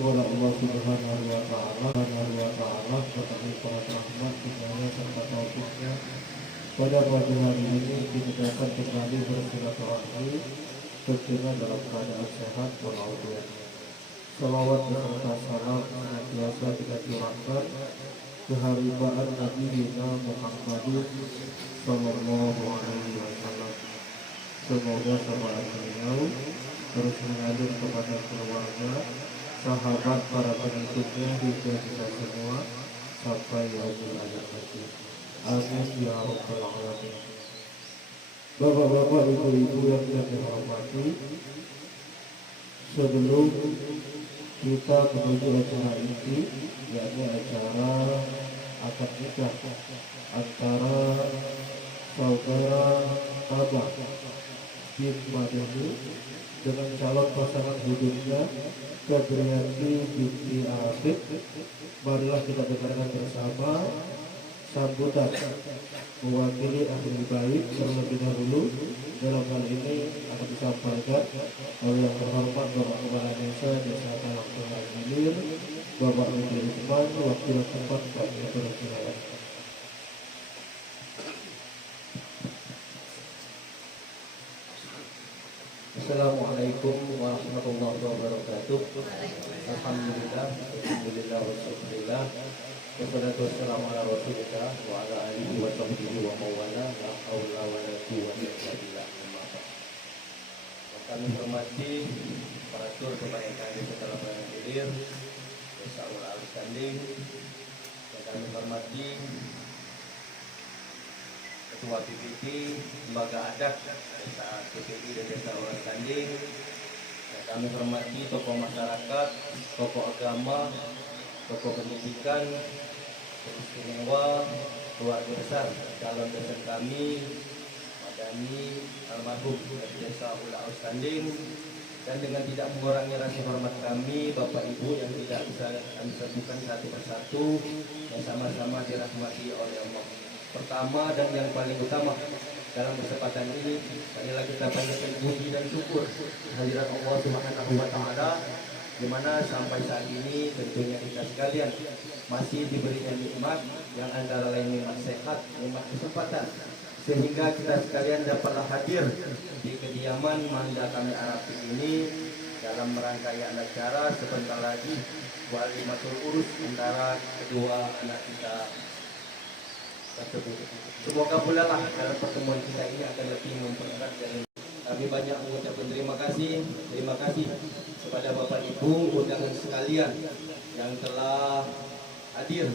kepada Allah Subhanahu wa Ta'ala berkali para rahmat semuanya serta taufiknya pada pagi hari ini kita dapat kembali bersilaturahmi tentunya dalam keadaan sehat walafiat. Salawat beserta salam senantiasa kita curahkan ke haribaan Nabi Muhammad Sallallahu Alaihi Wasallam. Semoga sahabat beliau terus mengalir kepada keluarga, sahabat, para pengikutnya hingga kita semua sampai yaumul akhir nanti. Amin ya rabbal alamin. Bapak-bapak, ibu-ibu yang kami hormati, sebelum kita menuju acara inti, yakni acara akad nikah antara saudara Abah bin Madani dengan calon pasangan hidupnya Febrianti binti Arafik, marilah kita dengarkan bersama sambutan mewakili ahli bait terlebih dahulu. Dalam hal ini akan disampaikan oleh yang terhormat Bapak Kepala Desa Talangsungan Hilir, Bapak Menteri Usman, wakil tempat Pak Menteri. Assalamualaikum warahmatullahi wabarakatuh. Alhamdulillah, wassalatu wassalamu ala rasulillah wa ala alihi wa sahbihi wa mawala, la haula wa la quwwata illa billah. Kami hormati para tur kebanyakan Desa Talangsungan Hilir, Desa Ula Standing, yang kami hormati Ketua PPP, Lembaga Adat Desa PPP dan Desa Ula Standing, yang kami hormati tokoh masyarakat, tokoh agama, tokoh pendidikan, istimewa, keluarga besar calon dosen kami Madani almarhum dari Desa Ula Standing, dan dengan tidak mengurangi rasa hormat kami Bapak Ibu yang tidak bisa kami sebutkan satu persatu, yang sama-sama dirahmati oleh Allah. Pertama dan yang paling utama dalam kesempatan ini, marilah kita panjatkan puji dan syukur kehadirat Allah Subhanahu wa Ta'ala, di mana sampai saat ini tentunya kita sekalian masih diberikan nikmat yang antara lain nikmat sehat, nikmat kesempatan, sehingga kita sekalian dapatlah hadir di kediaman Manda kami Arafik ini dalam rangkaian acara sebentar lagi walimatul urus antara kedua anak kita tersebut. Semoga pula lah dalam pertemuan kita ini akan lebih mempererat dan kami banyak mengucapkan terima kasih kepada Bapak Ibu undangan sekalian yang telah hadir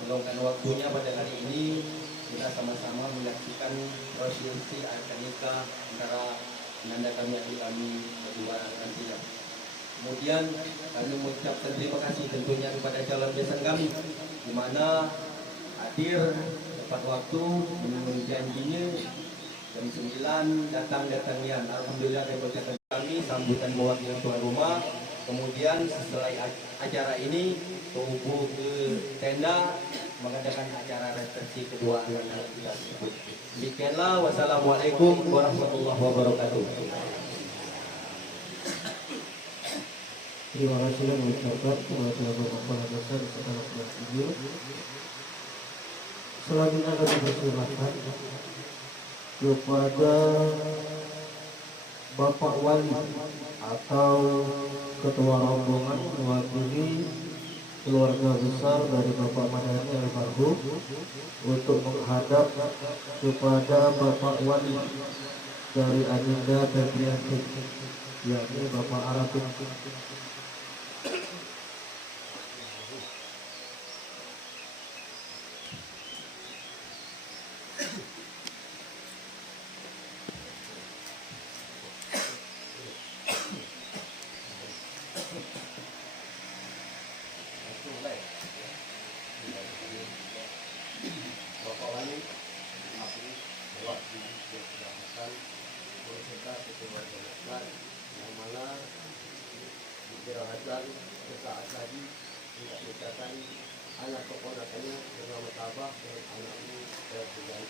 meluangkan waktunya pada hari ini. Kita sama-sama menyaksikan prosesi akad nikah antara penanda kami kedua nantinya. Kemudian kami mengucapkan terima kasih tentunya kepada calon besan kami, di mana hadir tepat waktu memenuhi janjinya jam 9 datang-datangian. Alhamdulillah dari kami sambutan mewakili tuan rumah. Kemudian setelah acara ini tubuh ke tenda mengadakan acara resepsi kedua anak kita tersebut. Demikianlah, wassalamualaikum warahmatullahi wabarakatuh. Terima kasih yang mengucapkan kepada Bapak Kepala Desa Desa Talangsungan Hilir. Selanjutnya kami persilahkan kepada Bapak Wali atau Ketua Rombongan mewakili keluarga besar dari Bapak Madani almarhum untuk menghadap kepada Bapak Wali dari Adinda Febrianti, yakni Bapak Arafik. Bapak Wali, mewakili keselamatan beserta keluarga besar yang mana dikerahkan sesaat tadi tidak dikatakan anak keponakannya bernama Tabah dan anaknya tertinggal.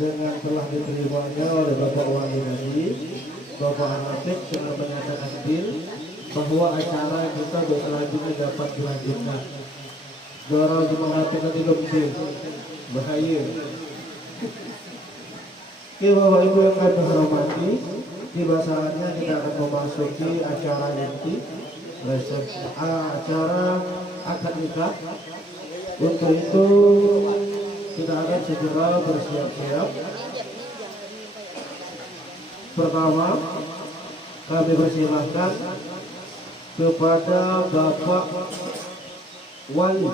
Dengan telah diterimanya oleh Bapak Wali tadi, Bapak Arafik dengan menyatakan bil bahwa acara kita selanjutnya dapat dilanjutkan. Dorong mengatakan itu bil bahaya. Oke Bapak Ibu yang kami hormati, tiba saatnya kita akan memasuki acara inti, acara akad nikah. Untuk itu kita akan segera bersiap-siap. Pertama, kami persilahkan kepada Bapak Wali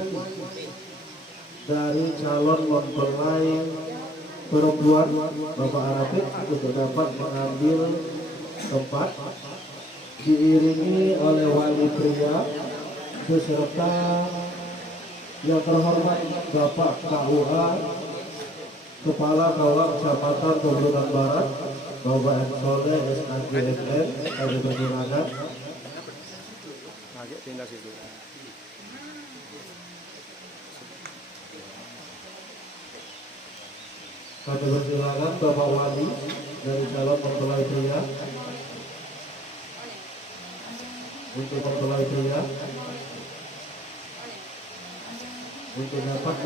dari calon mempelai perempuan Bapak Arafik untuk dapat mengambil tempat, diiringi oleh wali pria beserta yang terhormat Bapak KUA Kepala KUA Kecamatan Tuburan Barat Bapak M. Soleh SKGMN Kabupaten Juragan. Kami persilakan Bapak Wali dari calon mempelai pria untuk mempelai pria untuk dapat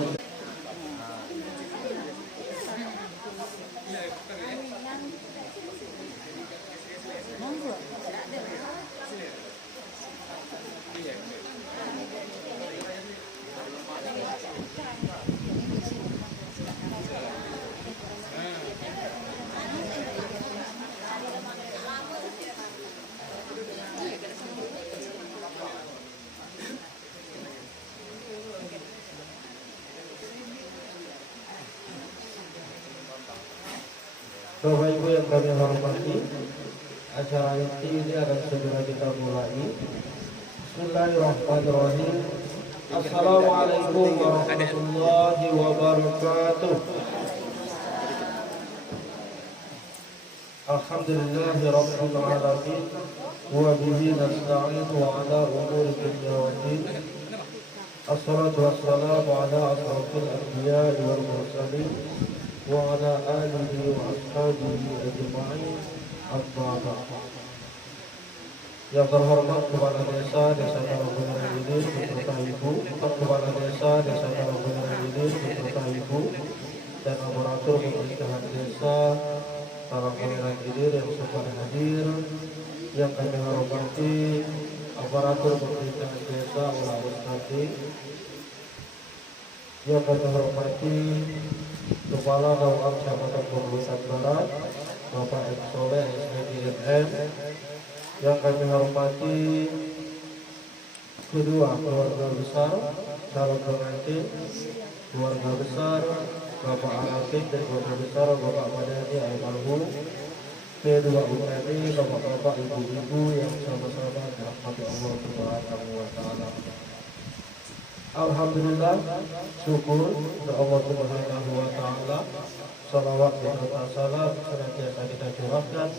Bapak Ibu yang kami hormati, acara inti ini akan segera kita mulai. Bismillahirrahmanirrahim. Assalamualaikum warahmatullahi wabarakatuh. Alhamdulillahi rabbil alamin wa bihi nasta'in wa ala umuri dunya waddin. Assalatu wassalamu ala asrafil anbiya'i wal mursalin wa ala alihi wa ashabihi ajma'in. Amma ba'd. Yang terhormat Kepala Desa Karangbeneran Ilir beserta Ibu, Kepala Desa Karangbeneran Ilir beserta Ibu, dan aparatur pemerintahan Desa Karangbeneran Ilir yang sempat hadir. Yang kami hormati aparatur pemerintahan Desa Ulawus Nanti. Yang kami hormati Kepala Dauam Kecamatan Tuburan Barat Bapak M. Soleh SKGMN. Yang kami hormati kedua keluarga besar calon pengantin, keluarga besar Bapak Arafik dan keluarga besar Bapak Madani almarhum, kedua UMI, bapak-bapak, ibu-ibu yang sama-sama dirahmati Allah Subhanahu wa taala. Alhamdulillah, syukur kepada Allah Subhanahu wa taala. Salawat dan salam senantiasa kita curahkan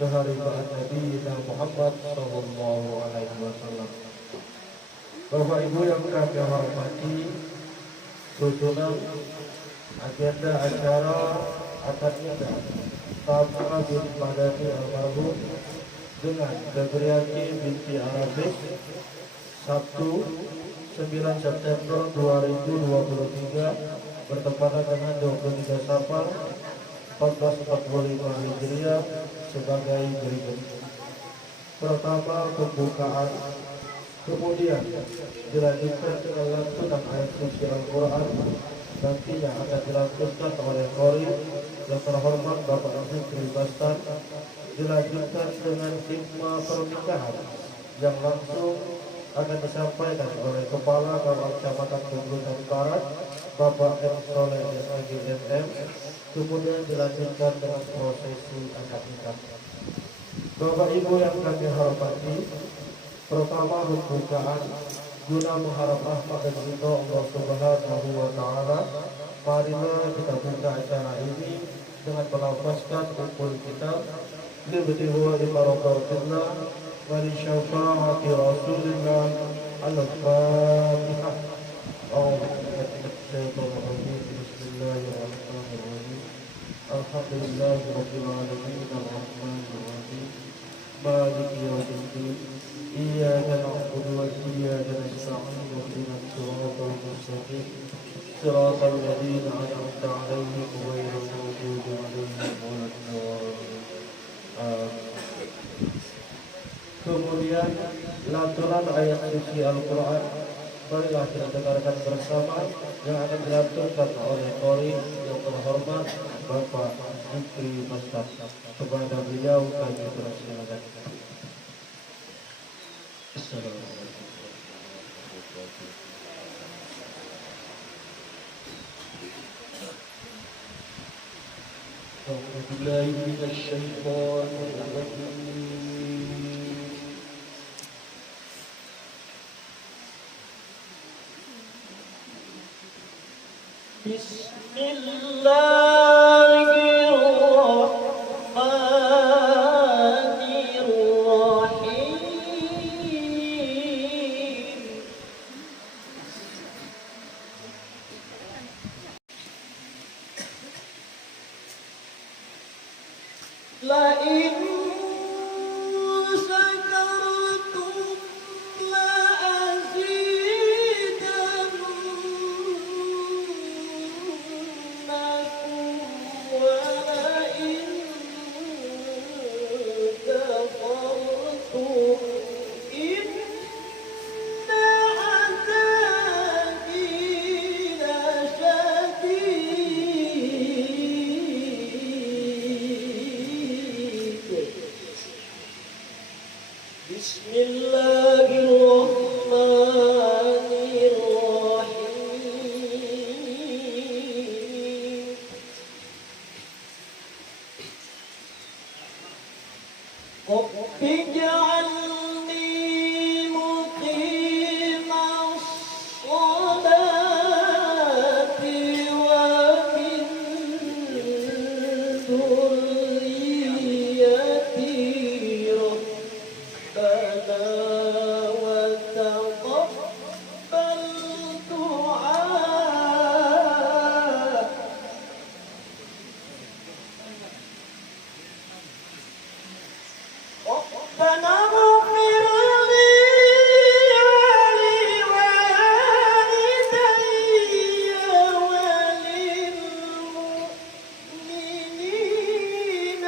ke hadirat Nabi Muhammad sallallahu alaihi wasallam. Bapak Ibu yang kami hormati, susunan agenda acara akad nikah Tamara bin Madani almarhum dengan Febriati binti Arafik Sabtu 9 September 2023 bertepatan dengan 23 Safar 1445 Hijriah sebagai berikut. Pertama, pembukaan, kemudian dilanjutkan dengan lantunan ayat suci Al-Quran, nantinya akan dilanjutkan oleh Qori yang terhormat Bapak Fikri Bastan, dilanjutkan dengan hikmah pernikahan yang langsung akan disampaikan oleh Kepala Kecamatan Tuburan Barat Bapak M. Soleh SKGMN, kemudian dilanjutkan dengan prosesi akad nikah. Bapak Ibu yang kami hormati, pertama pembukaan guna mengharap rahmat dan ridha Allah Subhanahu wa taala. Marilah kita buka acara ini dengan melafazkan umpul kita libtihu ibarakatillah wa li syafaati Rasulillah al-Fatihah. Bismillahirrahmanirrahim. Alhamdulillahi rabbil alamin arrahmanir rahim maliki yaumiddin iyyaka na'budu wa iyyaka nasta'in ihdinas siratal mustaqim siratal ladzina an'amta 'alaihim ghairil maghdubi 'alaihim waladdallin. Kemudian lantunan ayat suci Al-Quran. Marilah kita dengarkan bersama yang akan dilantunkan oleh Qori yang terhormat Bapak Zikri Mustaq. Kepada beliau kami persilakan. Assalamualaikum. A'udzu billahi minasy syaithanir rajim. Bismillahirrahmanirrahim. La in sakartum la azidannakum wa la in kafartum inna azabi lasyadid. Bismillahirrahmanirrahim. Rabbi ij'alni muqimas sholati wa min dhurriyyati Rabbana wa taqabbal du'a. ربنا اغفر لي ولوالدي وللمؤمنين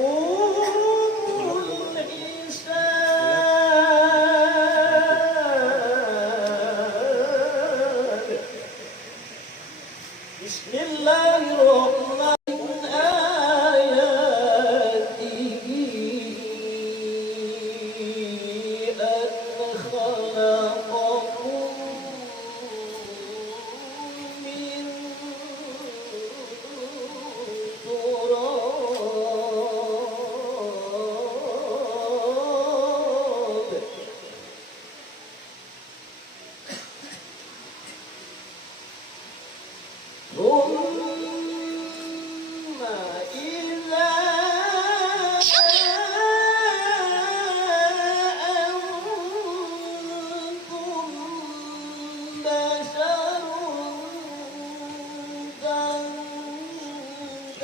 يوم يقوم الحساب. بسم الله الرحمن آياته أن خلقكم من تراب ثم إذا أنتم بشر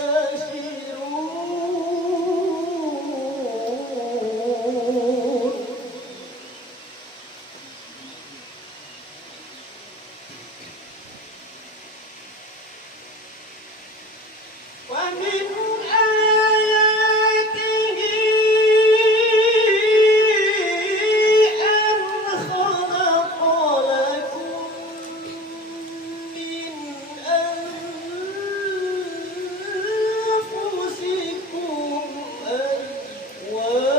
تنتشرون. ومن آياته أن خلق لكم من أنفسكم أزواجا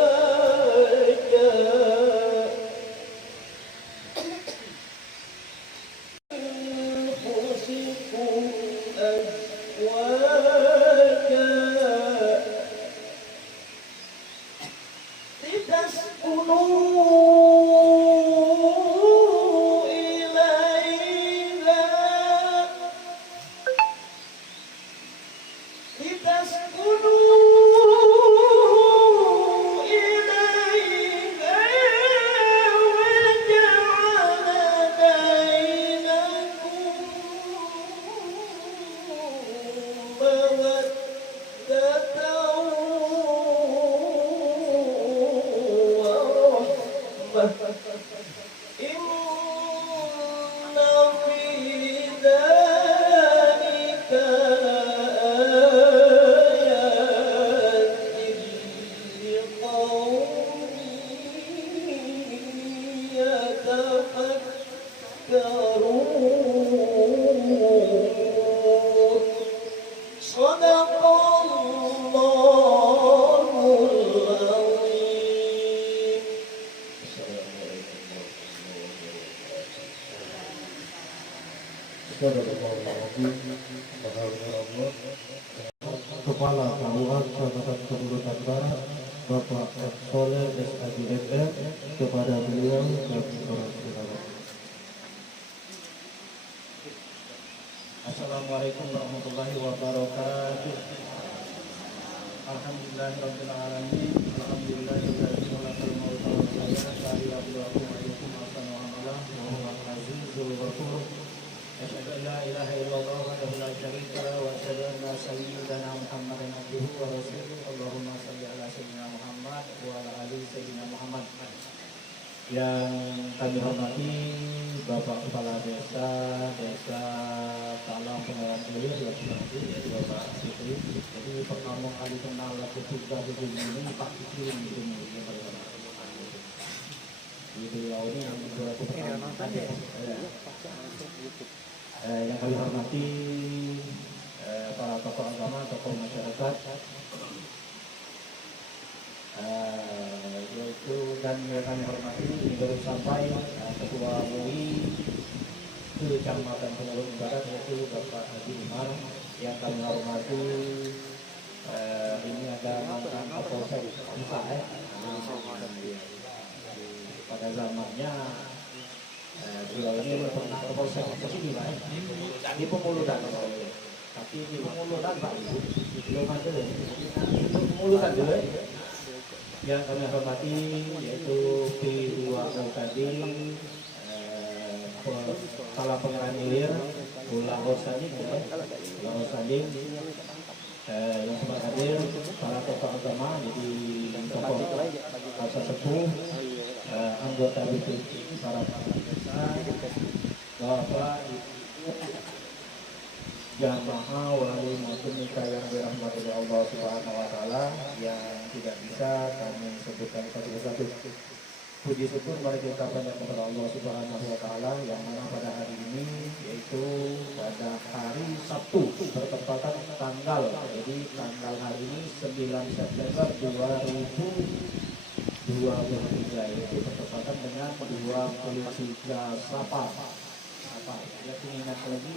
لتسكنوا Sadaqallahu al-azim. Alhamdulillah. Kepala KUA Kecamatan Keburutan Barat Bapak M. Soleh SAG MM, kepada beliau kami persilakan. Assalamualaikum warahmatullahi wabarakatuh. Alhamdulillahirabbil alamin. Alhamdulillahilladzi khalaqal mauta wal hayata liyabluwakum ayyukum ahsanu amala wa huwal azizul ghafur. Asyhadu an la ilaha illallah wahdahu la syarika lahu wa asyhadu anna sayyidana Muhammadan abduhu wa rasuluhu. Allahumma shalli ala sayyidina Muhammad wa ala ali sayyidina Muhammad. Yang kami hormati Bapak Kepala Desa Talang Pengawan Hilir yang sudah yaitu Bapak Fikri. Jadi pertama kali kenal ketiga di ini Pak Fikri ini yang paling di beliau ini yang sudah yang kami hormati para tokoh agama, tokoh masyarakat, yaitu dan yang kami hormati baru sampai Ketua MUI Kecamatan Penurun Barat yaitu Bapak Haji Umar. Yang kami hormati ini ada mantan Kapolsek Musa pada zamannya beliau ini pernah Kapolsek kesini Pak di Pemulutan, tapi di Pemulutan Pak belum ada Pemulutan dulu. Yang kami hormati yaitu P2 Kadin, Kepala Pengarah Hilir, Ulang Rosadin, yang sempat hadir, para tokoh agama, jadi tokoh rasa sepuh, anggota BPI, para desa, Bapak, Ibu, jamaah wali maupun nikah yang dirahmati oleh Allah Subhanahu wa taala, yang tidak bisa kami sebutkan satu persatu. Puji syukur mari kita panjatkan kepada Allah Subhanahu wa taala yang mana pada hari ini yaitu pada hari Sabtu bertepatan tanggal, jadi tanggal hari ini 9 September 2023 yaitu bertepatan dengan 23 Safar. Ya, ingat lagi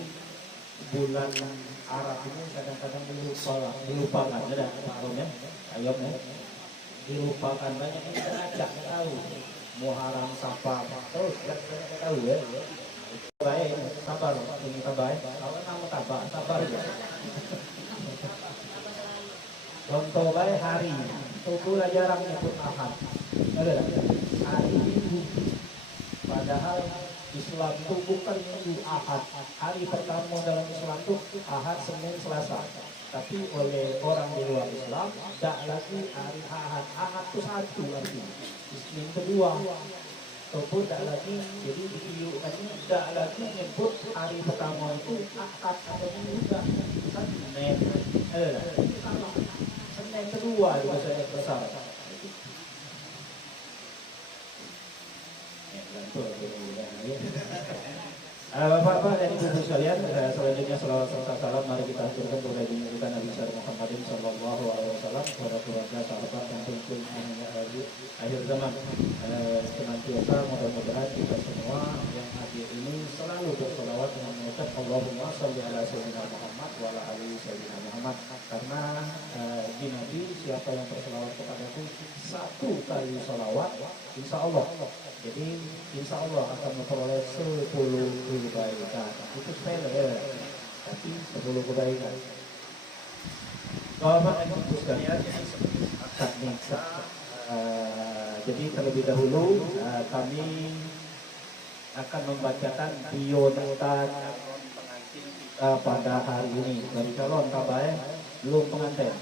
bulan Arab ini kadang-kadang dilupakan, ada tahunnya, ayam ya, dilupakan banyak yang kita ajak tahu. Muharram Safar terus tidak tahu ya. Baik, sabar ini baik. Kalau nama sabar ya. Contoh baik hari, tubuh jarang nyebut Ahad. Ada hari Minggu. Padahal Islam itu bukan minggu Ahad. Hari pertama dalam Islam itu Ahad, Senin, Selasa. Tapi oleh orang di luar Islam tidak lagi hari Ahad. Ahad itu satu artinya. Isnin kedua. Ataupun tidak lagi, jadi ditiupkannya tidak lagi menyebut hari pertama itu Ahad atau Minggu. Senin. Senin kedua di bahasa besar. Bapak-bapak dan ibu-ibu sekalian, selanjutnya selawat serta salam mari kita aturkan kepada junjungan Nabi Muhammadin Sallallahu Alaihi Wasallam, kepada keluarga, sahabat dan pengikut akhir zaman. Senantiasa mudah-mudahan kita semua yang hadir ini selalu berselawat dengan mengucap Allahumma sholli ala sayyidina Muhammad wa ala ali sayyidina Muhammad, karena di Nabi siapa yang berselawat kepadaku satu kali selawat, insya Allah. Jadi insya Allah akan memperoleh 10 kebaikan. Itu sepele ya, tapi 10 kebaikan. Bapak dan ibu sekalian, akad nikah. Jadi terlebih dahulu kami akan membacakan biodata pada hari ini dari calon kabar belum pengantin.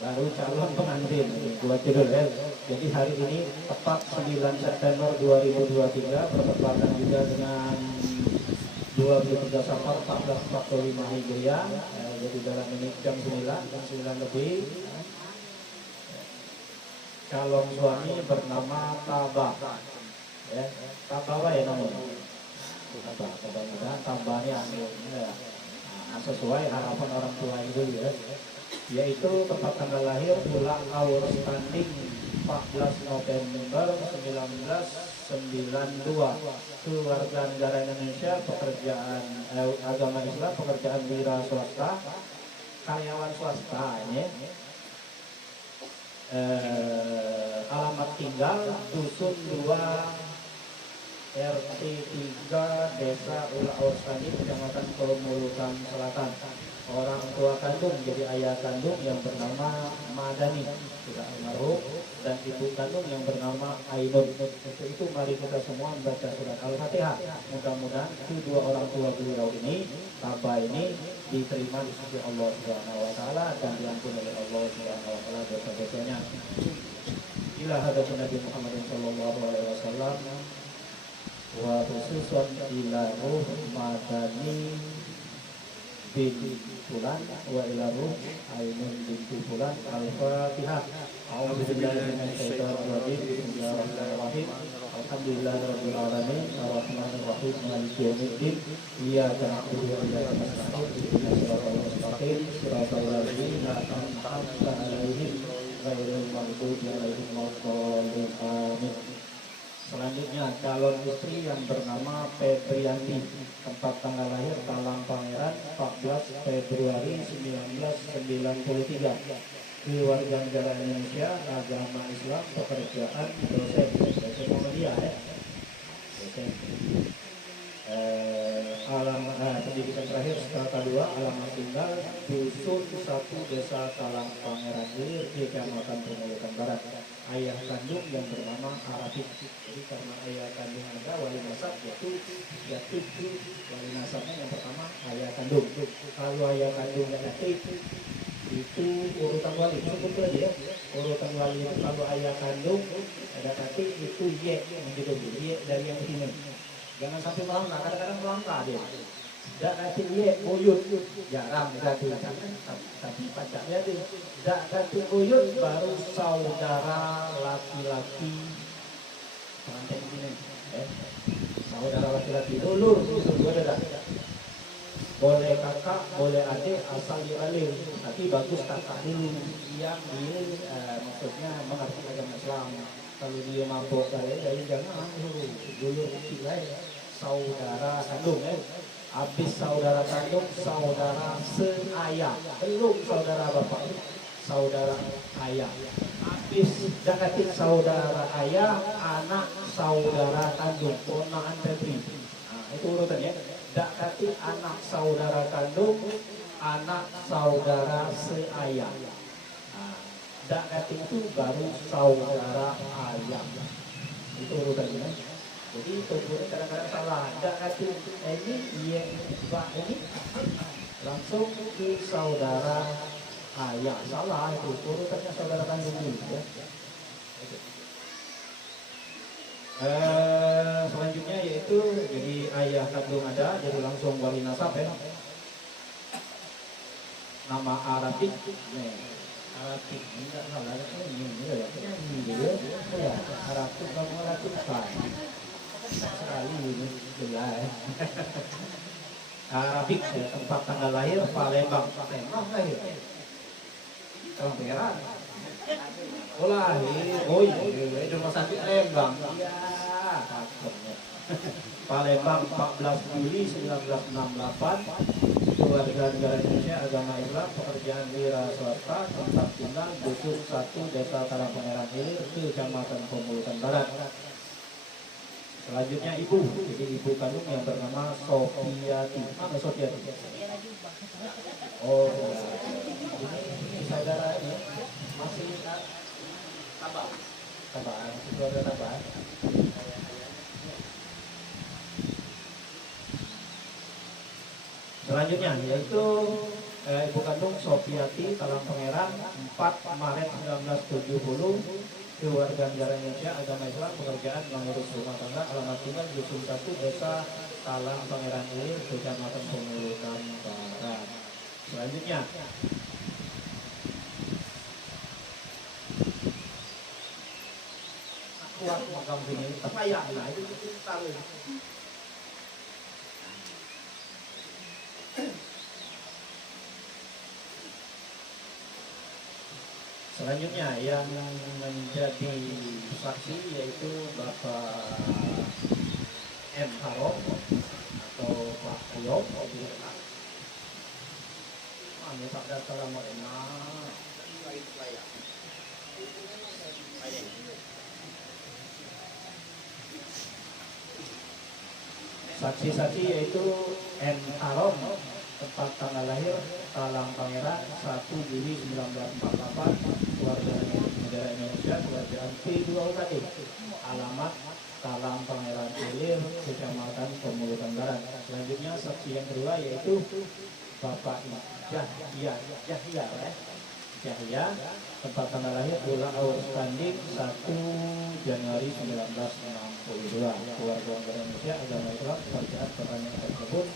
Baru calon pengantin, dua judul ya. Jadi hari ini tepat 9 September 2023 bertepatan juga dengan 23 Safar 1445 Hijriah. Jadi dalam menit jam 9 lebih. Calon suami bernama Tabah. Ya, Tabah ya namanya. Mudah-mudahan tambahnya sesuai harapan orang tua itu ya. Yaitu tempat tanggal lahir bulan Awal Standing Pak 14 November 1992. Keluarga negara Indonesia, pekerjaan agama Islam, pekerjaan wira swasta, karyawan swasta ini. Alamat tinggal Dusun 2 RT 3 Desa Ula Austani, Kecamatan Pemulutan Selatan. Orang tua kandung, jadi ayah kandung yang bernama Madani, sudah almarhum, dan ibu kandung yang bernama Ainun. Untuk itu mari kita semua membaca surat Al-Fatihah. Mudah-mudahan kedua orang tua beliau ini, Bapa ini, diterima di sisi Allah Subhanahu wa taala dan diampuni oleh Allah Subhanahu wa taala dosa-dosanya. Ila hadatsun Nabi Muhammad sallallahu alaihi wasallam wa khususan ila ruh Madani binti Fulan wa ila ruh Ainun binti Fulan. Al-Fatihah. A'udzubillahi minasyaitonir rajim. Bismillahirrahmanirrahim. Alhamdulillahirabbil alamin arrahmanir rahim maliki yaumiddin. Iyyaka na'budu wa iyyaka nasta'in. Ihdinas siratal mustaqim siratal ladzina an'amta 'alaihim ghairil maghdubi 'alaihim waladdallin. Amin. Selanjutnya calon istri yang bernama Febrianti, tempat tanggal lahir Talang Pangeran 14 Februari 1993. Keluarga negara Indonesia, agama Islam, pekerjaan dosen Muhammadiyah ya. Dosen. Pendidikan terakhir strata 2, alamat tinggal Dusun 1 Desa Talang Pangeran Hilir, Kecamatan Pemulutan Barat. Ayah kandung yang bernama Arafik. Jadi karena ayah kandung ada wali nasab, yaitu wali nasabnya yang pertama ayah kandung. Kalau ayah kandung yang itu urutan wali, cukup aja ya. Urutan wali itu kalau ayah kandung ada kaki itu ye gitu, ye dari yang sini. Jangan sampai melangkah, kadang-kadang melangkah dia. Dak kaki ye buyut, jarang ganti tapi pacarnya dia. Dak ganti buyut baru saudara laki-laki pengantin ini. Saudara laki-laki dulur itu ada. Boleh kakak, boleh adik, asal dialih. Tapi bagus kakak dulu yang dia maksudnya mengerti agama Islam. Kalau dia mabuk dari jangan dulu kecil saudara kandung Habis saudara kandung, saudara seayah, belum saudara bapak, saudara ayah. Habis dekatin saudara ayah, anak saudara kandung, ponakan Febri. Nah, itu urutannya. Dekatin anak saudara kandung, anak saudara seayah. Nah, dekatin itu baru saudara ayah. Itu urutannya. Jadi tubuhnya kadang-kadang salah. Dekatin ini, iya, ini langsung ke saudara ayah. Salah itu urutannya saudara kandung dulu ya. Selanjutnya yaitu jadi ayah kandung ada, jadi langsung wali nasab ya. Nama Arafik, Arafik enggak salah ini ya. Ya, Arafik kamu Arafik kan. Sekali ini jelas. Arafik tempat tanggal lahir Palembang, Palembang lahir. Orang Perak. Oh lahir, oh iya, rumah sakit Palembang. Iya, takutnya. Palembang 14 Juli 1968. Keluarga negara Indonesia, agama Islam, pekerjaan wira swasta, tempat tinggal Dusun 1 Desa Talang Pangeran Hilir, Kecamatan Pemulutan Barat. Selanjutnya ibu, jadi ibu kandung yang bernama Sofiati. Mana Sofiati? Oh, ini saudara ini masih Tabah, keluarga Tabah. Selanjutnya yaitu ibu kandung Sofiati Talang Pangeran 4 Maret 1970. Keluarga negara Indonesia, agama Islam, pekerjaan mengurus rumah tangga, alamat tinggal Dusun 1 Desa Talang Pangeran Hilir, Kecamatan Pemulutan Barat. Selanjutnya kuat makam sini terpayah, nah itu tahu. Selanjutnya yang menjadi saksi yaitu Bapak M. Harom atau Pak Ayom. Ini tak ada lama enak. Saksi-saksi yaitu M. Harom, tempat tanggal lahir Talang Pangeran 1 Juli 1948, keluarga negara Indonesia, kerajaan P2 UKT, alamat Talang Pangeran Ilir, Kecamatan Pemulutan Barat. Selanjutnya saksi yang kedua yaitu Bapak Yahya, tempat tanggal lahir bulan Awal Standing 1 Januari 1962, keluarga negara Indonesia, agama Islam, kerajaan pertanian tersebut,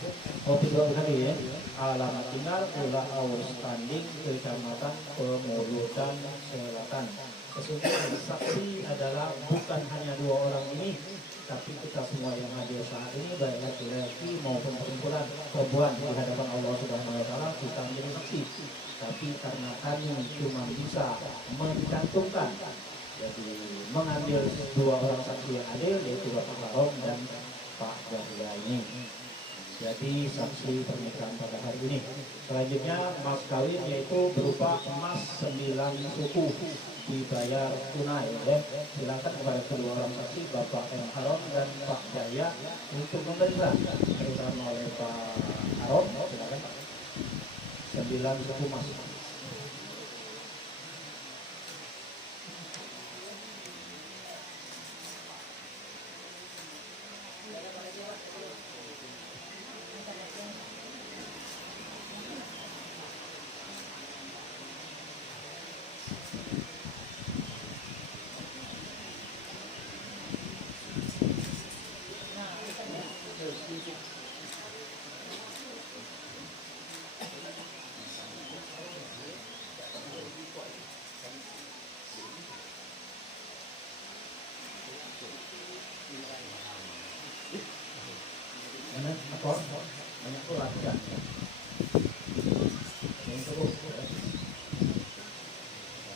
kopi dua kali ya, alamat tinggal bulan Awal Standing, Kecamatan Pemulutan Selatan. Sesungguhnya saksi adalah bukan hanya dua orang ini, tapi kita semua yang hadir saat ini, baik laki-laki maupun perempuan di hadapan Allah Subhanahu Wa Taala, kita menjadi saksi. Tapi karena kami cuma bisa mencantumkan, jadi mengambil dua orang saksi yang adil, yaitu Bapak Harom dan Pak Yahya ini. Jadi saksi pernikahan pada hari ini. Selanjutnya mas kawin yaitu berupa emas 9 suku dibayar tunai. Silakan kepada kedua orang saksi Bapak M. Harom dan Pak Yahya untuk memeriksa, terutama oleh Pak Harom. Silakan Pak. 9 suku emas. Banyak ulat kan.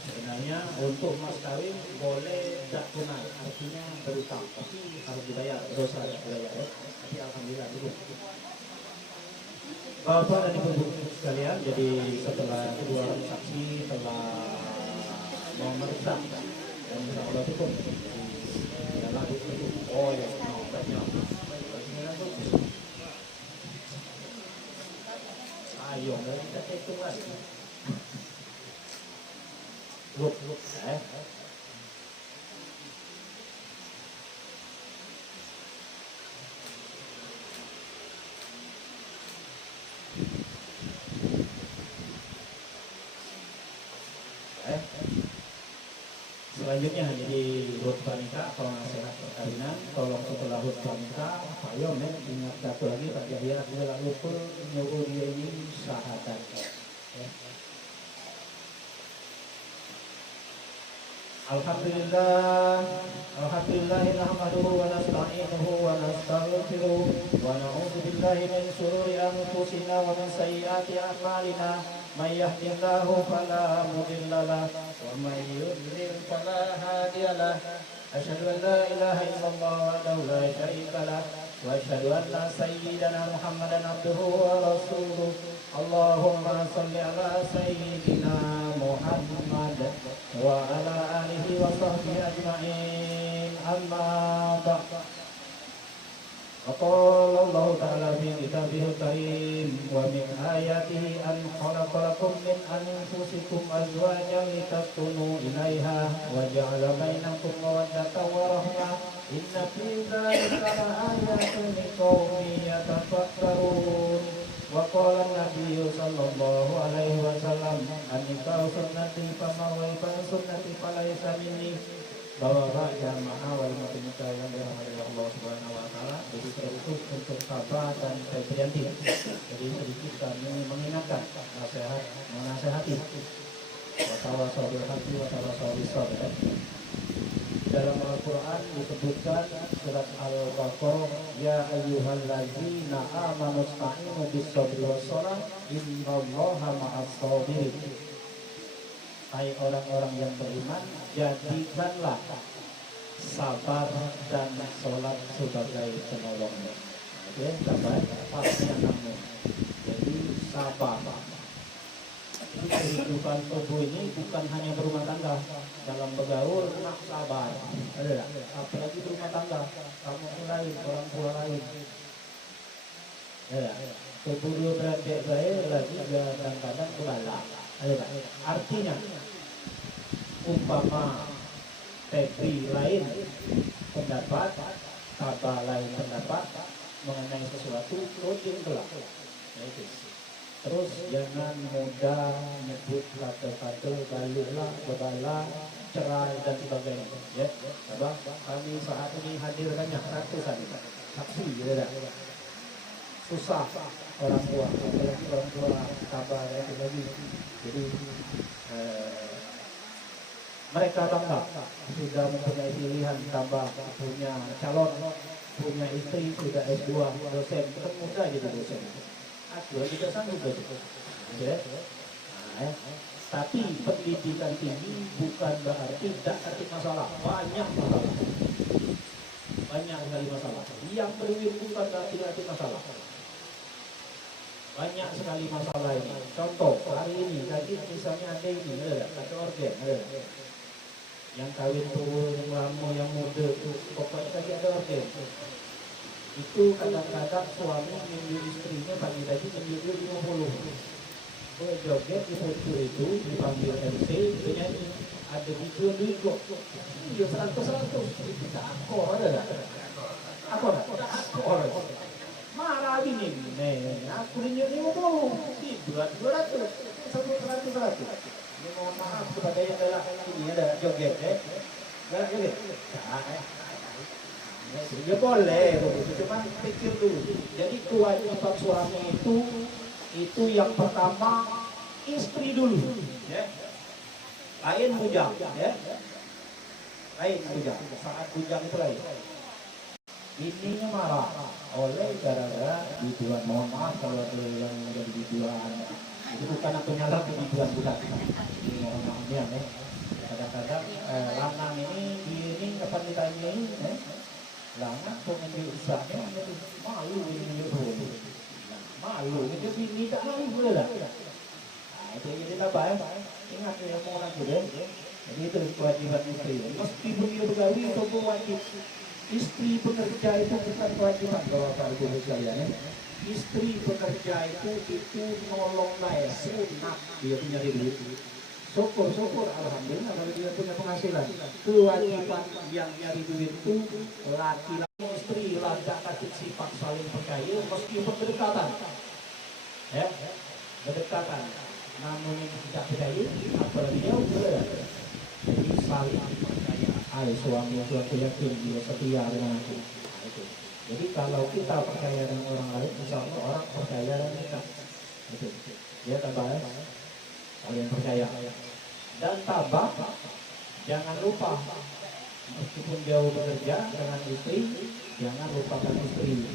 Sebenarnya untuk mas kawin boleh tidak tunai, artinya berutang, tapi harus dibayar, dosa dibayar ya. Tapi alhamdulillah dulu. Bapak dan Ibu sekalian, jadi setelah kedua orang saksi telah memeriksa dan insya Allah cukup. Oh ya, ayo, kita hitung lagi. Look, Selanjutnya jadi hut pranikah atau nasihat perkawinan. Tolong setelah hut pranikah, Pak Yom ingat satu lagi Pak Yahya tidak lupa nyuruh dia ini syahadat. Alhamdulillah, nahmaduhu wa nasta'inuhu wa nastaghfiruh wa na'udzu billahi min shururi anfusina wa min sayyiati a'malina. May yahdihillahu fala mudilla lahu wa may yudlil fala hadiya lahu. Asyhadu an la ilaha illallah wahdahu la syarika lahu wa asyhadu anna sayyidana Muhammadan abduhu wa rasuluh. Allahumma shalli ala sayyidina Muhammad wa ala alihi wa sahbihi ajma'in. Amma ba'd. Qala Allah ta'ala fi kitabihil karim wa min ayatihi an khalaqa lakum min anfusikum azwajan litaskunu ilaiha wa ja'ala bainakum mawaddatan wa rahmah. Inna fi dzalika laayatin liqaumin yatafakkarun. Wa qala an-nabiyyu sallallahu alaihi wasallam an-nikahu sunnati faman sunnati falaysa minni. Bapak jamaah wal muslimin yang dirahmati Allah Subhanahu wa taala, jadi terkhusus untuk Sabah dan Febrianti. Jadi sedikit kami mengingatkan menasehati watawasau bil haqqi watawasau bis sabr. Dalam Al-Qur'an disebutkan surat Al-Baqarah, ya ayyuhallazina amanu ista'inu bis sabri was shalah innallaha ma'as sabirin. hai orang-orang yang beriman, jadikanlah sabar dan sholat sebagai penolongnya. Oke, sabar, pasnya namun. Jadi sabar. Jadi kehidupan tubuh ini bukan hanya berumah tangga. Dalam bergaul, nak sabar. Ada, apalagi berumah tangga, kamu lain, orang tua lain. Ya, keburu beradik saya lagi kadang-kadang kebala. Artinya, umpama Febri lain pendapat, Sabah lain pendapat mengenai sesuatu, login kelak. Terus jangan mudah menyebut kata-kata baliklah, bebala, cerai dan sebagainya. Ya, Sabah, kami saat ini hadir banyak ratusan saksi, ya, susah orang tua, apalagi orang tua Sabah lagi. Jadi mereka bangga sudah mempunyai pilihan, tambah punya calon, punya istri sudah S2 dosen, kan mudah jadi dosen. Aku juga sanggup ya. Tapi pendidikan tinggi bukan berarti tidak arti masalah, banyak masalah, banyak sekali masalah. Yang berwin bukan berarti masalah. Banyak sekali masalah ini. Contoh hari ini tadi misalnya ada ini, ada organ, yang kawin tuh, yang lama, yang muda tuh, pokoknya tadi ada organ. Itu kadang-kadang suami menunjuk istrinya pagi tadi menunjuk 50. Joget di foto itu dipanggil MC, itu nyanyi. Ada video kok. Video 100 itu tak akor ada. Akor. Marah ini, aku tunjuk 50, berat 200, 100. Ini mohon maaf kepada yang dalam ini ada joget, nggak joget, ya boleh, cuma pikir dulu. Jadi kewajiban suami itu yang pertama istri dulu, ya. Lain bujang, ya. Lain bujang. Saat bujang itu lain. Ininya marah oleh gara-gara biduan. Mohon maaf kalau ada yang menjadi biduan. Itu bukan aku nyala ke biduan, bukan. Ini mohon maafnya, ya. Kadang-kadang lanang ini kapan ditanyain, lanang pengen usahanya malu ini dulu. Malu itu bini tak malu boleh lah. Nah, itu jadi apa ya? Ingat ya mau orang deh. Jadi itu kewajiban istri. Meskipun dia bergawi itu wajib. Istri bekerja itu bukan kewajiban kalau Bapak Ibu sekalian. Istri bekerja itu nolong lah, sunat dia punya duit. Syukur alhamdulillah kalau dia punya penghasilan. Kewajiban yang nyari duit itu laki-laki istri lajak kasih sifat saling percaya meskipun berdekatan. Ya, berdekatan. Namun yang tidak percaya apalagi jauh berbeda. Jadi saling percaya. Suami aku yakin dia setia dengan aku. Nah, itu. Jadi kalau kita percaya dengan orang lain, insya Allah orang percaya dengan kita. Itu. Ya tambah kalian percaya. Dan tabah, jangan lupa meskipun jauh bekerja dengan istri, jangan lupakan istri.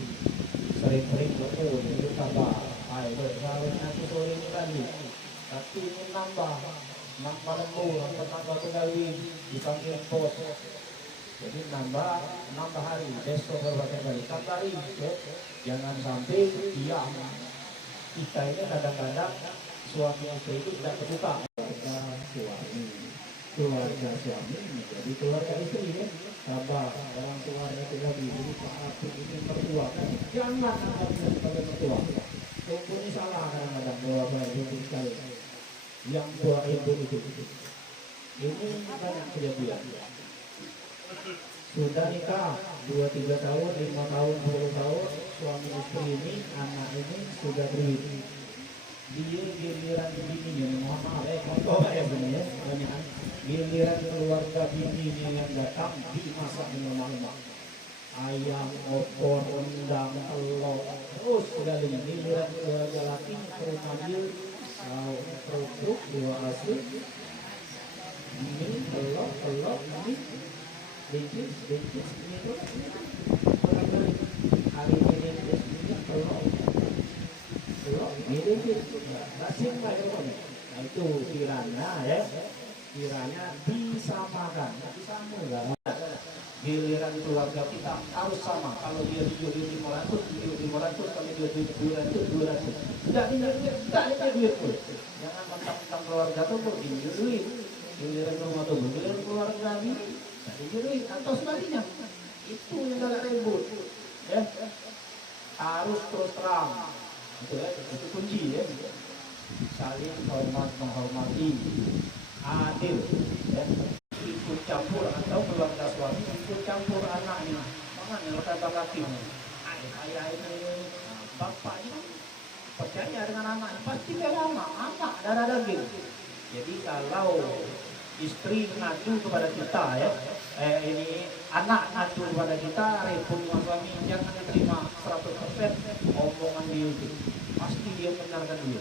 Sering-sering bertemu itu tabah. Ayo, kawin aku sore ini tadi, tapi ini nambah lembur, nambah pegawai dipanggil bos. Jadi nambah hari, besok berbagai kali, tambah hari. Jangan sampai diam. Kita ini kadang-kadang suami istri itu tidak terbuka. Keluarga suami jadi keluarga istri kan. Sabar, orang tuanya itu lagi jadi Pak ini mertua kan. Jangan ada sebagai mertua. Ini salah kadang-kadang Bapak Ibu sekali. Yang tua ibu itu. Ini banyak kejadian. Sudah nikah 2-3 tahun, 5 tahun, 10 tahun, suami istri ini, anak ini sudah berdiri. Dia giliran bininya, mohon maaf, contoh ya sebenarnya, giliran keluarga bininya yang datang dimasak dengan rumah. Ayam, opor, rendang, telur, terus segala giliran keluarga laki terus ambil produk dua hasil ini telur ini dikit ini tuh hari ini telur ini dikit nasi nggak ada. Nah itu kirana ya kiranya disamakan, disamakan. Giliran keluarga kita harus sama. Kalau dia dijual 500, dijual 500, kalau dia dijual 200, 200. Tidak ada duit pun. Jangan mentang-mentang keluarga tuh kok dijual duit. Giliran rumah tuh, giliran keluarga ini, dijual duit atau sebaliknya. Itu yang agak ribut. Ya, harus terus terang. Itu ya, itu kunci ya. Saling hormat menghormati, adil. Ya. Ikut campur atau keluarga suami ikut campur anaknya, makanya kata laki ayah ini bapaknya percaya dengan anaknya pasti bela anak darah daging. Jadi kalau istri ngadu kepada kita ya, ini anak ngadu kepada kita, repot dengan suami, jangan diterima 100% omongan dia itu, pasti dia benarkan dia.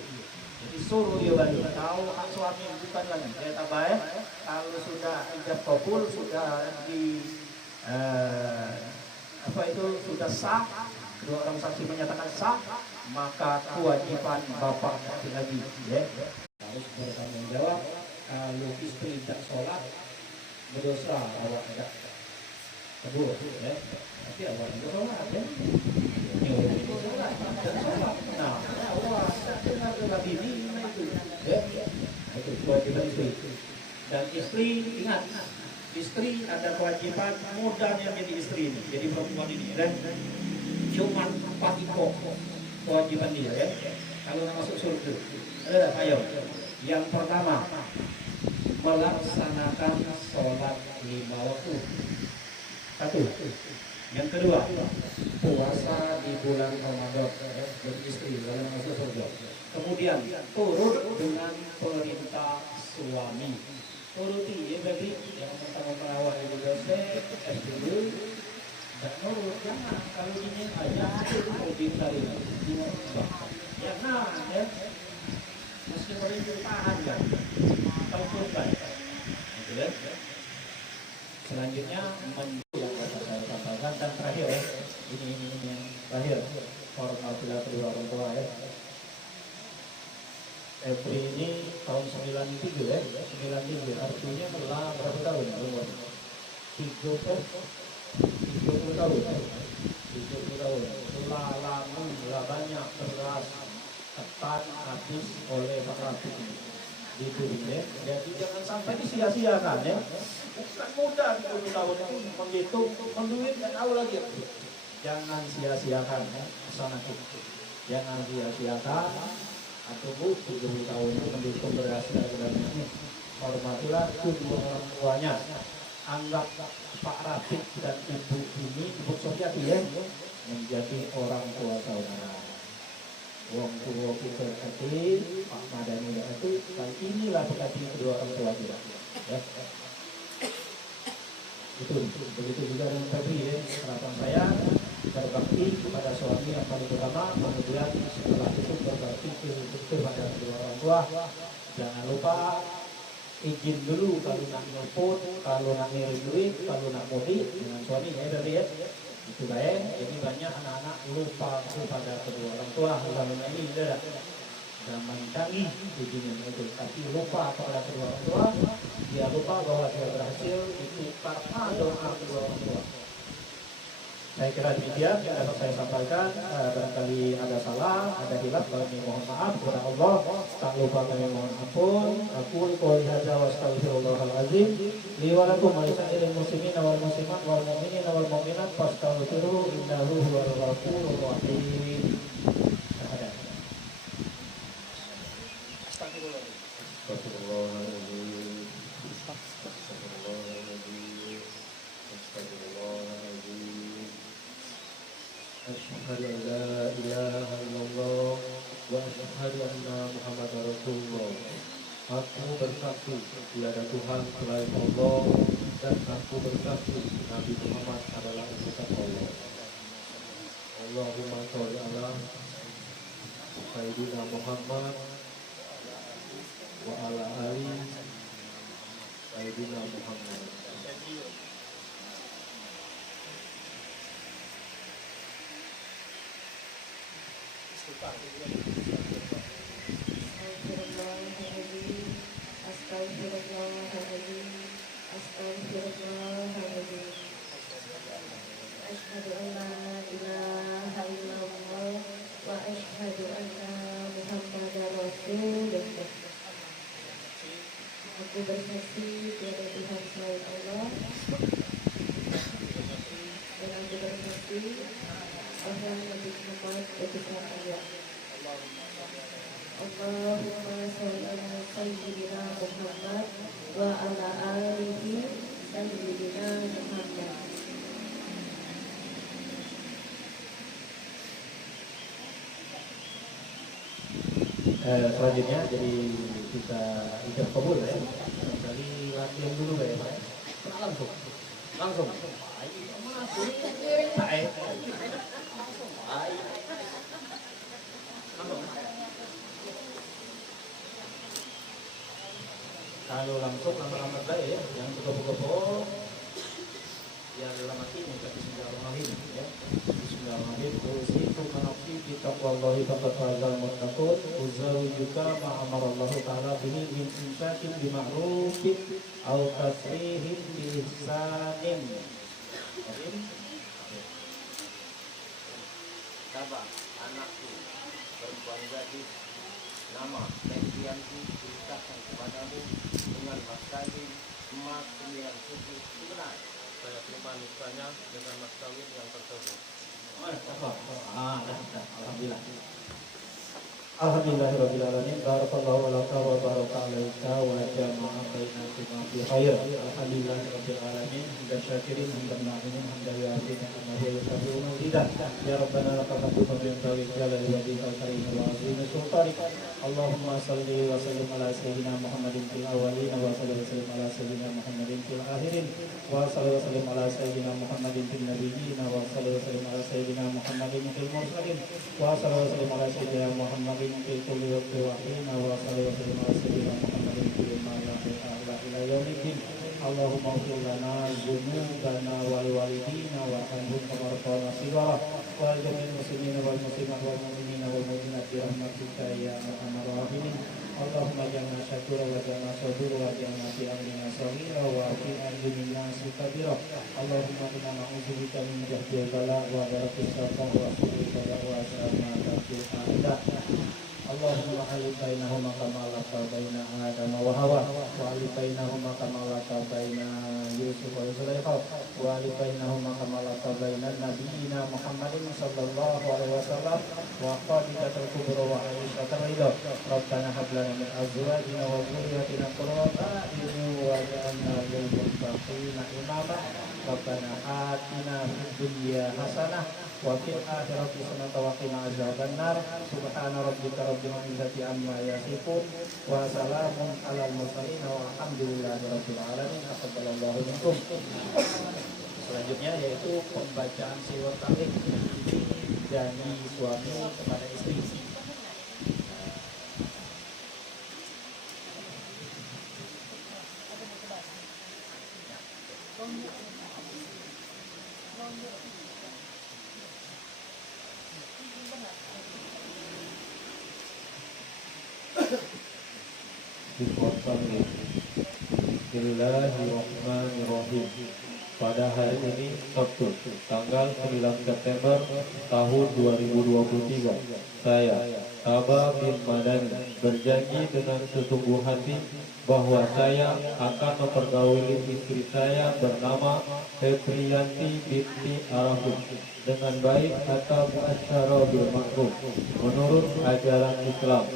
Jadi suruh dia balik, tahu hak suami bukan lagi. Saya tambah ya, kalau sudah ijab kabul, sudah di sudah sah, kedua orang saksi menyatakan sah, maka kewajiban bapak lagi ya harus bertanggung jawab. Kalau istri tidak sholat berdosa, awak tidak kabul ya, tapi awak tidak sholat ya. Nah, awak tidak dengar dengan ini itu ya, itu kewajiban istri. Dan istri ingat, istri ada kewajiban modalnya menjadi istri ini, jadi perempuan ini dan cuma 4 kewajiban dia ya. Kalau nak masuk surga ada ayo. Yang pertama, melaksanakan sholat 5 waktu. 1. Yang kedua, puasa di bulan Ramadan ya, bagi istri dalam masuk surga. Kemudian turut dengan perintah suami. Turuti ya bagi yang pertama merawat ibu dosen, SPB dan nurut, jangan kalau ini aja lebih dari ya nah ya mesti perintah tahan kan atau kurban gitu ya. Selanjutnya yang saya sampaikan dan terakhir ya, ini yang terakhir hormat bila kedua orang tua ya. Febri ini tahun 93 ya, 93 artinya telah berapa tahun umur? 30 tahun. 30 tahun. Telah lama, telah banyak beras ketan habis oleh Pak Rafiq di dunia. Jadi jangan sampai disia-siakan ya. Bukan mudah 30 tahun itu menghitung, menduit dan tahu lagi. Jangan sia-siakan ya, pesan aku. Jangan sia-siakan. Atau 70 tahun itu mendukung berhasil dalam ini. Hormatilah kedua orang tuanya. Anggap Pak Rafiq dan Ibu ini, Ibu Sofiati ya, menjadi orang tua saudara. Wong tua kita hati, Pak Madani itu, kali inilah berkati kedua orang tua kita. Ya. Itu begitu juga dengan Febri ya. Harapan saya berbakti kepada suami yang paling utama, kemudian setelah itu berbakti kepada kedua orang tua. Jangan lupa izin dulu kalau nak nelfon, kalau nak ngirim duit, kalau nak mudik dengan suami ya Febri ya. Itu baik. Jadi banyak anak-anak lupa kepada kedua orang tua. Zaman ini tidak zaman canggih izinnya itu, tapi lupa kepada kedua orang tua. Dia lupa bahwa dia berhasil itu karena doa kedua orang tua. Saya kira demikian yang dapat saya sampaikan. Barangkali ada salah, ada hilaf, kami mohon maaf kepada Allah. Tak lupa kami mohon ampun. Aku qouli hadza wa astaghfirullahal azim li wa lakum wa lisa'iril muslimin wal muslimat wal mu'minin wal mu'minat fastaghfiruhu innahu huwal ghafurur rahim. Asyhadu an la ilaha illallah wa asyhadu anna Muhammadar Rasulullah. Aku bersaksi tiada Tuhan selain Allah dan aku bersaksi Nabi Muhammad adalah utusan Allah. Allahumma sholli ala Sayyidina Muhammad wa ala ali Sayyidina Muhammad. Astagfirullahaladzim. Astaghfirullahaladzim. Astaghfirullahaladzim. Asyhadu an la ilaha illallah wa asyhadu anna Muhammadar Rasulullah. Aku bersaksi tiada Tuhan selain Allah, dan aku bersaksi bahwa Nabi Muhammad utusan Allah. Allahumma sholli ala sayyidina Muhammad wa ala alihi sayyidina Muhammad. Selanjutnya jadi kita ijab kabul ya. Kali latihan dulu ya Pak. Langsung. Kalau langsung lama-lama saya ya, yang kepo-kepo ya dalam hati minta bismillahirrahmanirrahim ya. Bismillahirrahmanirrahim. Usiku manafsi bi taqwallahi faqad fazal muttaqun. Uzawjuka ma amarallahu ta'ala bihi min imsakin bi ma'rufin aw tasrihin bi ihsanin. Sabar, anakku, perempuan gadis, nama Febrianti diceritakan kepadamu dengan mas kawin emas 9 suku. Itu benar. Saya terima nikahnya dengan mas kawin yang tersebut. Alhamdulillah. Alhamdulillahirrahmanirrahim. Barakallahu laka wa baraka alaika wa jama'a bainakuma fi khair. Alhamdulillahirrahmanirrahim. Hamdan syakirin, hamdan na'imin, hamdan ya'afin, hamdan yu'afiru mazidah. Ya Rabbana laka hamdu hamdan tawid jalali wa bihal karim wa azimi sultanik. Allahumma salli wa sallim ala sayyidina Muhammadin fil awalin wa salli wa sallim ala sayyidina Muhammadin fil akhirin wa salli wa sallim ala sayyidina Muhammadin fil nabiyyin wa salli wa sallim ala sayyidina Muhammadin fil mursalin wa salli wa sallim ala sayyidina Muhammadin fil kulli waqtin wa hin wa salli wa sallim ala sayyidina Muhammadin fil ma'ala ila yaumiddin. Allahumma ighfir lana dzunubana wal walidina wa anhum kama rabbana shighara wa jami'il muslimina wal muslimat wal mu'minina wal mu'minat bi rahmatika ya arhamar rahimin. Allahumma ja'alna syakura wa ja'alna sabira wa ja'alna fi amrina saghira wa fi ajrina kabira. Allahumma inna na'udzubika min jahdil bala wa darakis syaitan wa su'il qada wa syamatatil a'da. Allahumma alif bainahuma kama laka baina Adam wa Hawa wa alif bainahuma kama laka baina Yusuf wa Zulaikha wa alif bainahuma kama laka baina nabiyyina Muhammadin sallallahu alaihi wasallam wa Khadijatul Kubra wa Aisyah ridha. Rabbana hab lana min azwajina wa dhurriyyatina qurrata a'yun waj'alna lil muttaqina imama. Rabbana atina fid dunya hasanah wa fil akhirati hasanah wa qina azabannar. Subhana rabbika rabbil izzati amma yasifun wa salamun alal mursalin walhamdulillahi rabbil alamin. Taqabbalallahu minkum. Selanjutnya yaitu pembacaan siwar tahlil dari suami kepada istri. Bismillahirrahmanirrahim. Pada hari ini Sabtu, tanggal 9 September tahun 2023, saya, Aba bin Madani, berjanji dengan sesungguh hati bahwa saya akan mempergauli istri saya bernama Febrianti binti Arafin dengan baik atau asyara bil ma'ruf menurut ajaran Islam.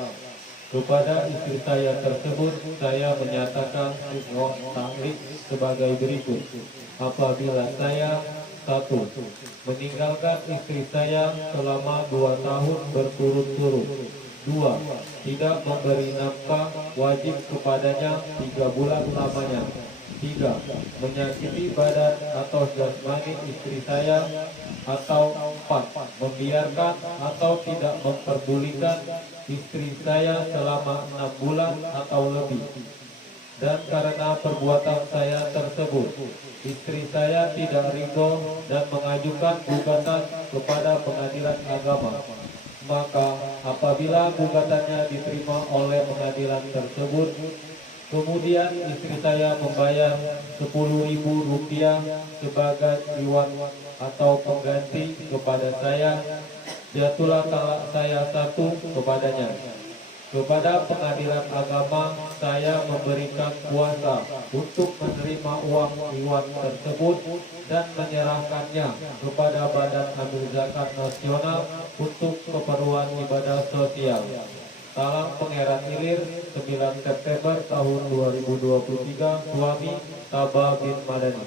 Kepada istri saya tersebut, saya menyatakan sighah taklid sebagai berikut. Apabila saya 1. Meninggalkan istri saya selama 2 tahun berturut-turut. 2. Tidak memberi nafkah wajib kepadanya 3 bulan lamanya. 3. Menyakiti badan atau jasmani istri saya. Atau 4. Membiarkan atau tidak memperdulikan istri saya selama 6 bulan atau lebih. Dan karena perbuatan saya tersebut, istri saya tidak ridho dan mengajukan gugatan kepada pengadilan agama. Maka apabila gugatannya diterima oleh pengadilan tersebut, Kemudian istri saya membayar Rp10.000 sebagai iuran atau pengganti kepada saya. Jatuhlah talak saya satu kepadanya. Kepada pengadilan agama, saya memberikan kuasa untuk menerima uang iuran tersebut dan menyerahkannya kepada Badan Amil Zakat Nasional untuk keperluan ibadah sosial. Salam Pangeran Ilir, 9 September tahun 2023, suami Sabah bin Madani.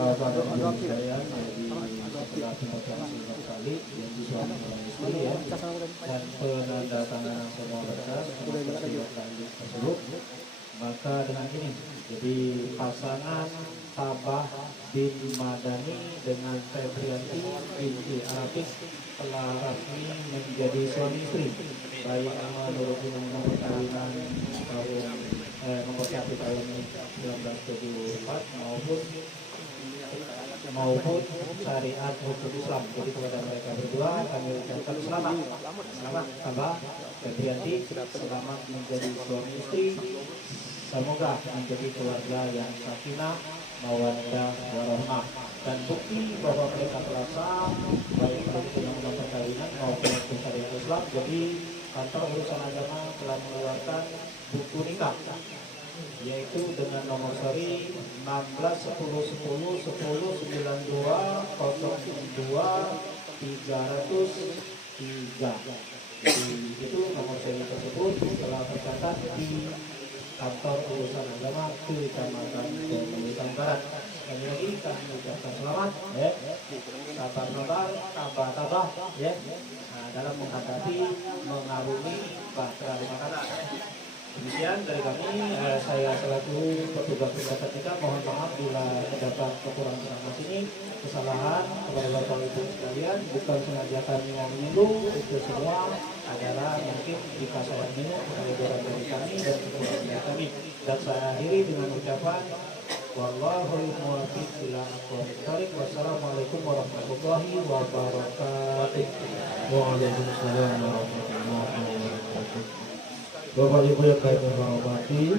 Pada umum saya di sebelah pemotong singkat kali yang disuami oleh istri ya, dan penandatanganan semua berkas tersebut, maka dengan ini jadi pasangan Sabah bin Madani dengan Febrianti binti Arafik telah resmi menjadi suami istri, baik menurut undang-undang perkawinan tahun nomor 1 tahun 1974 maupun syariat hukum Islam. Jadi kepada mereka berdua kami ucapkan selamat Sabah Febrianti, selamat menjadi suami istri. Semoga menjadi keluarga yang sakinah, mawaddah, warahmah. dan bukti bahwa mereka telah sah baik menurut undang-undang perkawinan maupun hukum syariat Islam. Jadi kantor urusan agama telah mengeluarkan buku nikah yaitu dengan nomor seri 16101010020303. Jadi itu nomor seri tersebut telah tercatat di kantor urusan agama Kecamatan Pemilikan Barat. Sekali lagi kami ucapkan selamat ya. Sabar-sabar, tabah-tabah ya. Nah, dalam menghadapi mengarungi Bahtera 5 Kata. Demikian dari kami, saya selaku petugas PKK mohon maaf bila terdapat kekurangan dalam ini, kesalahan kepada bapak ibu sekalian, bukan sengaja kami mau menyinggung, itu semua adalah mungkin jika saya menyinggung kelebihan dari kami dan kekurangan dari kami. Dan saya akhiri dengan ucapan wallahul muwaffiq ila aqwamit thoriq. Wassalamualaikum warahmatullahi wabarakatuh. Waalaikumsalam warahmatullahi wabarakatuh. Bapak Ibu yang kami hormati,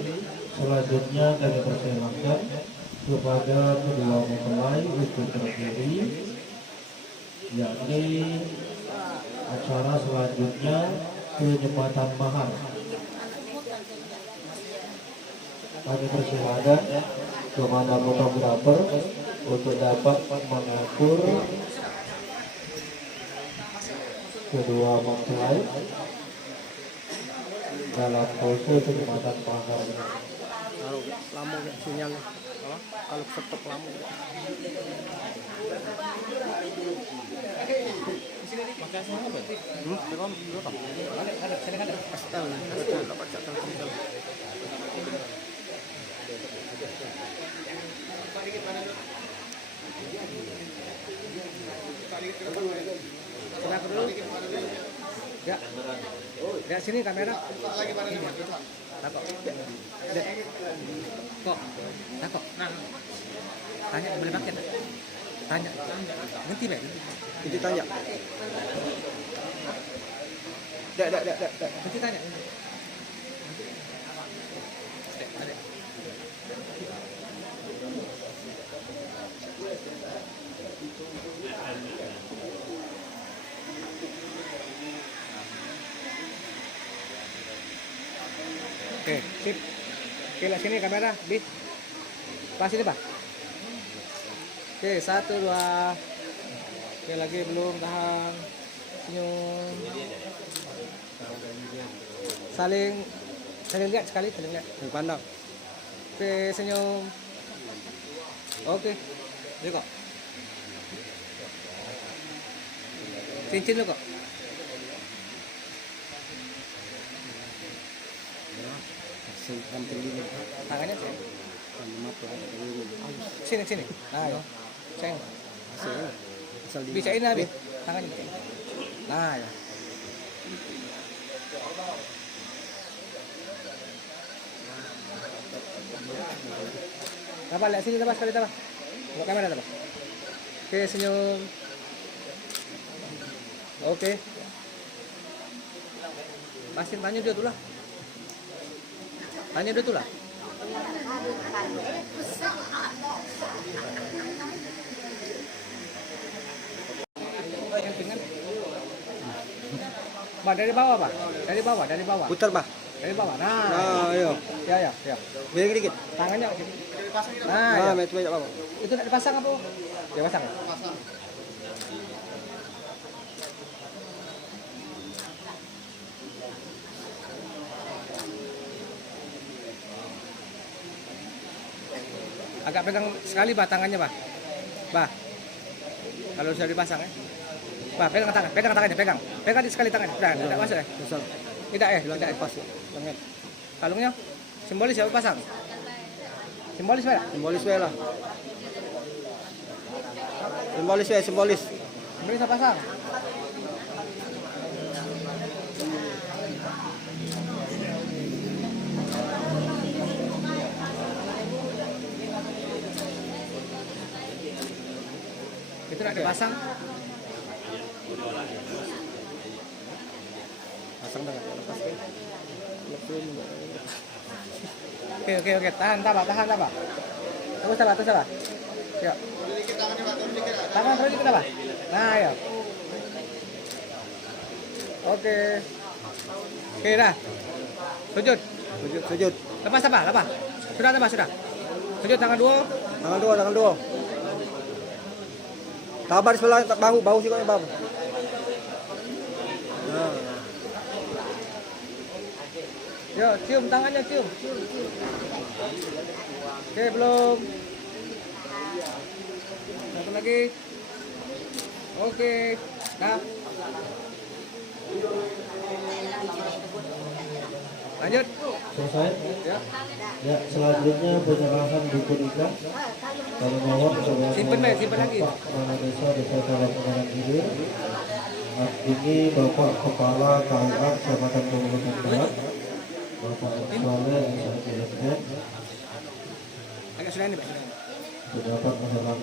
selanjutnya kami persilahkan kepada kedua mempelai untuk berdiri, yakni acara selanjutnya penyematan mahar. Kami persilahkan kepada fotografer untuk dapat mengukur kedua mempelai dalam pose penyematan mahar. Kalau lama sinyal, kalau stop lama. Ya. Ya sini kamera. Takok. Kok. Takok. Tanya boleh pakai tak? Tanya. Nanti Mek. Nanti tanya. Dak. Nanti tanya. Oke, sip. Oke, lihat sini kamera, Bi. Pas ini, Pak. Oke, 1, 2. Oke, lagi belum, tahan. Senyum. Saling lihat sekali, saling lihat. Pandang. Oke, senyum. Oke. Ini kok. Cincin lu kok. Tangannya sini. Nah, ya. Sayang. Bisa ini habis. Tangannya. Nah, ya. Apa lihat sini tabas sekali tabas. Buka kamera tabas. Oke, senyum. Oke. Pasti tanya dia tuh lah. Tanya dia tuh lah. Pak, dari bawah, Pak. Dari bawah. Putar, Pak. Dari bawah. Nah. Nah, ayo. Ya. Biar dikit. Tangannya. Nah, ya. metu banyak apa? Itu nak dipasang apa? Ya pasang. Agak pegang sekali bah tangannya bah. Kalau sudah dipasang ya. Pegang tangannya, pegang sekali tangannya. Tidak masuk ya. Tidak Pas. Tangan. Kalungnya simbolis ya pasang. Simbolis lah. Simbolis wae lah. Simbolis. Simbolis pasang. Itu nak dipasang. Pasang dah. Lepas. Oke. Tahan, tabah. Terus tabah. Ya. Tangan project kenapa? Nah, ya. Oke. Oke, dah. Sujud. Sujud. Lepas apa? Lepas. Sudah, sudah. Sujud tangan dua. Tangan dua. Tabar sebelah bahu sih kau bahu. Nah. Yo, cium tangannya, cium. Oke, belum. Satu lagi. Oke. Nah. Lanjut. Selesai? Ya. Ya, selanjutnya penyerahan buku nikah. Kami mohon saudara Simpen lagi. Pak Kepala Desa Desa Talang Hilir. Ini Bapak Kepala KUA Kecamatan Pegunungan Barat, Bapak Saleh SIDFN, Agak sudah ini, Pak. terdapat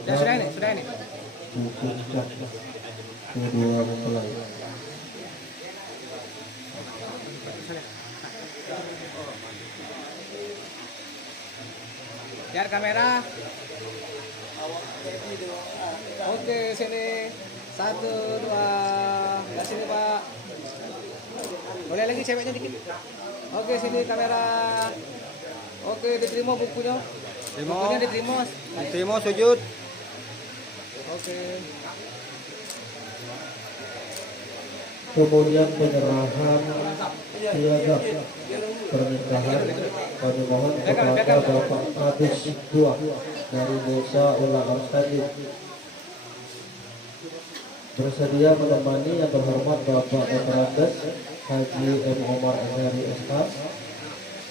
Ya, masyarakat sudah ini. buku nikah kedua mempelai. Lihat kamera. Oke, sini. 1, 2. Lihat sini, Pak. Boleh lagi ceweknya dikit. Oke, sini kamera. Oke, diterima bukunya. Bukunya diterima. Terima sujud. Oke. Kemudian penyerahan piagam pernikahan. Kami mohon kepada Bapak Kadis II dari Desa Ulangan Stadi bersedia menemani yang terhormat Bapak Dr. Haji M. Omar MRI SH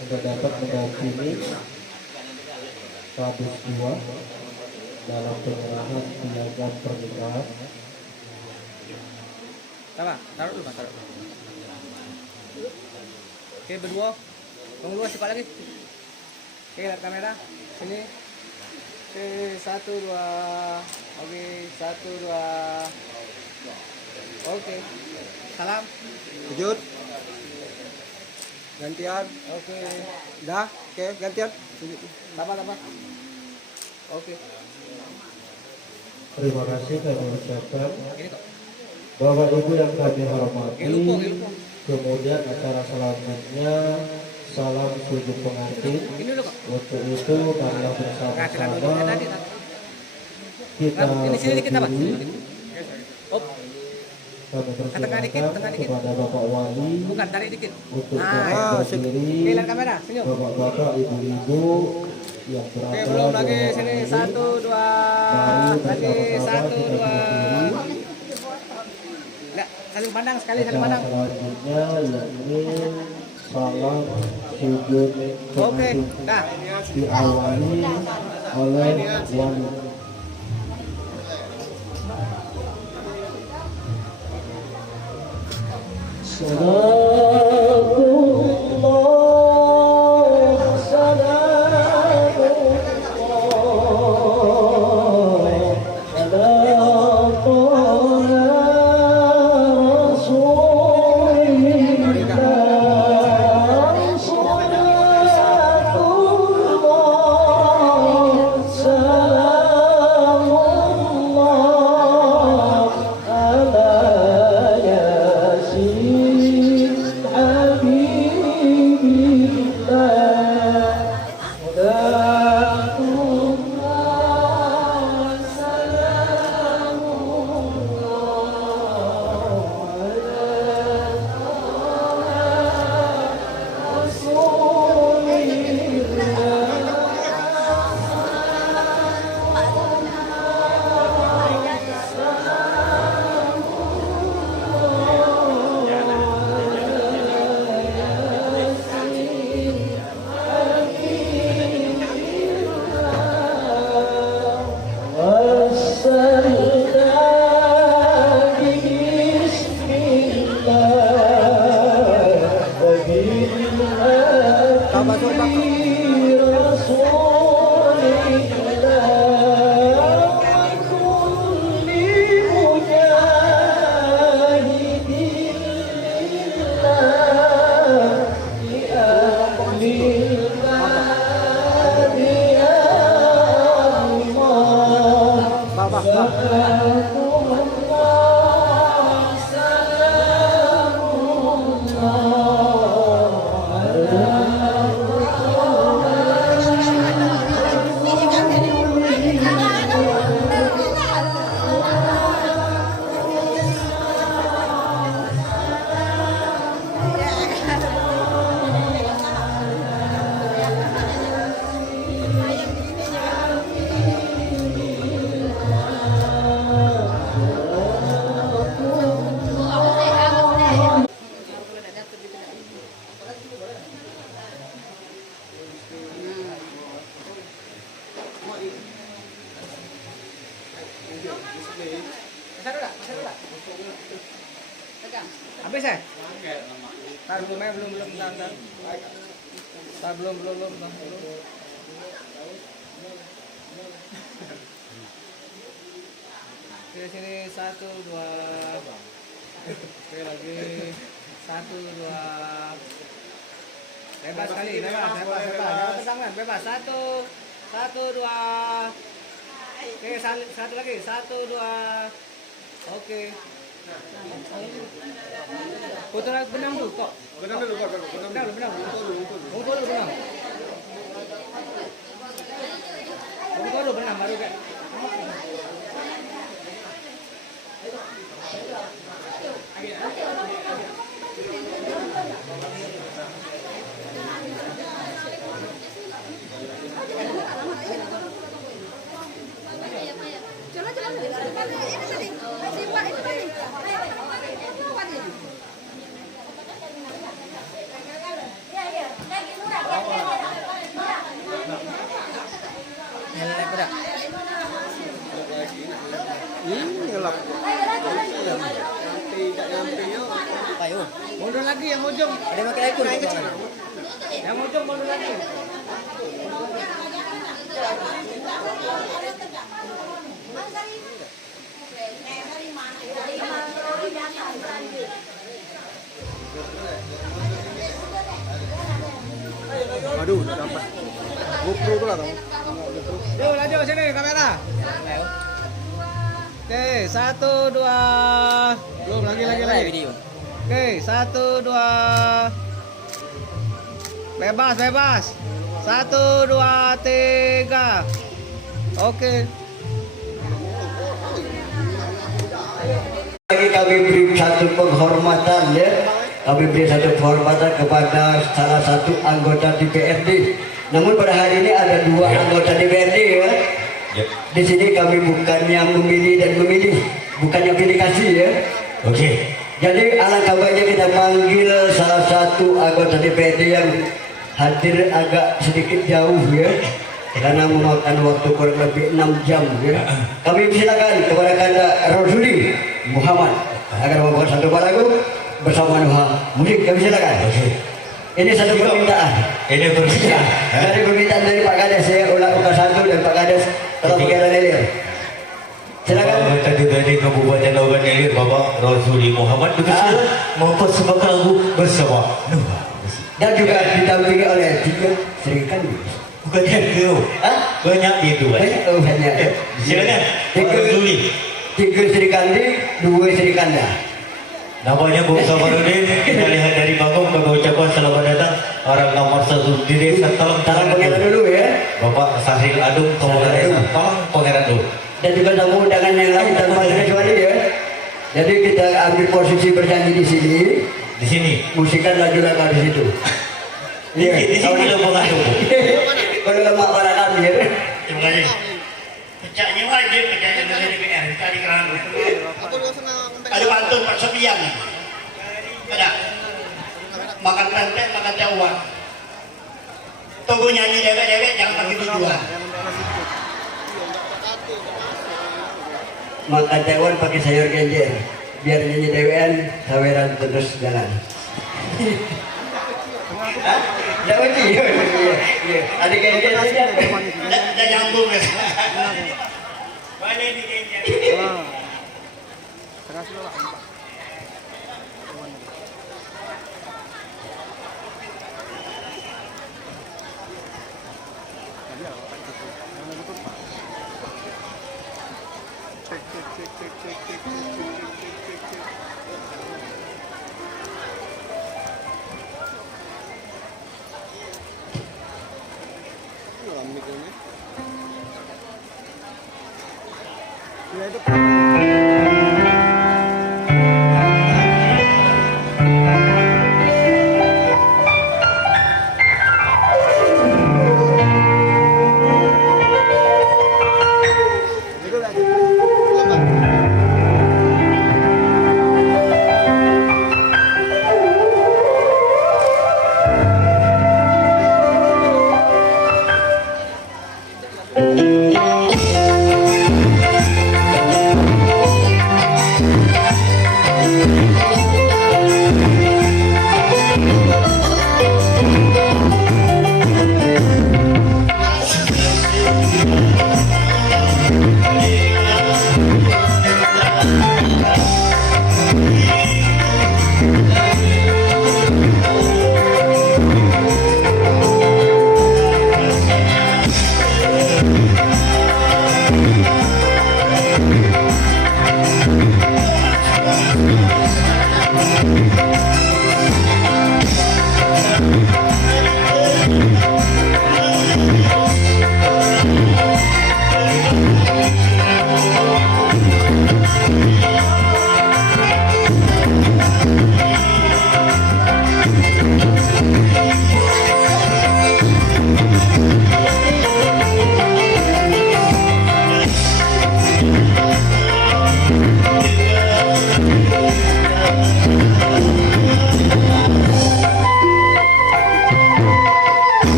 untuk dapat mendampingi Kadis II dalam penyerahan piagam pernikahan. Taruh dulu, Pak. Oke, berdua. Tunggu dulu, cepat lagi. Oke, lihat kamera. Sini. Oke, 1, 2. Oke, 1, 2. Oke. Salam. Sujud. Gantian. Oke. Dah. Oke, gantian. Sujud. Tambah. Oke. Terima kasih kami ucapkan. Ini kok. Bapak Ibu yang kami hormati, Ilmu. kemudian acara selanjutnya salam sujud pengantin. Ini dulu kok. Untuk itu marilah Perhatikan dulu bersama-sama tadi. kita Ini sini dikit, Pak. berdiri. Oh, Kami tengah dikit, persilakan tengah dikit. kepada Bapak Wali bukan, tarik dikit. untuk Nah, dapat ya. berdiri. Oke, lihat kamera. Senyum. Bapak-bapak, ibu-ibu yang Oke, berada belum di lagi. ruangan Sini ini, 1, 2. mari Lagi bersama-sama 1, kita 2. berdiri. Lihat, saling pandang sekali, saling Acara pandang. selanjutnya yakni salam sujud Oke, pengantin dah. diawali oleh wali. Habis ya? Tar belum tar. Tar belum. Sini 1 2. Oke lagi 1 2. Bebas kali, bebas. Tangan, bebas. 1 2. Oke, satu lagi. 1 2. Oke. Foto lagi benang dulu kok. Benang dulu. Foto dulu benang. Foto dulu benang baru kayak. Ngelap. Mundur lagi yang ujung. Ada pakai ekor. Yang ujung mundur lagi. Aduh, dapat. GoPro tuh lah kamu. Yuk lanjut sini kamera. Oke, 1 2. Belum lagi. Video. Oke, 1 2. Bebas. 1 2 3. Oke. Lagi kami beri satu penghormatan ya. Kami beri satu penghormatan kepada salah satu anggota DPRD. Namun pada hari ini ada 2 anggota DPRD ya. Di sini kami bukannya memilih dan memilih, bukannya pilih kasih ya. Oke. Jadi alangkah baiknya kita panggil salah satu anggota DPRD yang hadir agak sedikit jauh ya, karena memakan waktu kurang lebih 6 jam ya. Kami silakan kepada Kanda Rosuli Muhammad agar membuat satu lagu bersama Nuha Musik. Kami silakan. Ini satu permintaan. Ini permintaan. Dari permintaan dari Pak Kades ya, ulang satu dan Pak Kades kalau pikiran Elir. Silakan. Tadi dari Kabupaten Logan Ilir Bapak Rosuli Muhammad mempersembahkan lagu bersama Nuha. Dan juga didampingi oleh 3 Sri Kandi. Bukan itu. Banyak itu. Banyak. Silakan. Pak Rosuli. 3 Sri Kandi, 2 Sri Kanda. Namanya Bung Samarudin. Kita lihat dari panggung kami ucapkan selamat datang orang nomor 1 di desa Talang Pangeran dulu ya. Bapak Sahil Adung Komunikasi Talang Pangeran dulu. Dan juga tamu undangan yang lain tanpa kecuali ya. Jadi kita ambil posisi bernyanyi di sini. Di sini. Musikan lagu-lagu di situ. Iya. Di sini lo pengadu. Kalau lemak orang ambil. Terima kasih. Pecahnya wajib pecahnya dari DPR kali kerana. Ada pantun Pak Sofian. Ada. Makan tempe, makan jauhan. Tunggu nyanyi dewek-dewek jangan pakai tujuan. Makan tewan pakai sayur genjer. Biar nyanyi dewean, saweran terus jalan. Tidak betul. Iya. Ada genjer saja. Tidak nyambung. Boleh di genjer. Thank you.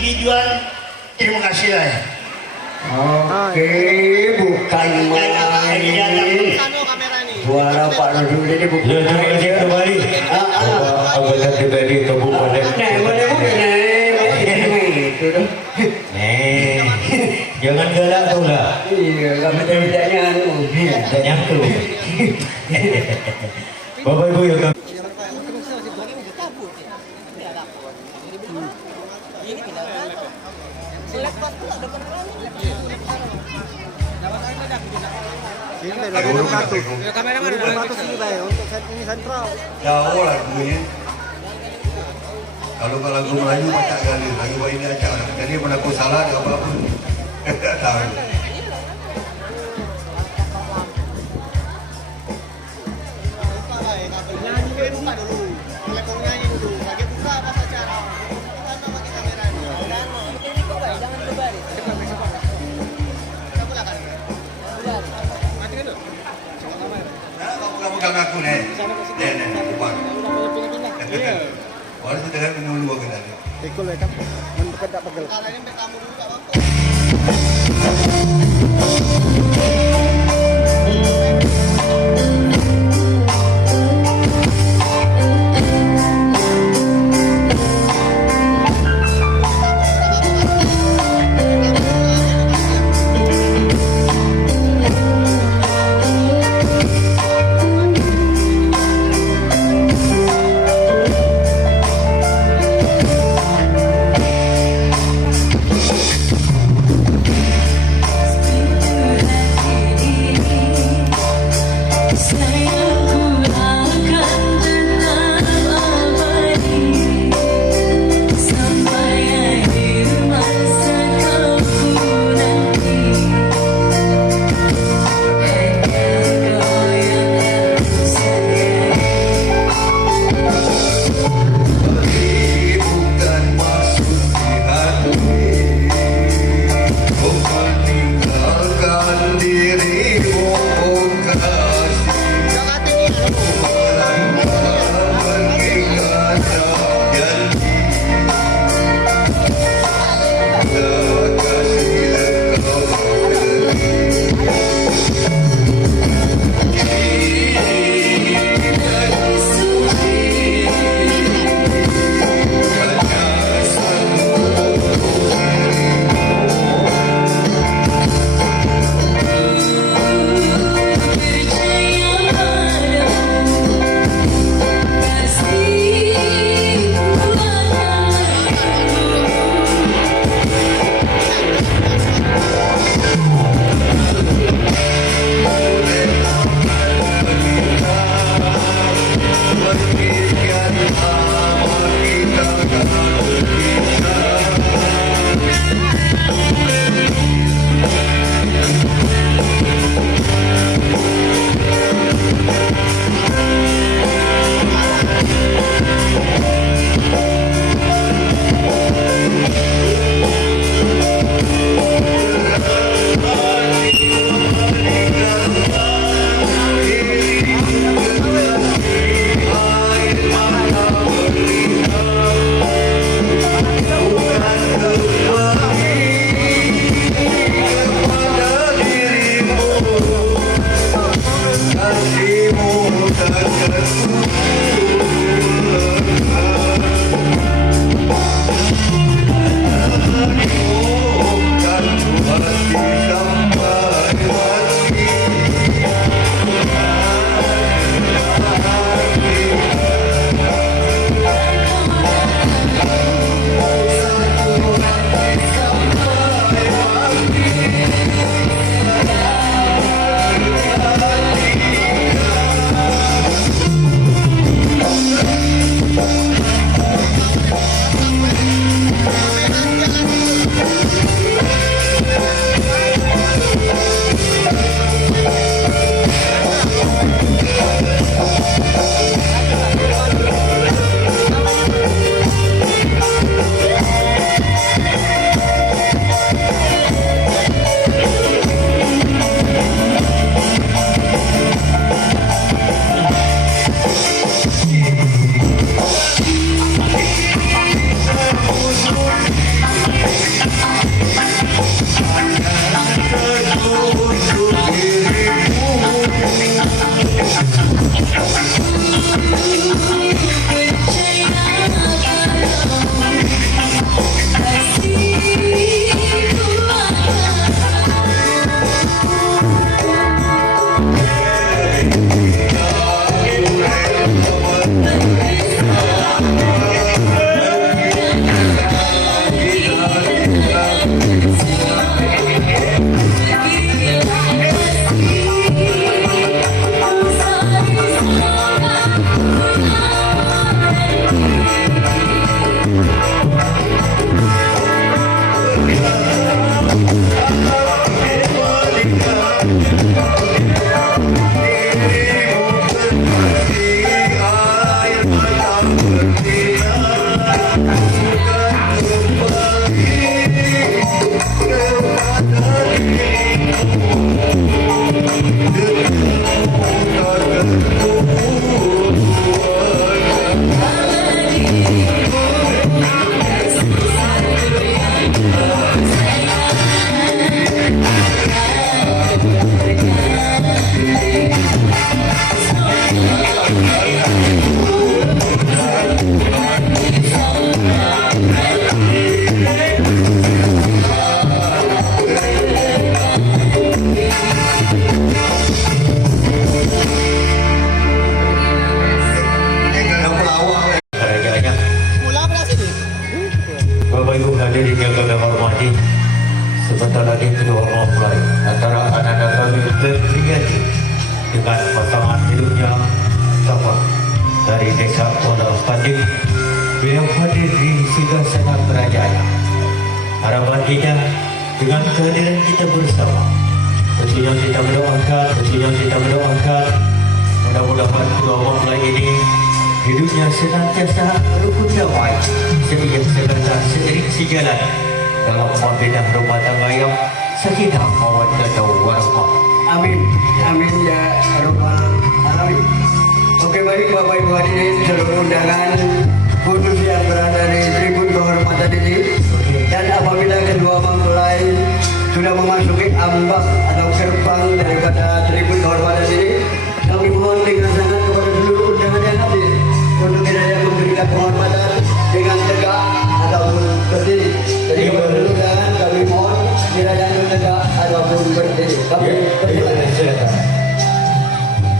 videoan. Terima kasih lah ya. Oke, bukan main. Suara Pak Nurdin ini bukan Ya, terima kasih kembali. Anggota DPRD Kabupaten. Itu dong. Jangan galak kau lah. Iya, kami tidak nyangku. Tak nyangka. Bapak Ibu yang kami Jauh lah bunyi. Kalau lagu Melayu macam kali, lagu ini aja. Jadi mana aku salah dengan apa pun. Tahu. Bukan aku nih. Nih, bukan. Baru kita kan menunggu kita. Ikut lah kan, mendekat tak pegel. Kerajaannya. Bapak Ibu hadirin yang kami hormati, sebentar lagi kedua mempelai antara anak-anak kami terjadi dengan pasangan hidupnya sama dari desa Pondok Tanjung yang hadir di singgasana kerajaan. Harapan kita dengan kehadiran kita bersama, tentunya kita mendoakan mudah-mudahan kedua mempelai ini hidupnya senantiasa rukun damai seiring segala seiring sejalan dalam membina rumah tangga yang sakinah mawaddah warahmah. Amin. Amin ya rabbal alamin. Oke, baik Bapak Ibu hadirin seluruh undangan khusus yang berada di tribun kehormatan ini, dan apabila kedua mempelai sudah memasuki ambang atau gerbang daripada tribun kehormatan ini, kami mohon dengan sangat kepada seluruh undangan yang hadir untuk tidak yang memberikan penghormatan dengan tegak ataupun berdiri. Jadi kepada seluruh undangan kami mohon tidak yang tegak ataupun berdiri. Kami Silakan.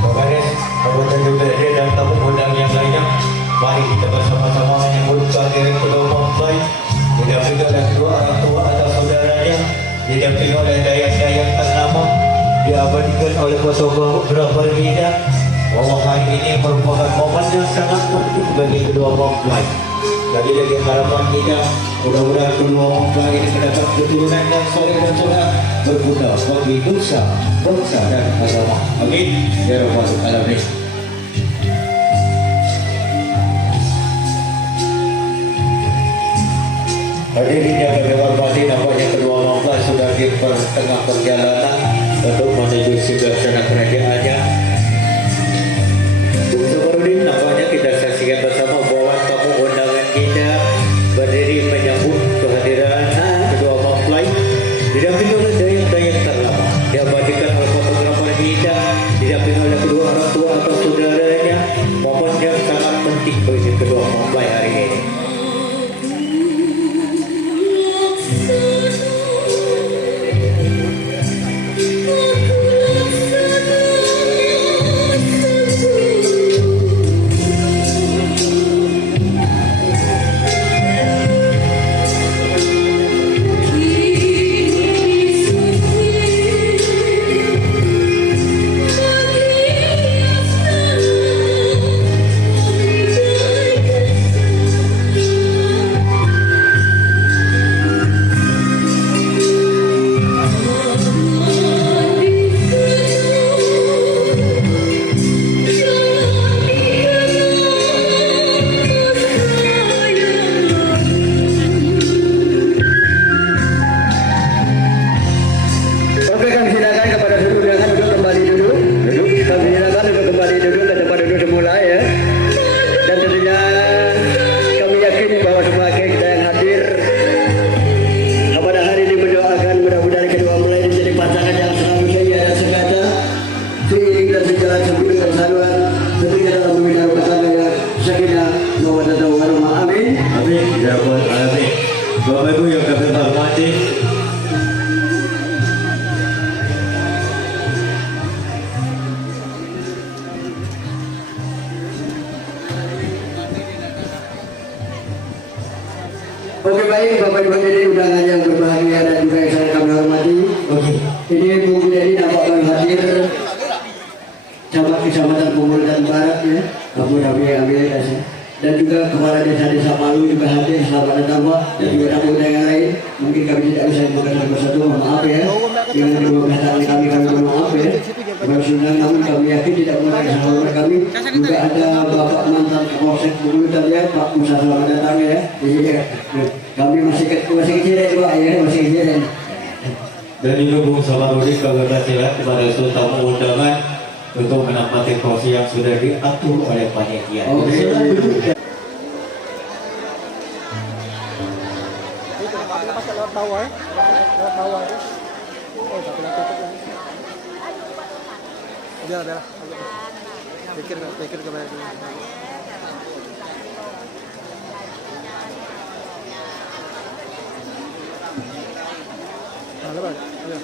Bapak Res, anggota DPRD dan tamu undangan yang lainnya, mari kita bersama-sama menyambut kehadiran kedua mempelai didampingi oleh kedua orang tua atau saudaranya, didampingi oleh dayang-dayang ternama, diabadikan oleh fotografer kita, bahwa hari ini merupakan momen yang sangat penting bagi kedua mempelai. Lagi-lagi harapan kita, mudah-mudahan kedua mempelai ini mendapat keturunan yang soleh dan soleh berguna bagi nusa, bangsa dan agama. Amin ya rabbal alamin. Hadirin yang kami hormati, nampaknya kedua mempelai sudah di tengah perjalanan untuk menuju singgasana kerajaannya. Sebelum nampaknya kita saksikan bersama bahwa tamu undangan kita berdiri menyambut kehadiran kedua mempelai didampingi oleh dayang-dayang ternama, diabadikan oleh fotografer kita, didampingi oleh kedua orang tua atau saudaranya. Momen yang sangat penting bagi kedua mempelai hari ini. desa-desa Palu juga hadir, selamat datang Pak, dan juga tamu undangan yang lain. Mungkin kami tidak bisa dibuka satu-satu, mohon maaf ya. Dengan kedua belah tangan kami mohon maaf ya. Kami undang, namun kami yakin tidak mengurangi sahabat kami. Juga ada Bapak mantan Kapolsek Bulutan ya, Pak Musa, selamat datang ya. Iya, kami masih kecil ya Pak ya, masih kecil ya. Dan juga Bung Samarudin kami persilakan kepada seluruh tamu undangan untuk menempati kursi yang sudah diatur oleh panitia. Oke. Lewat bawah, lewat bawah itu. Oh, tapi tutup lagi. Biar. Pikir ke mana dulu. Nah, lepas. Ya.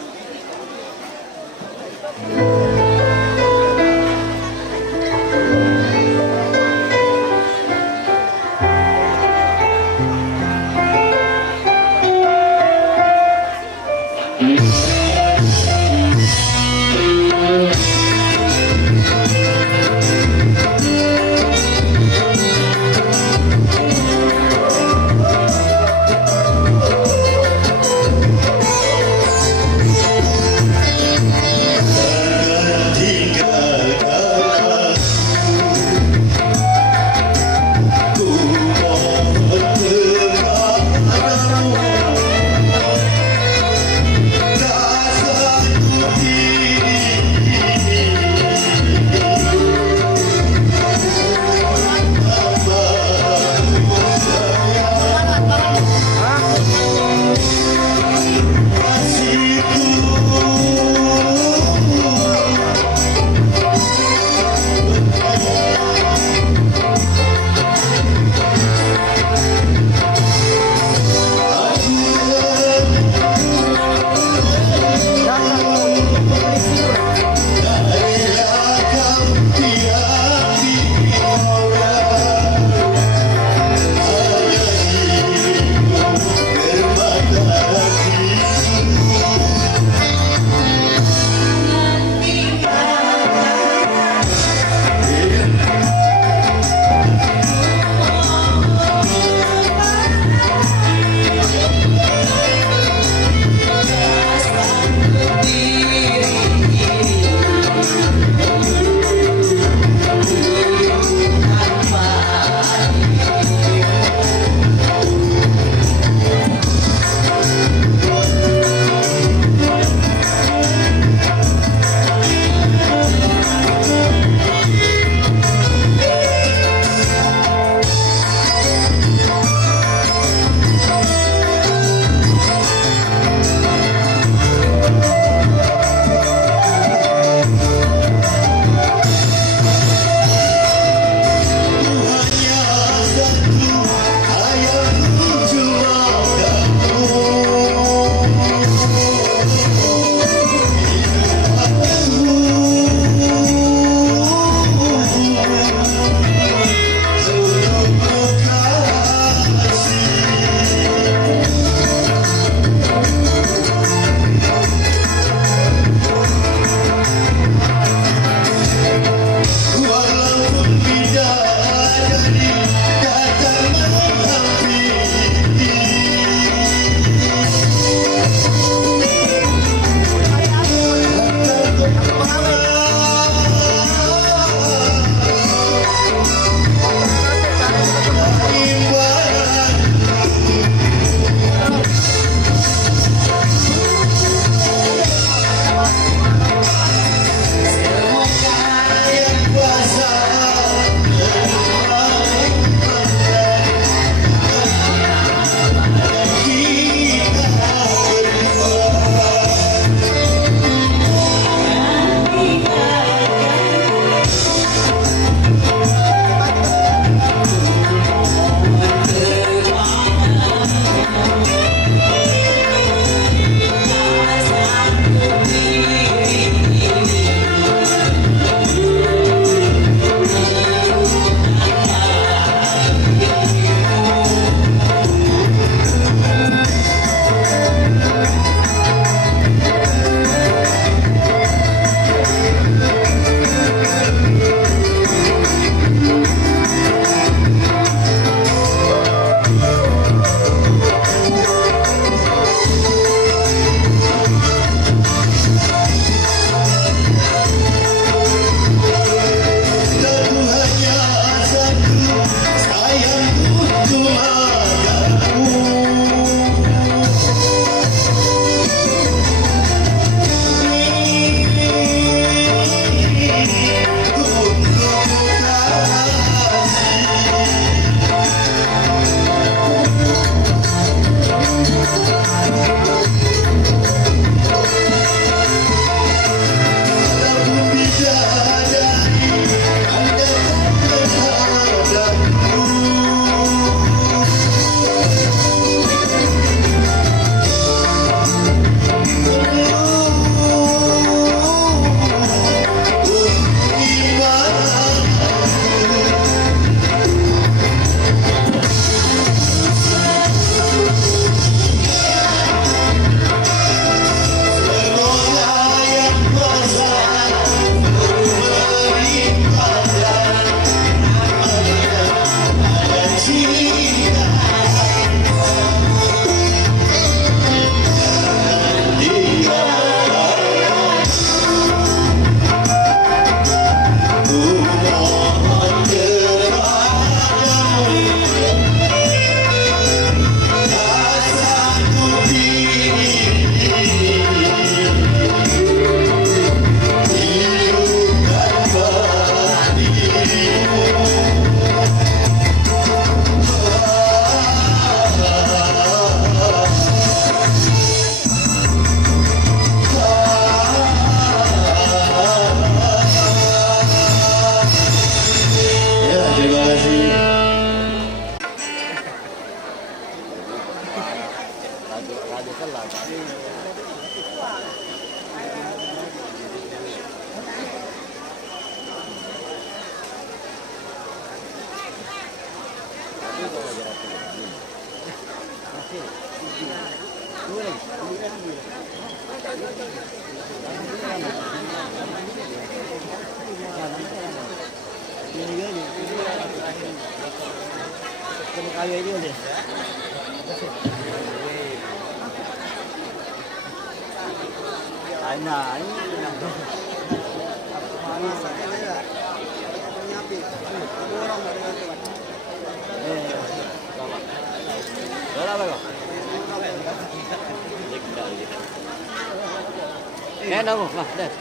Noh, lah, dah.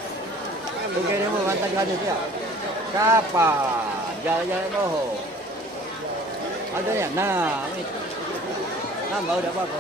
Okey, dia mau mantan kau dia. Siapa? Jalan-jalan doh. Ada ya? Nah, ini. Nah, baru dah apa?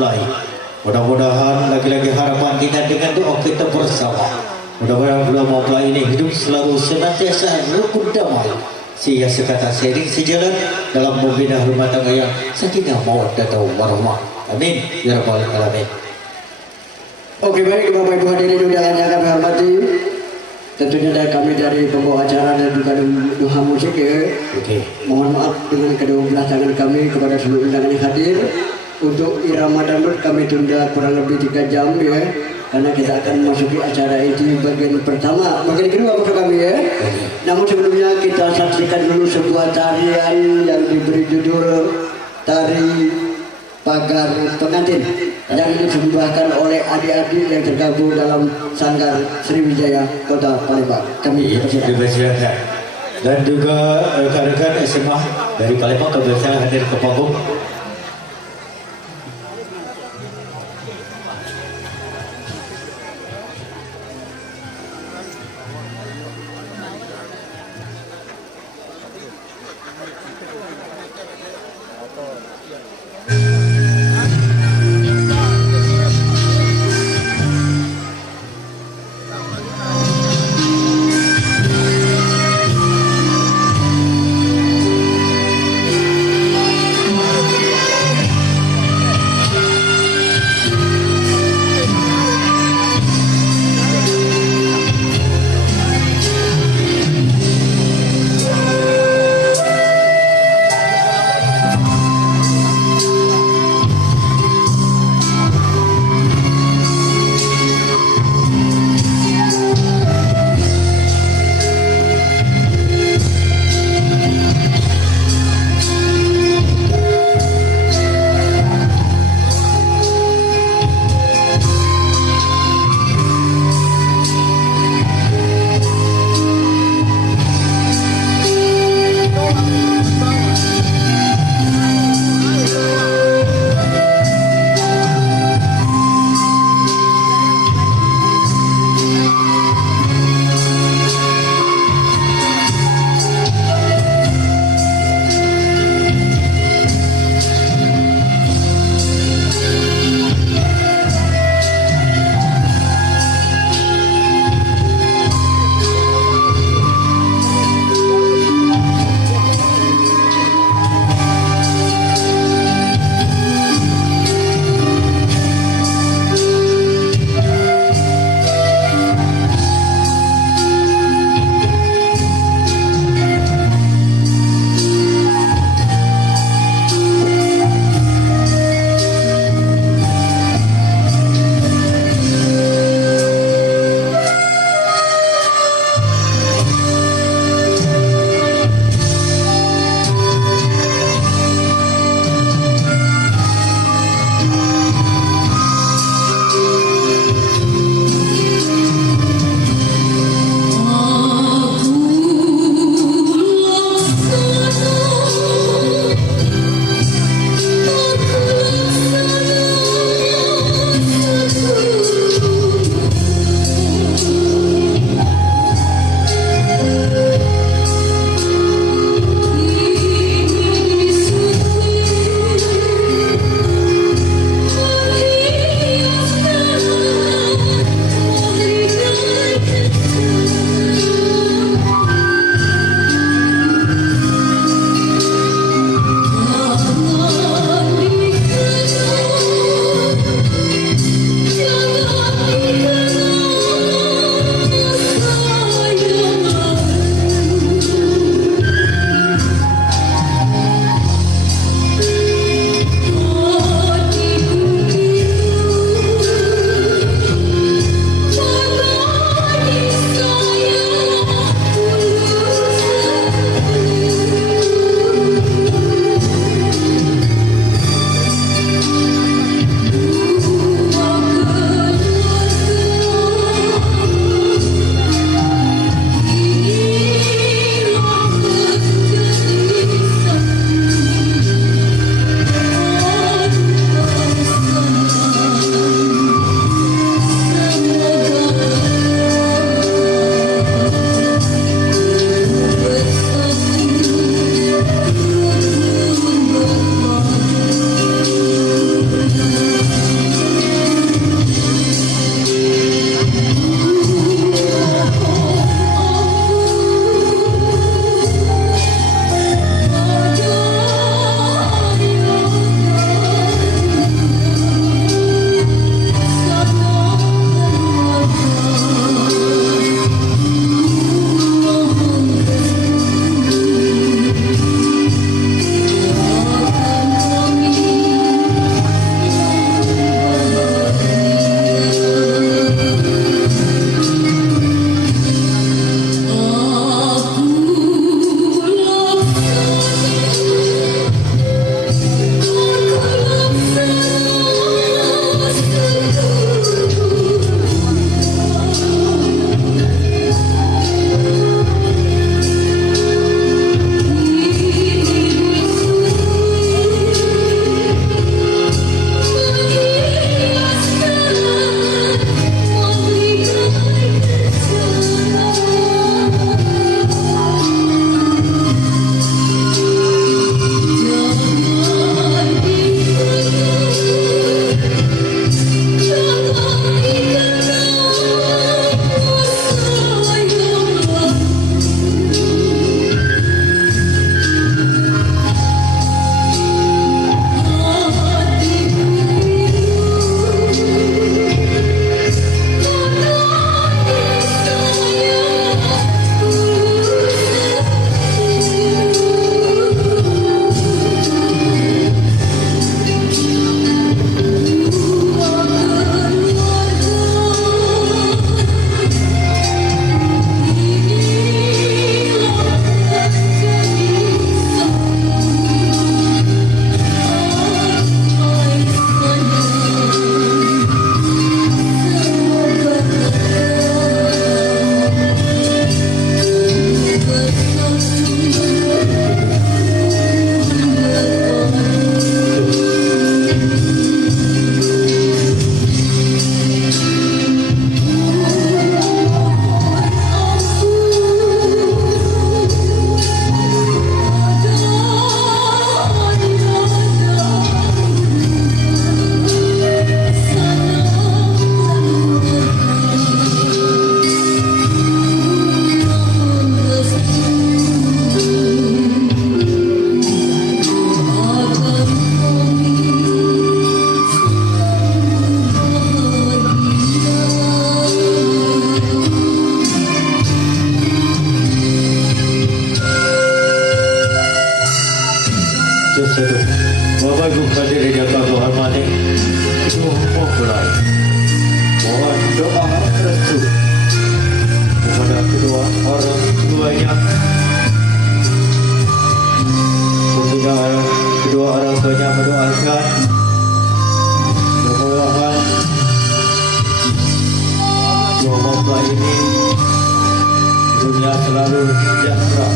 Mempelai. Mudah-mudahan lagi-lagi harapan kita dengan doa kita bersama. Mudah-mudahan kedua mempelai ini hidup selalu senantiasa rukun damai. Sehingga sekata sering sejalan dalam membina rumah tangga yang sakinah mawaddah warahmah. Amin ya rabbal alamin. Oke, baik Bapak Ibu hadirin undangan yang kami hormati. Tentunya dari kami dari pembawa acara dan juga duha musik ya. Oke. Mohon maaf dengan kedua belah tangan kami kepada seluruh undangan yang hadir. Untuk irama dangdut kami tunda kurang lebih 3 jam ya, karena kita akan memasuki acara ini bagian pertama, bagian kedua maksud kami ya. Namun sebelumnya kita saksikan dulu sebuah tarian yang diberi judul Tari Pagar Pengantin yang disumbangkan oleh adik-adik yang tergabung dalam Sanggar Sriwijaya Kota Palembang. Kami dipersilakan. Dan juga rekan-rekan SMA dari Palembang kebetulan hadir ke panggung. Doa mulai. Mohon doa restu kepada kedua orang tuanya. Sesudah kedua orang tuanya mendoakan, mudah-mudahan dua mempelai ini dunia selalu sejahtera.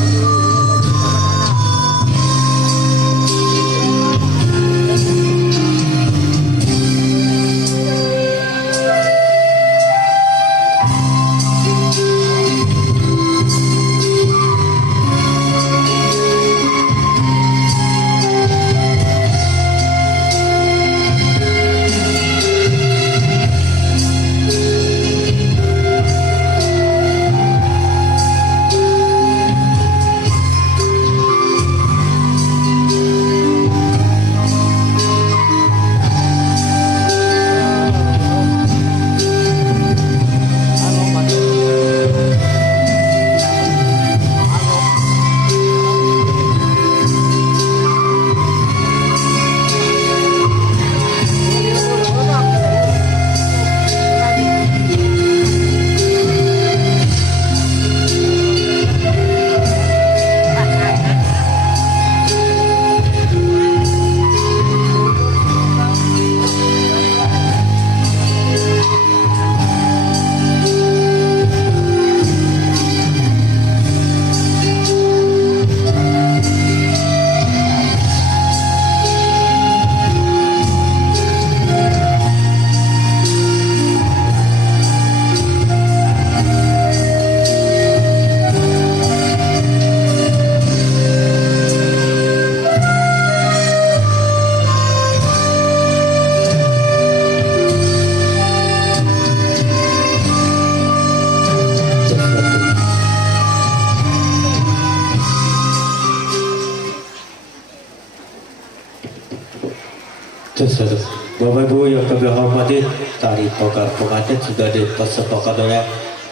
Bapak Ibu yang kami hormati, tari togar pengantin sudah dipersepakati oleh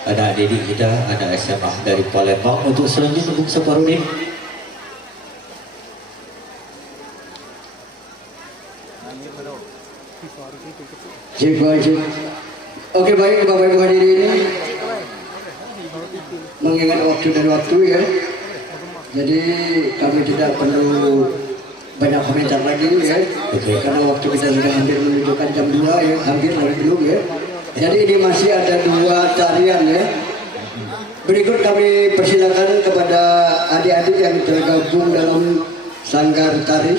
anak didik kita, anak SMA dari Palembang. Untuk selanjutnya Bung Saparudin. Oke, baik Bapak Ibu hadirin, mengingat waktu dan waktu ya, jadi kami tidak perlu banyak komentar lagi ya, karena waktu kita sudah hampir menunjukkan jam 2 ya, hampir dari dulu ya. Jadi ini masih ada 2 tarian ya. Berikut kami persilakan kepada adik-adik yang tergabung dalam sanggar tari,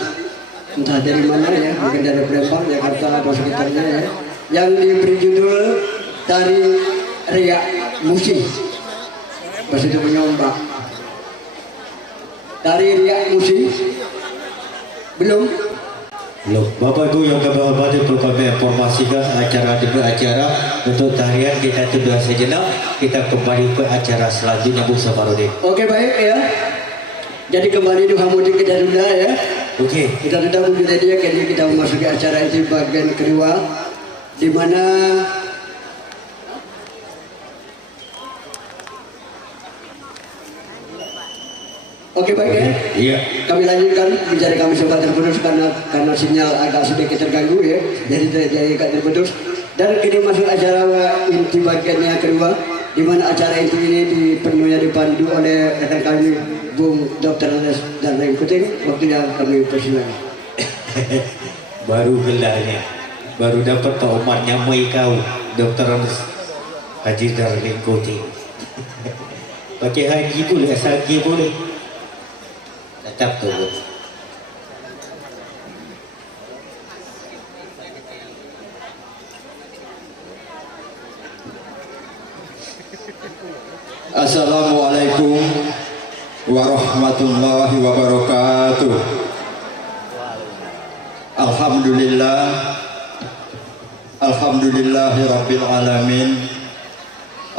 entah dari mana ya, mungkin dari Palembang, Jakarta atau sekitarnya ya, yang diberi judul Tari Riak Musi, bahasa itu menyombak. Tari Riak Musi. Belum. Bapak Ibu yang kami hormati, perlu kami informasikan acara demi acara untuk tarian kita tunda sejenak. Kita kembali ke acara selanjutnya Bung Saparudin. Oke, baik ya. Jadi kembali di Hamudi kita tunda ya. Oke. Kita tunda Bung dia, jadi kita memasuki acara itu bagian kedua, di mana oke, baik ya. Iya. Kami lanjutkan bicara kami sempat terputus karena sinyal agak sedikit terganggu ya. Jadi agak terputus. Dan ini masuk acara inti bagian yang kedua, di mana acara inti ini dipenuhnya dipandu oleh rekan kami Bung Dr. Anes dan lain kuting. Waktunya kami persilakan. Baru gelarnya, baru dapat Pak Umar nyamai kau, Dr. Anes Haji Darling Kuting. Pakai haji boleh, asal boleh. Tetap tuh. Assalamualaikum warahmatullahi wabarakatuh. Alhamdulillahirabbil alamin.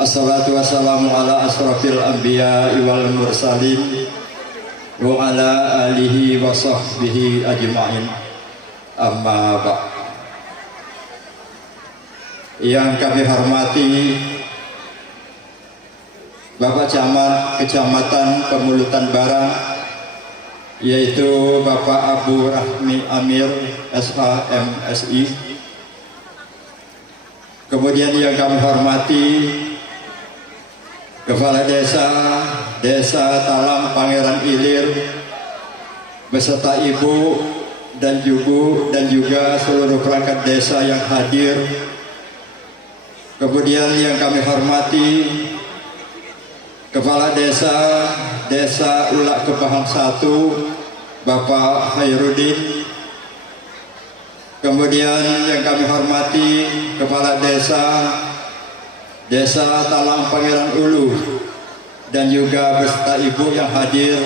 Assalatu wassalamu ala asrafil anbiya wal mursalin wa ala alihi wa sahbihi ajma'in. Amma ba'd. Yang kami hormati Bapak Camat Kecamatan Pemulutan Barat, yaitu Bapak Abu Rahmi Amir SH MSI, Kemudian yang kami hormati Kepala Desa Talang Pangeran Ilir beserta ibu dan juga seluruh perangkat desa yang hadir. Kemudian yang kami hormati Kepala Desa Ulak Kepahang 1 Bapak Hairudin. Kemudian yang kami hormati Kepala Desa Talang Pangeran Ulu dan juga beserta ibu yang hadir.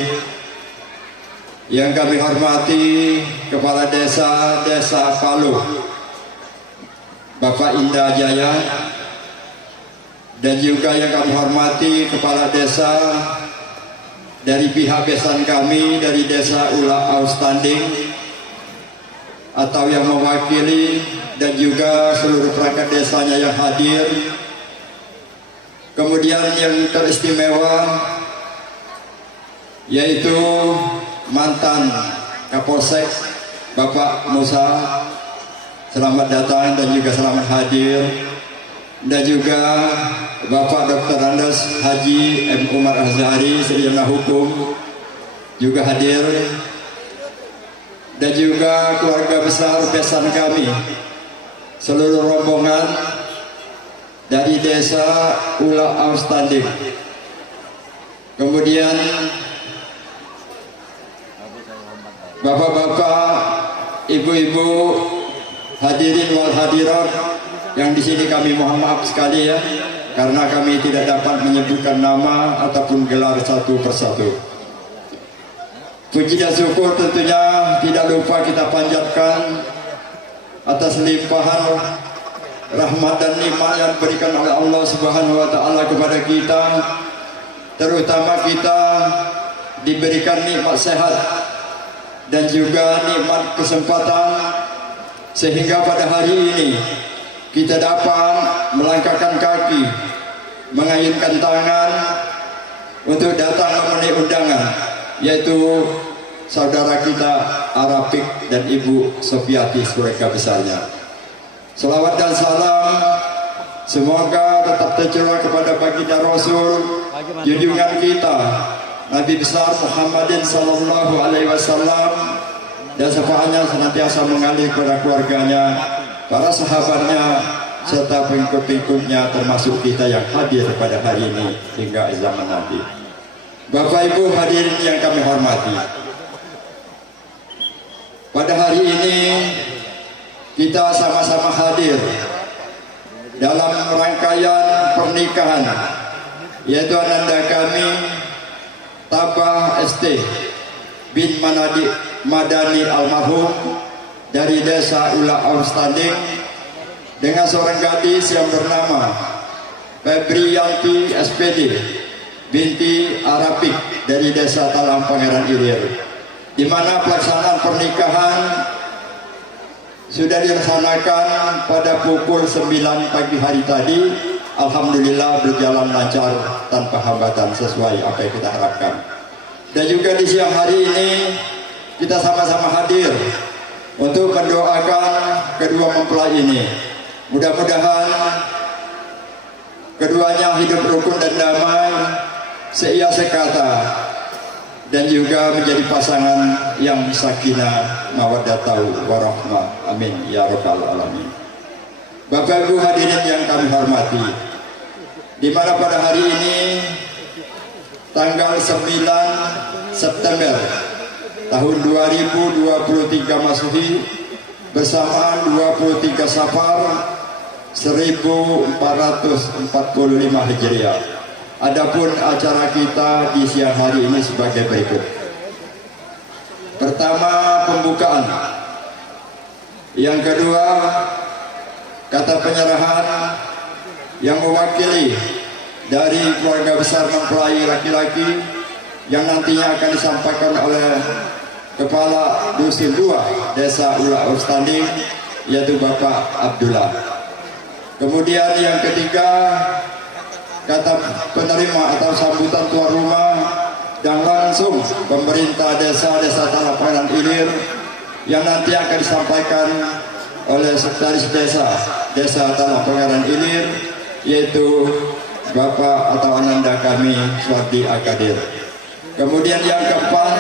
Yang kami hormati Kepala Desa Palu Bapak Indah Jaya, dan juga yang kami hormati Kepala Desa dari pihak besan kami dari Desa Ula Outstanding atau yang mewakili, dan juga seluruh perangkat desanya yang hadir. Kemudian yang teristimewa yaitu mantan Kapolsek Bapak Musa, selamat datang dan juga selamat hadir. Dan juga Bapak Dr. Andes Haji M. Umar Azhari, Sarjana Hukum juga hadir. Dan juga keluarga besar besan kami, seluruh rombongan dari Desa Ula Outstanding. Kemudian bapak-bapak, ibu-ibu, hadirin wal hadirat yang di sini kami mohon maaf sekali ya, karena kami tidak dapat menyebutkan nama ataupun gelar satu persatu. Puji dan syukur tentunya tidak lupa kita panjatkan atas limpahan rahmat dan nikmat yang diberikan oleh Allah Subhanahu wa taala kepada kita, terutama kita diberikan nikmat sehat dan juga nikmat kesempatan sehingga pada hari ini kita dapat melangkahkan kaki, mengayunkan tangan untuk datang memenuhi undangan, yaitu saudara kita Arapik dan Ibu Sofiati sekeluarga besarnya. Selawat dan salam semoga tetap tercurah kepada baginda Rasul junjungan kita Nabi besar Muhammadin sallallahu alaihi wasallam, dan syafaatnya senantiasa mengalir kepada keluarganya, para sahabatnya, serta pengikut-pengikutnya, termasuk kita yang hadir pada hari ini hingga zaman nanti. Bapak Ibu hadirin yang kami hormati, pada hari ini kita sama-sama hadir dalam rangkaian pernikahan, yaitu ananda kami Tabah ST bin Madani almarhum dari Desa Ula Outstanding dengan seorang gadis yang bernama Febrianti SPD binti Arapik dari Desa Talang Pangeran Ilir, di mana pelaksanaan pernikahan sudah dilaksanakan pada pukul 9 pagi hari tadi. Alhamdulillah berjalan lancar tanpa hambatan sesuai apa yang kita harapkan. Dan juga di siang hari ini kita sama-sama hadir untuk mendoakan kedua mempelai ini. Mudah-mudahan keduanya hidup rukun dan damai, seia sekata, dan juga menjadi pasangan yang sakinah mawaddah warahmah. Amin ya rabbal alamin. Bapak Ibu hadirin yang kami hormati, di mana pada hari ini tanggal 9 September tahun 2023 Masehi bersamaan 23 Safar 1445 Hijriah. Adapun acara kita di siang hari ini sebagai berikut. Pertama, pembukaan. Yang kedua, kata penyerahan yang mewakili dari keluarga besar mempelai laki-laki yang nantinya akan disampaikan oleh Kepala Dusun 2 Desa Ula Outstanding, yaitu Bapak Abdullah. Kemudian yang ketiga, kata penerima atau sambutan tuan rumah dan langsung pemerintah Desa Talang Pangeran Ilir yang nanti akan disampaikan oleh Sekretaris Desa Talang Pangeran Ilir, yaitu Bapak atau Ananda kami Suwardi Akadir. Kemudian yang keempat,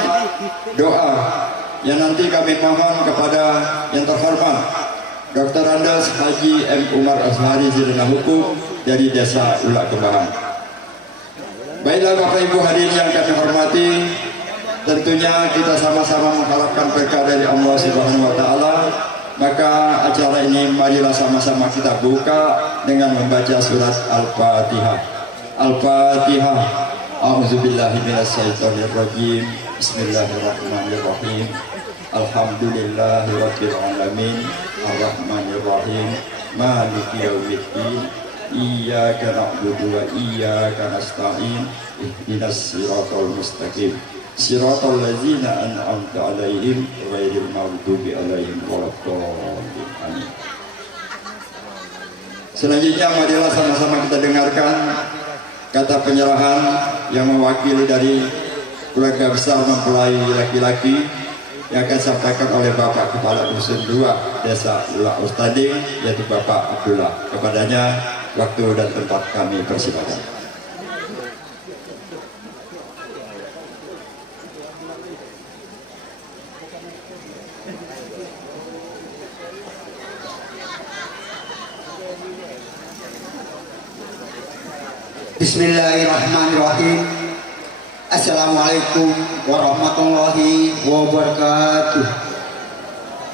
doa yang nanti kami mohon kepada yang terhormat Dr. Andes Haji M. Umar Azhari Zirna Hukum dari Desa Ulak Kembangan. Baiklah Bapak Ibu hadirin yang kami hormati, tentunya kita sama-sama mengharapkan berkah dari Allah Subhanahu wa taala. Maka acara ini marilah sama-sama kita buka dengan membaca surat Al-Fatihah. Al-Fatihah. A'udzubillahi minasyaitonirrajim. Bismillahirrahmanirrahim. Alhamdulillahirabbil alamin. Arrahmanirrahim. Maliki yaumiddin. Iyyaka na'budu wa iyyaka nasta'in. Ihdinas siratal mustaqim. Siratal ladzina an'amta 'alaihim ghairil maghdubi 'alaihim waladdallin. Amin. Selanjutnya marilah sama-sama kita dengarkan kata penyerahan yang mewakili dari keluarga besar mempelai laki-laki yang akan disampaikan oleh Bapak Kepala Dusun 2 Desa Ulak Ustading, yaitu Bapak Abdullah. Kepadanya waktu dan tempat kami persilakan. Bismillahirrahmanirrahim. Assalamualaikum warahmatullahi wabarakatuh.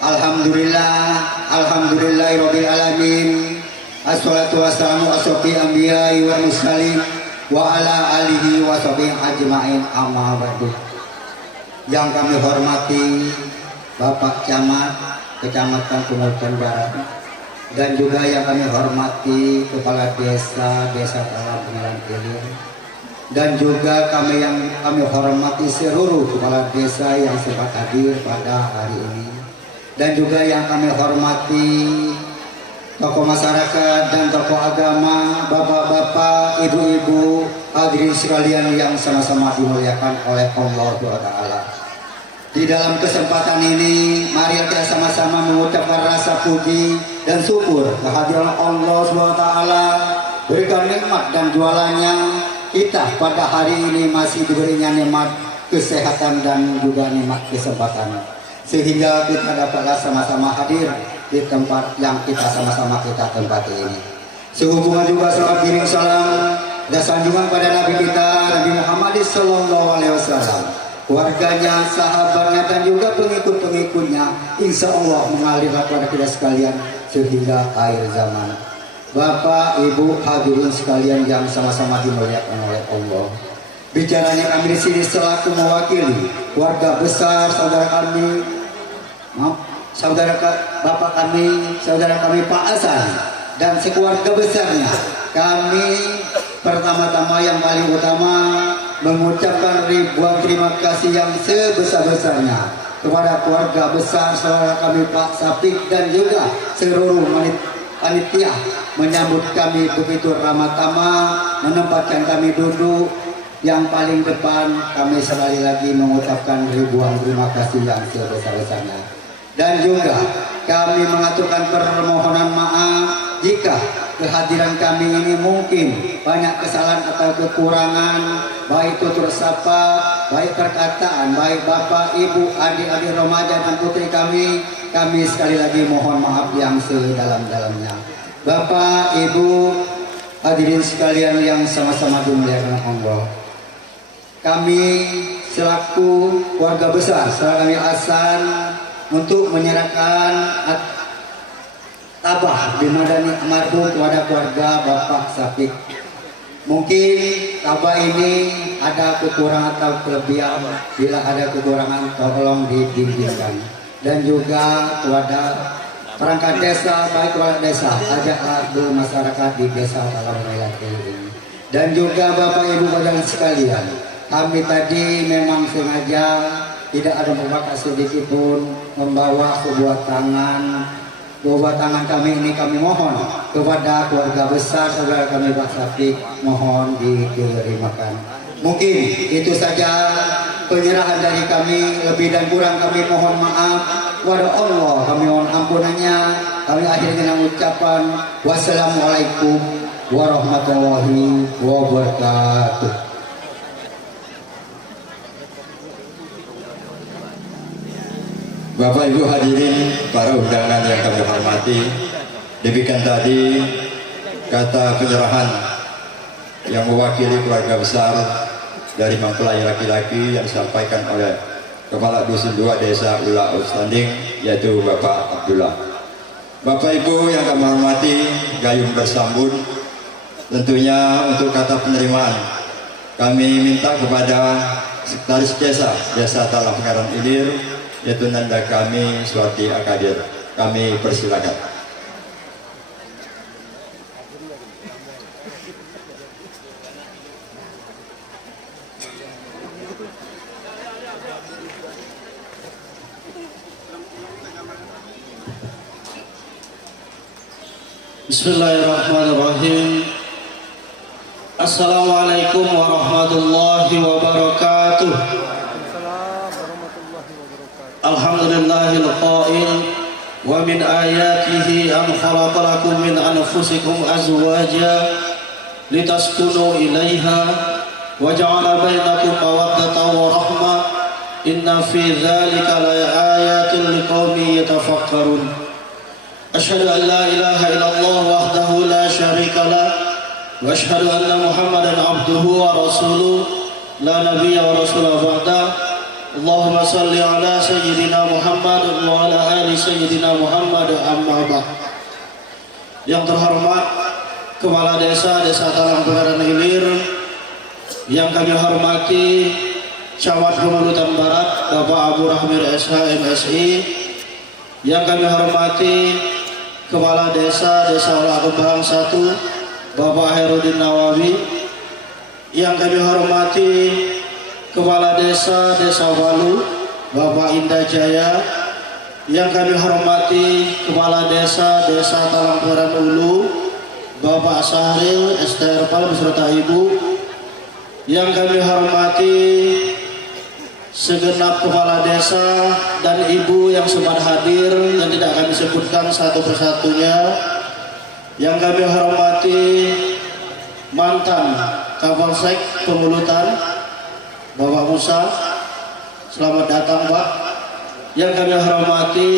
Alhamdulillahirabbil alamin. Assalatu wassalamu asrofi anbiya'i wal mursalin wa ala alihi wa sahbihi ajmain, amma ba'du. Yang kami hormati Bapak Camat Kecamatan Pemulkan Barat, dan juga yang kami hormati Kepala Desa Talang Pangeran Ilir, dan juga yang kami hormati seluruh kepala desa yang sempat hadir pada hari ini, dan juga yang kami hormati tokoh masyarakat dan tokoh agama, bapak-bapak, ibu-ibu, hadirin sekalian yang sama-sama dimuliakan oleh Allah Ta'ala. Di dalam kesempatan ini, mari kita sama-sama mengucapkan rasa puji dan syukur kehadiran Allah SWT, berikan nikmat dan jualannya kita pada hari ini masih diberinya nikmat kesehatan dan juga nikmat kesempatan, sehingga kita dapatlah sama-sama hadir di tempat yang kita sama-sama kita tempati ini. Sehubungan juga salam kirim salam dan sanjungan pada Nabi kita Nabi Muhammad SAW, keluarganya, sahabatnya, dan juga pengikut-pengikutnya, insya Allah mengalir kepada kita sekalian sehingga akhir zaman. Bapak, Ibu, hadirin sekalian yang sama-sama dimuliakan oleh Allah. Bicaranya kami di sini selaku mewakili keluarga besar saudara kami, bapak kami, saudara kami Pak Hasan dan sekeluarga besarnya. Kami pertama-tama yang paling utama mengucapkan ribuan terima kasih yang sebesar-besarnya kepada keluarga besar saudara kami Pak Sapik dan juga seluruh panitia menyambut kami begitu ramah tamah, menempatkan kami duduk yang paling depan. Kami sekali lagi mengucapkan ribuan terima kasih yang sebesar-besarnya, dan juga kami mengaturkan permohonan maaf jika kehadiran kami ini mungkin banyak kesalahan atau kekurangan, baik tutur sapa, baik perkataan, baik bapak, ibu, adik-adik remaja dan putri kami sekali lagi mohon maaf yang sedalam-dalamnya. Bapak, ibu, hadirin sekalian yang sama-sama dimuliakan Allah, kami selaku keluarga besar saudara kami Hasan untuk menyerahkan tabah bimadani almarhum kepada keluarga Bapak Sapik. Mungkin tabah ini ada kekurangan atau kelebihan, bila ada kekurangan tolong dibimbingkan. Dan juga kepada perangkat desa, baik kepada desa, ajaklah masyarakat di desa Talang Pangeran ini. Dan juga Bapak Ibu Bapak sekalian, kami tadi memang sengaja tidak ada berbakat sedikit pun membawa sebuah tangan. Bahwa tangan kami ini kami mohon kepada keluarga besar saudara kami Pak Sapik, mohon diterimakan. Mungkin itu saja penyerahan dari kami, lebih dan kurang kami mohon maaf kepada Allah, kami mohon ampunannya. kami akhiri dengan ucapan wassalamualaikum warahmatullahi wabarakatuh. Bapak Ibu hadirin para undangan yang kami hormati, demikian tadi kata penyerahan yang mewakili keluarga besar dari mempelai laki-laki yang disampaikan oleh Kepala Dusun 2 Desa Ula Outstanding, yaitu Bapak Abdullah. Bapak Ibu yang kami hormati, gayung bersambut, tentunya untuk kata penerimaan kami minta kepada Sekretaris Desa Talang Pangeran Ilir, yaitu Nanda kami Suwati Akadir. Kami persilakan. Bismillahirrahmanirrahim. Assalamualaikum warahmatullahi wabarakatuh. Alhamdulillahil qail wa min ayatihi an khalaqa lakum min anfusikum azwaja litaskunu ilaiha wa ja'ala bainakum mawaddatan wa rahmah inna fi dzalika laayatin liqaumin yatafakkarun. Asyhadu an la ilaha illallah wahdahu la syarika lah wa asyhadu anna Muhammadan abduhu wa rasuluh la nabiyya wa rasula ba'da. Allahumma salli ala sayyidina Muhammad wa ala ali sayyidina Muhammad amma ba'd. Yang terhormat Kepala Desa Talang Pangeran Ilir, yang kami hormati Camat Pemulutan Barat Bapak Abu Rahmir SH MSI, yang kami hormati Kepala Desa Olah Kembang 1 Bapak Herudin Nawawi, yang kami hormati Kepala Desa Walu Bapak Indah Jaya, yang kami hormati Kepala Desa Talang Pangeran Ulu Bapak Sahril STRPAL beserta Ibu, yang kami hormati segenap kepala desa dan ibu yang sempat hadir yang tidak kami sebutkan satu persatunya, yang kami hormati mantan Kapolsek Pemulutan Bapak Musa, selamat datang Pak. Yang kami hormati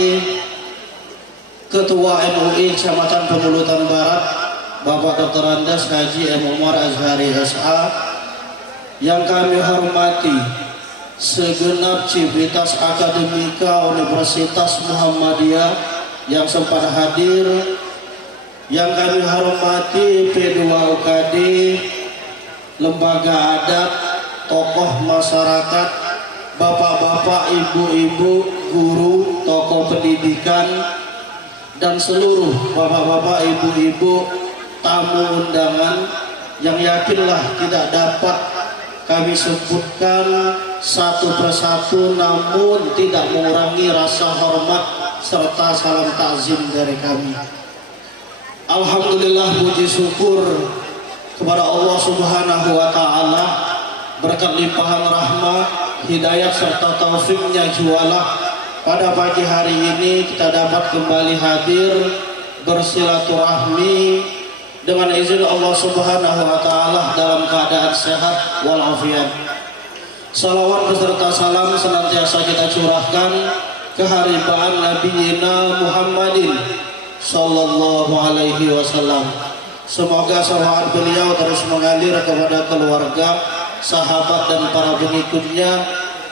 Ketua MUI Kecamatan Pemulutan Barat Bapak Dr. Andes Haji M. Umar Azhari SA, yang kami hormati segenap civitas akademika Universitas Muhammadiyah yang sempat hadir, yang kami hormati P2 UKD, lembaga adat, tokoh masyarakat, bapak-bapak, ibu-ibu, guru, tokoh pendidikan, dan seluruh bapak-bapak, ibu-ibu, tamu undangan yang yakinlah tidak dapat kami sebutkan satu persatu, namun tidak mengurangi rasa hormat serta salam takzim dari kami. Alhamdulillah, puji syukur kepada Allah Subhanahu wa Ta'ala, berkat limpahan rahmat, hidayat serta taufiknya jualah pada pagi hari ini kita dapat kembali hadir bersilaturahmi dengan izin Allah Subhanahu wa Ta'ala dalam keadaan sehat walafiat. Salawat beserta salam senantiasa kita curahkan ke haribaan Nabiina Muhammadin sallallahu alaihi wasallam. Semoga syafaat beliau terus mengalir kepada keluarga, sahabat dan para pengikutnya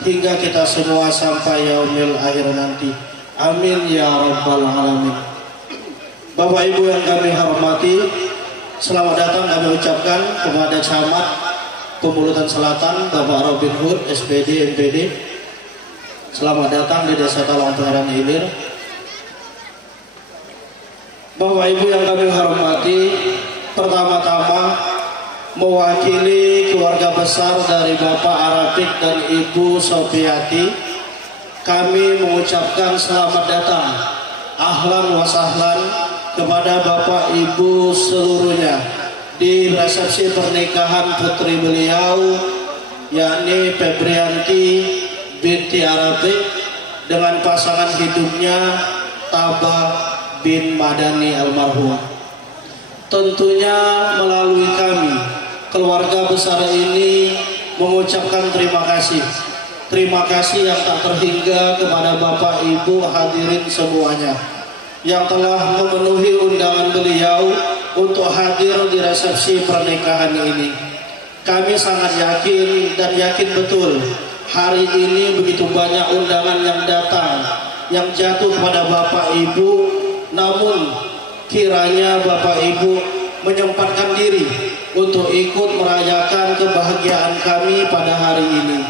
hingga kita semua sampai yaumil akhir nanti. Amin ya rabbal alamin. Bapak Ibu yang kami hormati, selamat datang kami ucapkan kepada Camat Pemulutan Selatan Bapak Robin Hood SPD MPD. Selamat datang di Desa Talang Pangeran Ilir. Bapak Ibu yang kami hormati, pertama-tama mewakili keluarga besar dari Bapak Arafik dan Ibu Sofiati, kami mengucapkan selamat datang, ahlan wa sahlan kepada Bapak Ibu seluruhnya di resepsi pernikahan putri beliau, yakni Febrianti binti Arafik dengan pasangan hidupnya Tabah bin Madani almarhum. Tentunya melalui kami, keluarga besar ini mengucapkan terima kasih. Terima kasih yang tak terhingga kepada Bapak Ibu hadirin semuanya yang telah memenuhi undangan beliau untuk hadir di resepsi pernikahan ini. Kami sangat yakin dan yakin betul hari ini begitu banyak undangan yang datang yang jatuh kepada Bapak Ibu, namun kiranya Bapak Ibu menyempatkan diri untuk ikut merayakan kebahagiaan kami pada hari ini.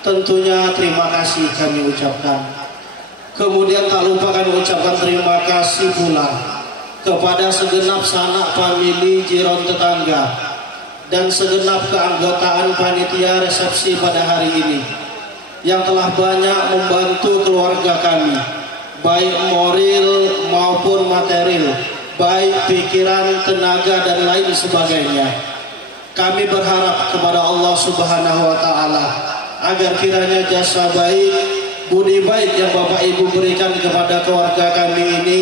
Tentunya terima kasih kami ucapkan. Kemudian tak lupa kami ucapkan terima kasih pula kepada segenap sanak famili jiron tetangga dan segenap keanggotaan panitia resepsi pada hari ini yang telah banyak membantu keluarga kami, baik moral maupun material, baik pikiran, tenaga dan lain sebagainya. Kami berharap kepada Allah Subhanahu wa taala agar kiranya jasa baik, budi baik yang Bapak Ibu berikan kepada keluarga kami ini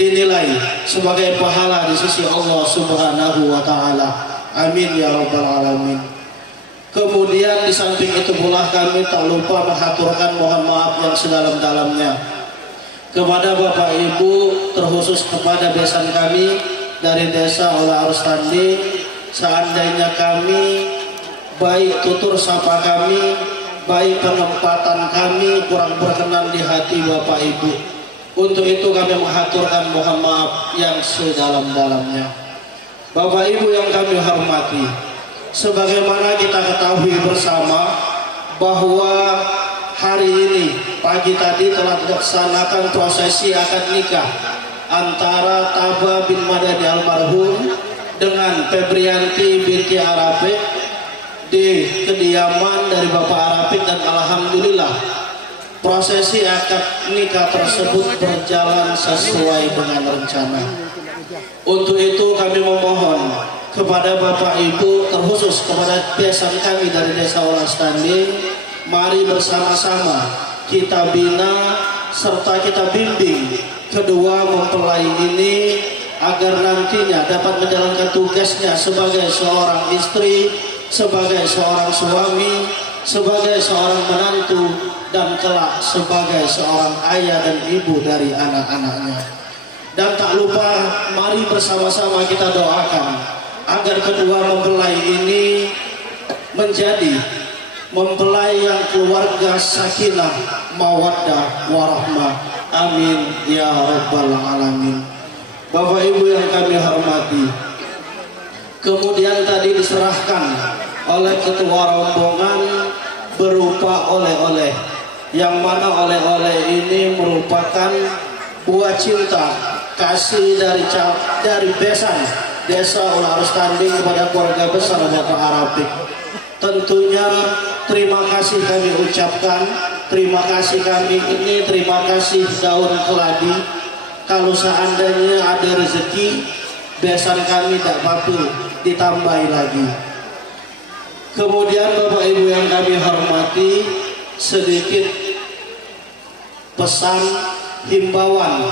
dinilai sebagai pahala di sisi Allah Subhanahu wa taala. Amin ya rabbal alamin. Kemudian di samping itu pula kami tak lupa mengaturkan mohon maaf yang sedalam-dalamnya kepada Bapak Ibu, terkhusus kepada besan kami dari Desa Olah Arustandi. Seandainya kami baik tutur sapa kami, baik penempatan kami kurang berkenan di hati Bapak Ibu, untuk itu kami mengaturkan mohon maaf yang sedalam-dalamnya. Bapak Ibu yang kami hormati, sebagaimana kita ketahui bersama bahwa hari ini pagi tadi telah dilaksanakan prosesi akad nikah antara Taba bin Madani almarhum dengan Febrianti binti Arapik di kediaman dari Bapak Arapik, dan alhamdulillah prosesi akad nikah tersebut berjalan sesuai dengan rencana. Untuk itu kami memohon kepada Bapak Ibu, terkhusus kepada besan kami dari Desa Olah Standing, mari bersama-sama kita bina serta kita bimbing kedua mempelai ini agar nantinya dapat menjalankan tugasnya sebagai seorang istri, sebagai seorang suami, sebagai seorang menantu, dan kelak sebagai seorang ayah dan ibu dari anak-anaknya. Dan tak lupa mari bersama-sama kita doakan agar kedua mempelai ini menjadi mempelai yang keluarga sakinah, mawaddah, warahmah. Amin ya rabbal alamin. Bapak Ibu yang kami hormati, kemudian tadi diserahkan oleh ketua rombongan berupa oleh-oleh, yang mana oleh-oleh ini merupakan buah cinta kasih dari besan Desa Olah Arustandi kepada keluarga besar Bapak Arapik. Tentunya terima kasih kami ucapkan, terima kasih kami ini, terima kasih daun keladi. Kalau seandainya ada rezeki, besan kami tak mampu ditambahi lagi. Kemudian Bapak Ibu yang kami hormati, sedikit pesan himbauan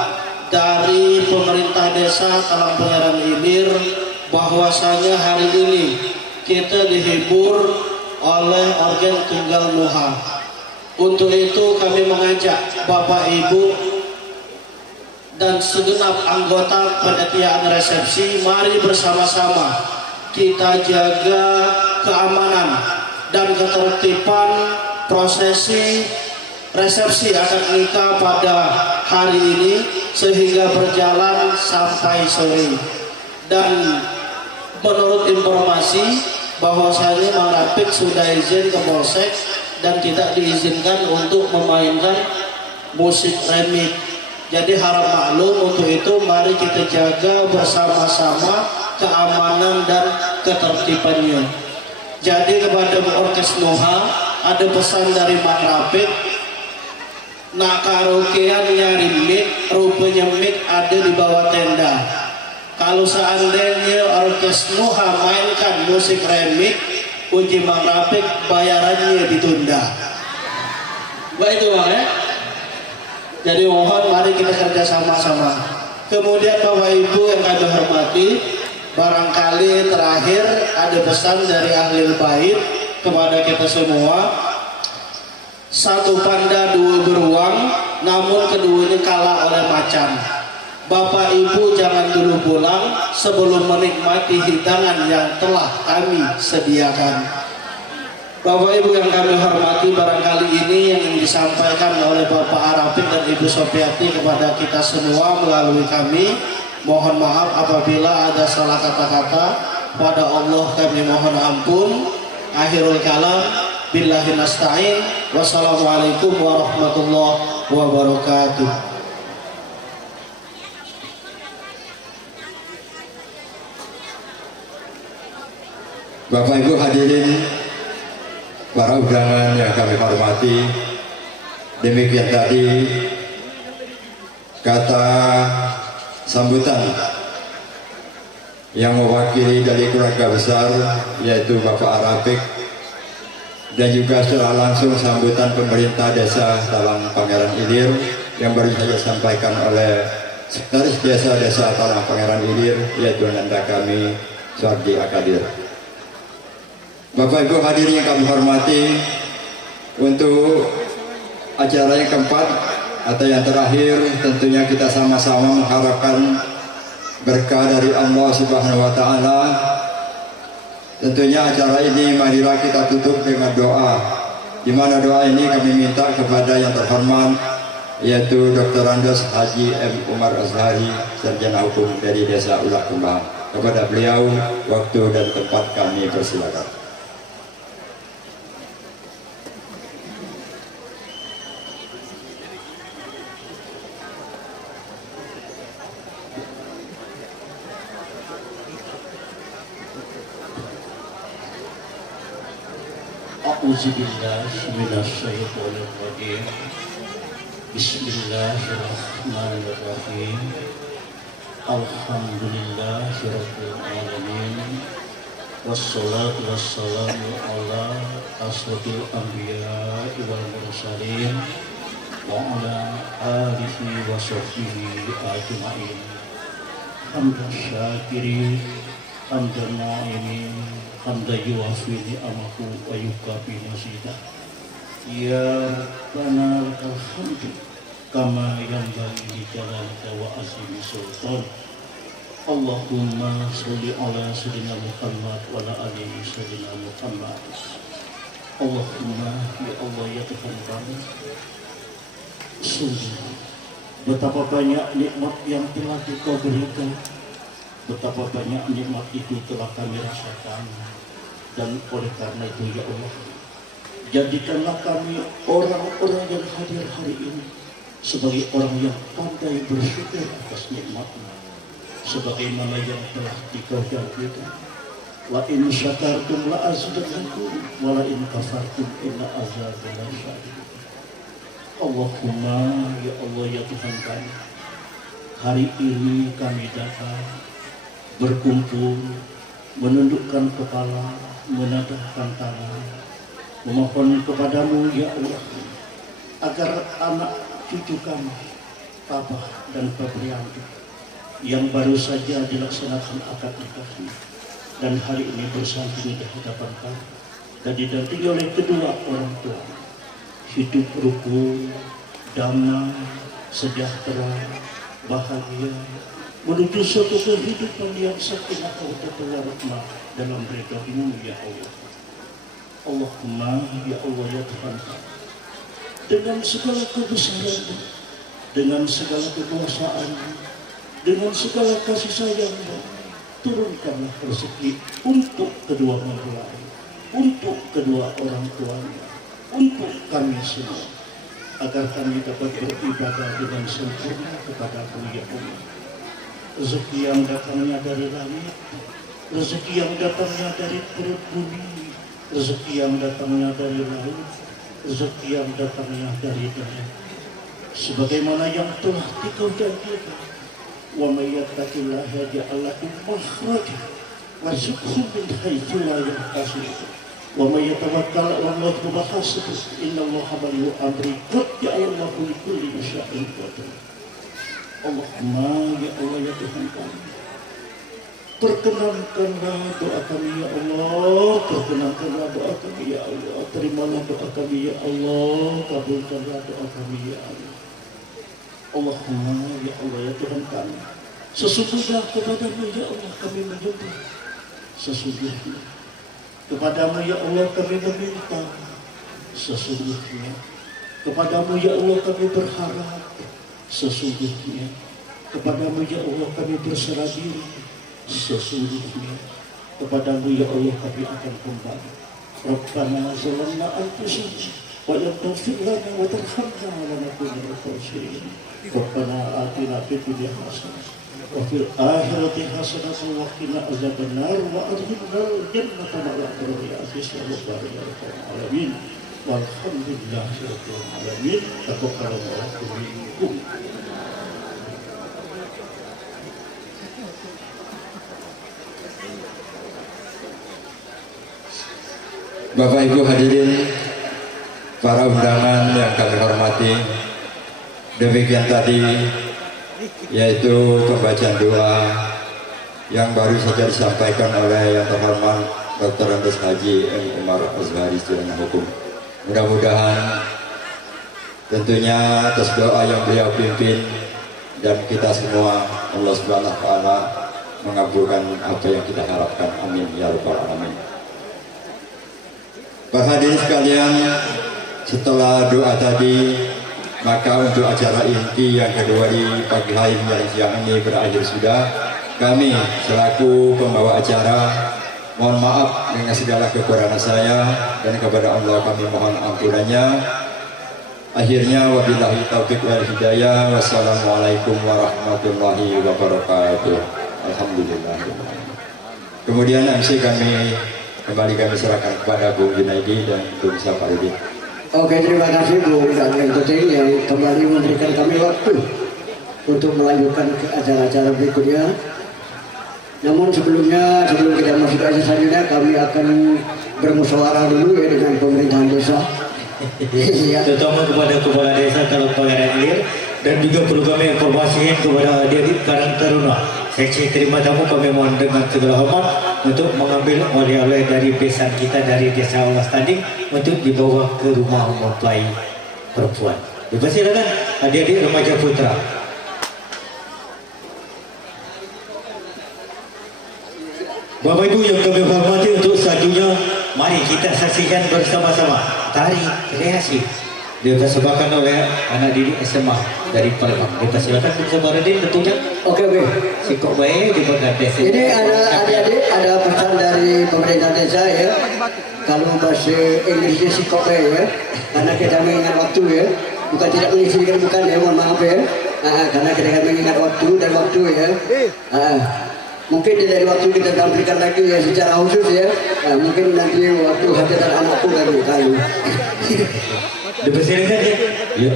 dari pemerintah desa Talang Pangeran Ilir, bahwasanya hari ini kita dihibur oleh organ tunggal Nuha. Untuk itu kami mengajak Bapak Ibu dan segenap anggota penetiaan resepsi, mari bersama-sama kita jaga keamanan dan ketertiban prosesi resepsi akad nikah pada hari ini sehingga berjalan sampai sore. Dan menurut informasi bahwasanya Mang Rapik sudah izin ke Polsek dan tidak diizinkan untuk memainkan musik remix. Jadi harap maklum, untuk itu mari kita jaga bersama-sama keamanan dan ketertibannya. Jadi kepada Orkes Nuha ada pesan dari Mang Rapik, nak karaokean nyari mic, rupanya mic ada di bawah tenda. Kalau seandainya Orkes Nuha mainkan musik remix, uji Mang Rapik bayarannya ditunda. Baik itu Bang ya. Jadi mohon mari kita kerja sama-sama. Kemudian Bapak Ibu yang kami hormati, barangkali terakhir ada pesan dari Ahlul Bait kepada kita semua. Satu panda dua beruang, namun keduanya kalah oleh macan. Bapak Ibu jangan dulu pulang sebelum menikmati hidangan yang telah kami sediakan. Bapak Ibu yang kami hormati, barangkali ini yang disampaikan oleh Bapak Arafik dan Ibu Sofiati kepada kita semua melalui kami. Mohon maaf apabila ada salah kata-kata. Pada Allah kami mohon ampun. Akhirul kalam, billahi nasta'in. Wassalamualaikum warahmatullahi wabarakatuh. Bapak Ibu hadirin, para undangan yang kami hormati, demikian tadi kata sambutan yang mewakili dari keluarga besar yaitu Bapak Arafik, dan juga secara langsung sambutan pemerintah desa Talang Pangeran Ilir yang baru saja disampaikan oleh Sekretaris Desa Talang Pangeran Ilir yaitu Nanda kami Suardi Akadir. Bapak Ibu hadirin yang kami hormati, untuk acara yang keempat atau yang terakhir tentunya kita sama-sama mengharapkan berkah dari Allah Subhanahu wa taala. Tentunya acara ini marilah kita tutup dengan doa, di mana doa ini kami minta kepada yang terhormat yaitu Dr. Andos Haji M. Umar Azhari, Sarjana Hukum dari Desa Ulah Kembang. Kepada beliau waktu dan tempat kami persilakan. A'udzubillahiminasyaitonirrajim. Bismillahirrahmanirrahim. Alhamdulillahirabbil alamin. Wassalatu wassalamu ala asrofil anbiya'i wal mursalin wa ala alihi wa sahbihi ajma'in. Hamdan syakirin, hamdan na'imin, hamda yuwafi ni'amahu wa yukafi mazidah. Ya Rabbana lakal hamdu kama yanbaghi li jalalika wa azimi sultan. Allahumma sholli ala sayyidina Muhammad wa ala ali sayyidina Muhammad. Allahumma ya Allah ya Tuhan kami, sungguh betapa banyak nikmat yang telah Engkau berikan. Betapa banyak nikmat itu telah kami rasakan, dan oleh karena itu ya Allah, jadikanlah kami orang-orang yang hadir hari ini sebagai orang yang pandai bersyukur atas nikmat-Mu, sebagaimana yang telah Engkau janjikan. La in syakartum la azidannakum wa la in kafartum inna azabi lasyadid. Allahumma ya Allah ya Tuhan kami, hari ini kami datang berkumpul, menundukkan kepala, menadahkan tangan, memohon kepadamu ya Allah, agar anak cucu kami, Papa dan Paprianti, yang baru saja dilaksanakan akad nikahnya dan hari ini bersanding di hadapan kami dan didampingi oleh kedua orang tua, hidup rukun, damai, sejahtera, bahagia, menuju suatu kehidupan yang sakinah wa rahmah dalam ridha-Mu ya Allah. Allahumma ya Allah ya Tuhan, dengan segala kebesaran-Mu, dengan segala kekuasaan-Mu, dengan segala kasih sayang-Mu, turunkanlah rezeki untuk kedua mempelai, untuk kedua orang tuanya, untuk kami semua, agar kami dapat beribadah dengan sempurna kepada-Mu ya Allah. Rezeki yang datangnya dari langit, rezeki yang datangnya dari perut bumi, rezeki yang datangnya dari laut, rezeki yang datangnya dari darat, sebagaimana yang telah Engkau janjikan. Wa may yattaqillaha yaj'al lahu makhraja warzuqhu min haitsu la yahtasib. Wa may yatawakkal 'ala Allahi fa hasbuh. Innallaha balighu amri. Qad ja'ala Allahu likulli syai'in qadar. Allahumma ya Allah ya Tuhan kami, perkenankanlah doa kami ya Allah, perkenankanlah doa kami ya Allah, terimalah doa kami ya Allah, kabulkanlah doa kami ya Allah. Allahumma ya Allah ya Tuhan kami, sesungguhnya kepadamu ya Allah kami menyembah, sesungguhnya kepadamu ya Allah kami meminta, sesungguhnya kepadamu ya Allah kami berharap, sesungguhnya kepadamu ya Allah kami berserah diri, sesungguhnya kepadamu ya Allah kami akan kembali. Rabbana zalamna anfusana wa lam taghfir lana wa tarhamna lanakunanna minal khasirin. Rabbana atina fid dunya hasanah wa fil akhirati hasanah wa qina azabannar wa adkhilnal jannata ma'al abrar ya aziz ya rabbal alamin. Walhamdulillahirabbil alamin. Taqabbalallahu minkum. Bapak Ibu hadirin, para undangan yang kami hormati, demikian tadi yaitu pembacaan doa yang baru saja disampaikan oleh yang terhormat Dr. Andes Haji M. Umar Azhari Sarjana Hukum. Mudah-mudahan tentunya atas doa yang beliau pimpin dan kita semua, Allah Subhanahu wa taala mengabulkan apa yang kita harapkan. Amin ya rabbal alamin. Para hadirin sekalian, setelah doa tadi, maka untuk acara inti yang kedua di pagi hari menjelang siang ini berakhir sudah. Kami selaku pembawa acara mohon maaf dengan segala kekurangan saya, dan kepada Allah kami mohon ampunannya. Akhirnya wabillahi taufiq wal hidayah. Wassalamualaikum warahmatullahi wabarakatuh. Alhamdulillah. Kemudian MC kami kembali kami serahkan kepada Bung Junaidi dan Bung Safarudin. Oke, terima kasih Bung dan Entertain yang kembali memberikan kami waktu untuk melanjutkan ke acara-acara berikutnya. Namun sebelum kita masuk ke acara selanjutnya, kami akan bermusyawarah dulu ya dengan pemerintahan desa. Terutama kepada kepala desa Taluk Pangeran dan juga perlu kami informasikan kepada adik-adik Karang Taruna. Seksi terima tamu kami mohon dengan segala hormat untuk mengambil oleh-oleh dari besan kita dari Desa Alas Tanding untuk dibawa ke rumah mempelai perempuan. Dipersilakan adik-adik remaja putra. Bapak Ibu yang kami hormati, untuk selanjutnya mari kita saksikan bersama-sama tari kreasi dipersembahkan oleh anak didik SMA dari Palembang. Dipersilakan bersama Radin tentunya. Oke. Sikok baik di desa. Ini ada adik-adik, ada pesan dari pemerintah desa ya. Kalau bahasa Inggrisnya sikok baik ya, karena kita mengingat waktu ya. Bukan tidak mengizinkan, bukan ya, mohon maaf ya. Karena kita mengingat waktu dan waktu ya. Mungkin dari waktu kita tampilkan lagi ya secara khusus ya. Mungkin nanti waktu hajatan anakku lagi kali. Dipersilakan ya. Ya.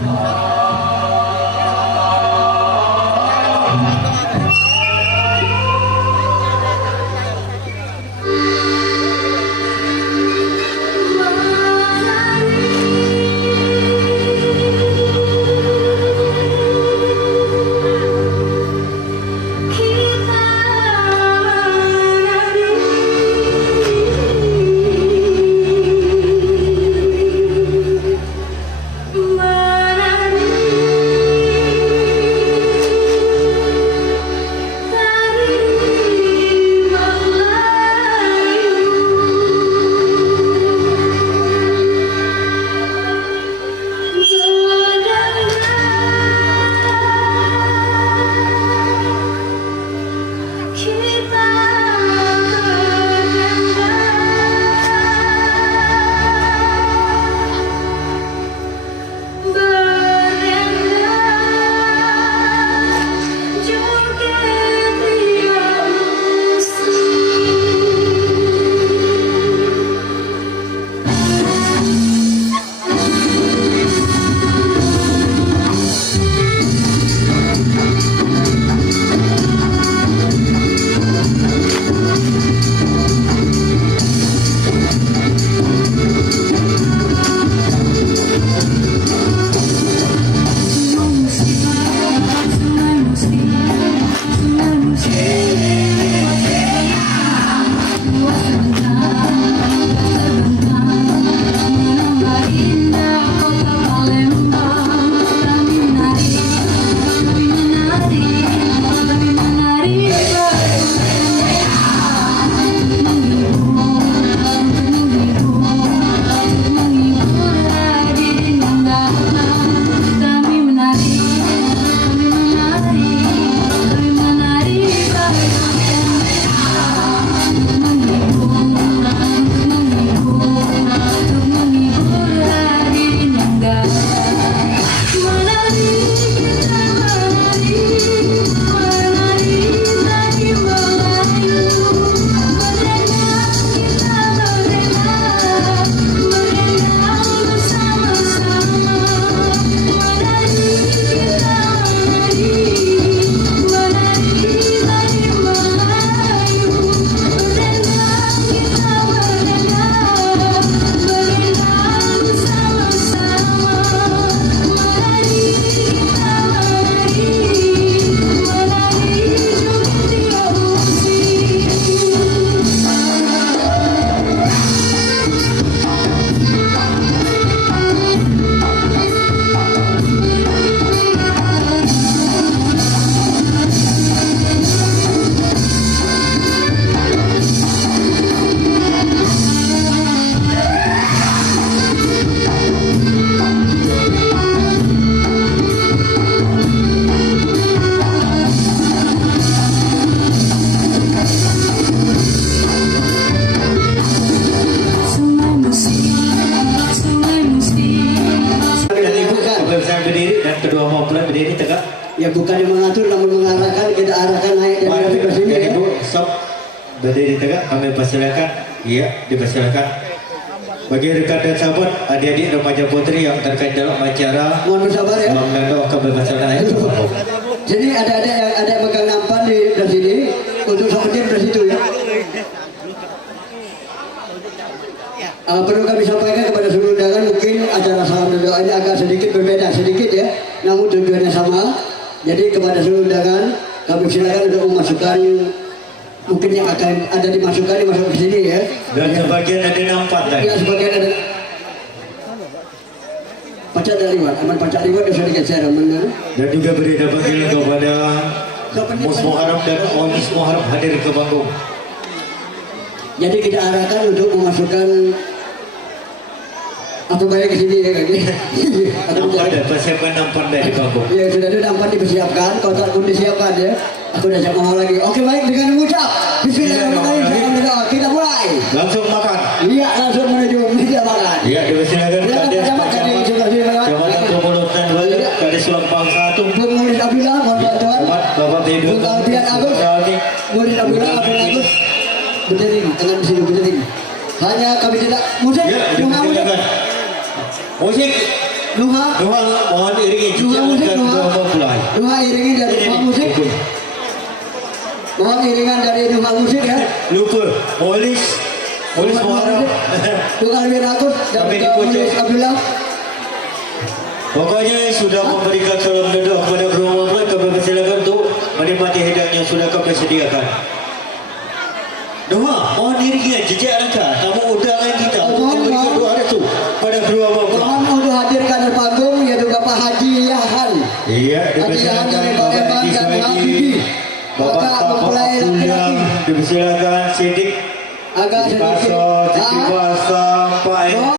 Wow. Ya bukan yang mengatur namun mengarahkan, kita arahkan naik dari atas ke sini ya. Ibu, stop. Berdiri tegak, kami persilakan. Iya, dipersilakan. Bagi rekan dan sahabat, adik-adik remaja putri yang terkait dalam acara, mohon bersabar ya. Menandok kebebasan ayat. Jadi ada yang megang nampan di sini untuk seperti di situ ya. Perlu kami sampaikan kepada seluruh undangan, mungkin acara salam dan doa ini agak sedikit berbeda sedikit ya, namun tujuannya sama. Jadi kepada seluruh undangan kami silakan untuk memasukkan mungkin yang akan ada dimasukkan ke sini ya. Dan sebagian ada nampak tadi. Ya, sebagian ada. Pacak dari Liwat, aman pacak Liwat bisa digeser benar. Dan juga beri panggilan kepada Mus Muharram dan Mus Muharram hadir ke panggung. Jadi kita arahkan untuk memasukkan apa baik ke sini ya kaki. Nampak dan persiapkan nampak dari panggung. Ya sudah ada nampak dipersiapkan, kotak pun disiapkan ya. Aku udah siap ngomong lagi. Oke baik, dengan mengucap Bismillahirrahmanirrahim kita mulai. Langsung makan. Iya langsung menuju meja makan. Iya dipersilakan Kecamatan Tromolutan Bali dari Sulampang 1. Murid Abdullah mohon bantuan. Bapak Tidur. Alfian Agus. Murid Abdullah Alfian Agus. Berdiri, tangan di sini berdiri. Hanya kami tidak musik. Luha musik. Musik. Luha. Mohon iringi. Luha musik. Luha iringi dari Luha musik. Mohon iringan dari Luha musik ya. Lupa. Polis Muharram. Bukan Alfian Agus dan Murid Abdullah. Pokoknya sudah memberikan salam doa kepada Bro Muhammad, kami persilakan untuk menikmati hidangan yang sudah kami sediakan. Doa, mohon dirinya jejak langkah, namun undangan kita untuk memberikan doa itu pada Bro Muhammad. Mohon untuk hadirkan di panggung yaitu Bapak Haji Yahan. Iya, dipersilakan Bapak Haji Suhaidi, Bapak Tapak Abdullah, dipersilakan Sidik, agak sedikit. Sidik sampai.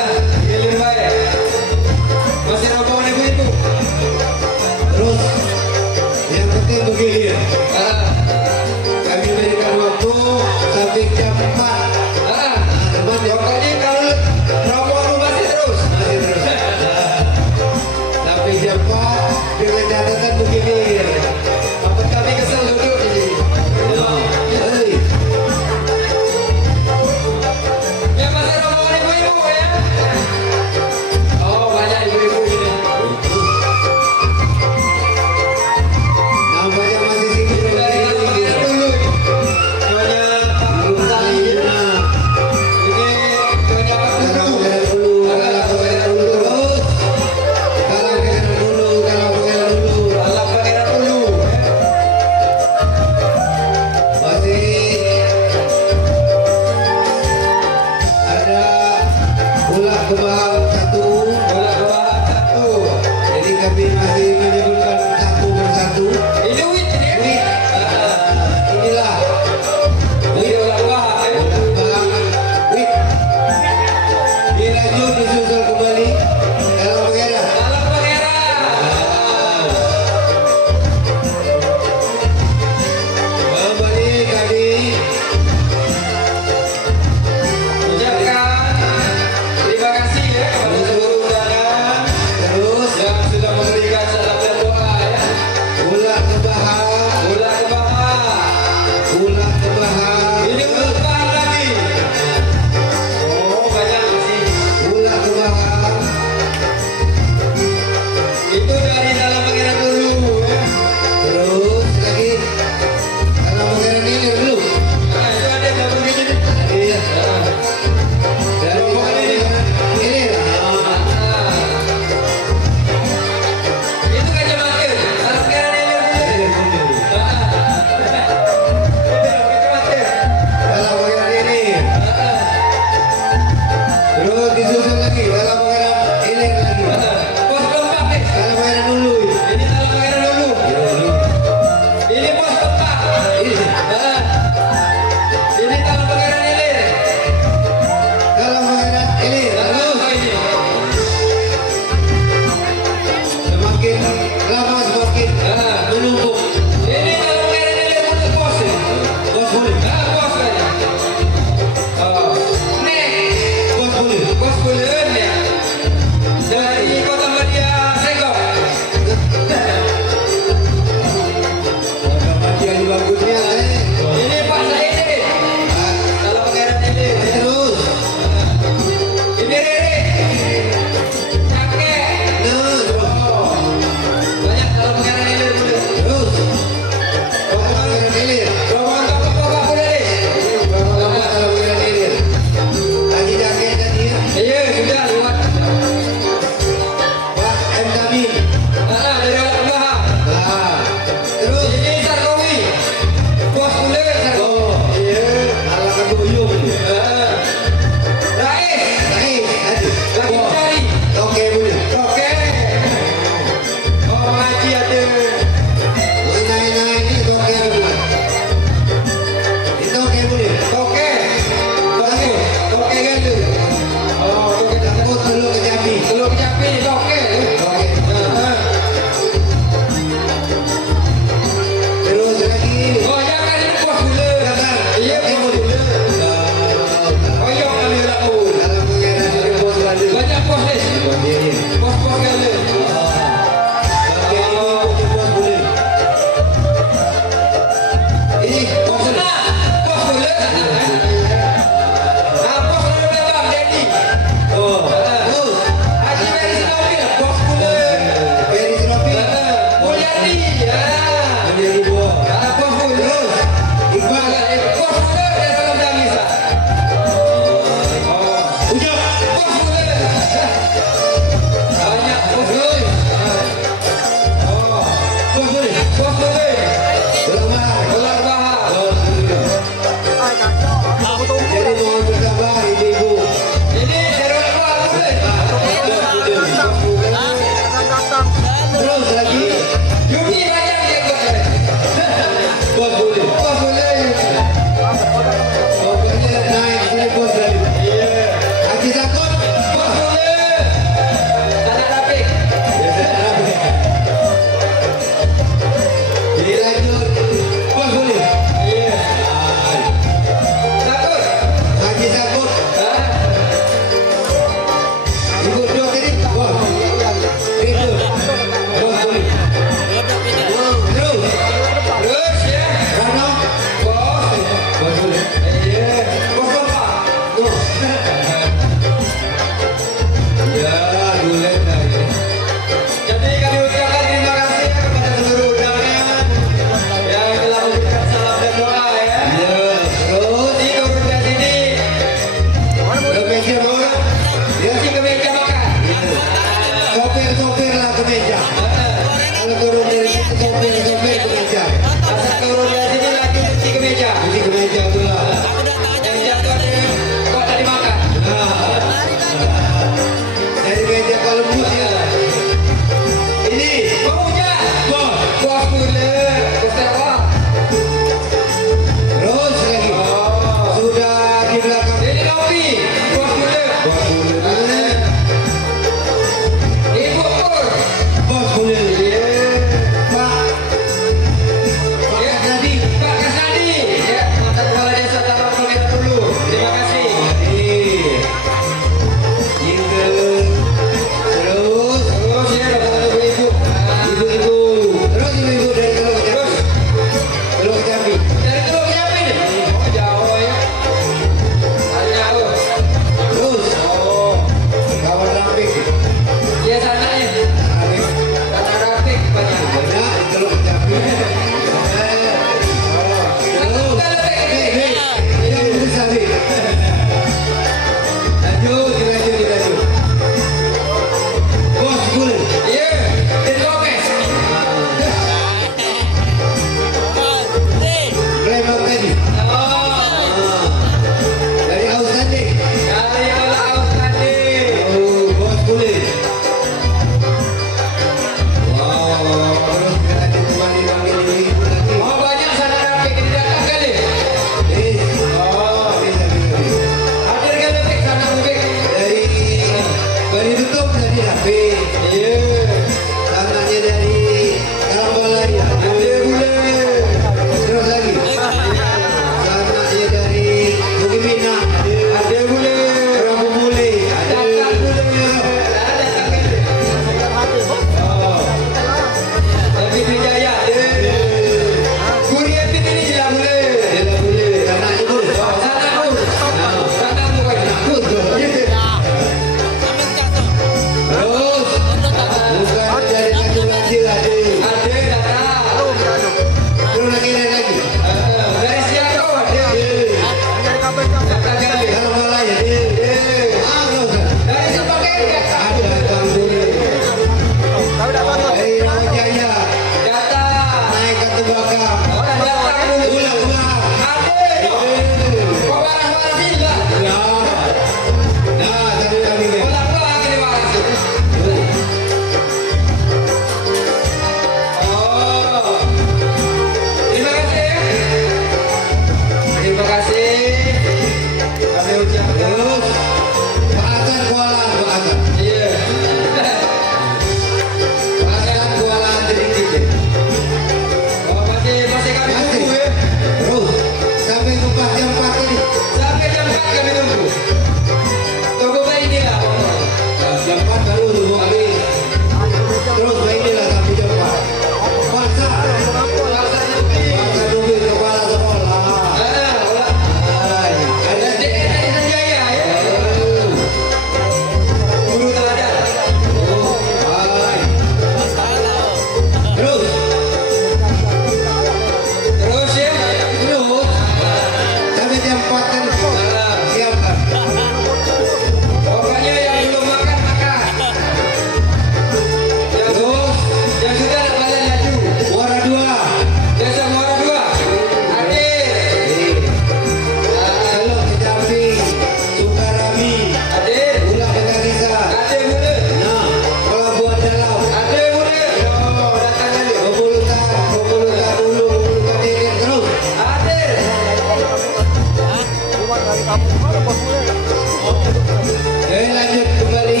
lanjut kembali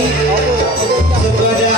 kepada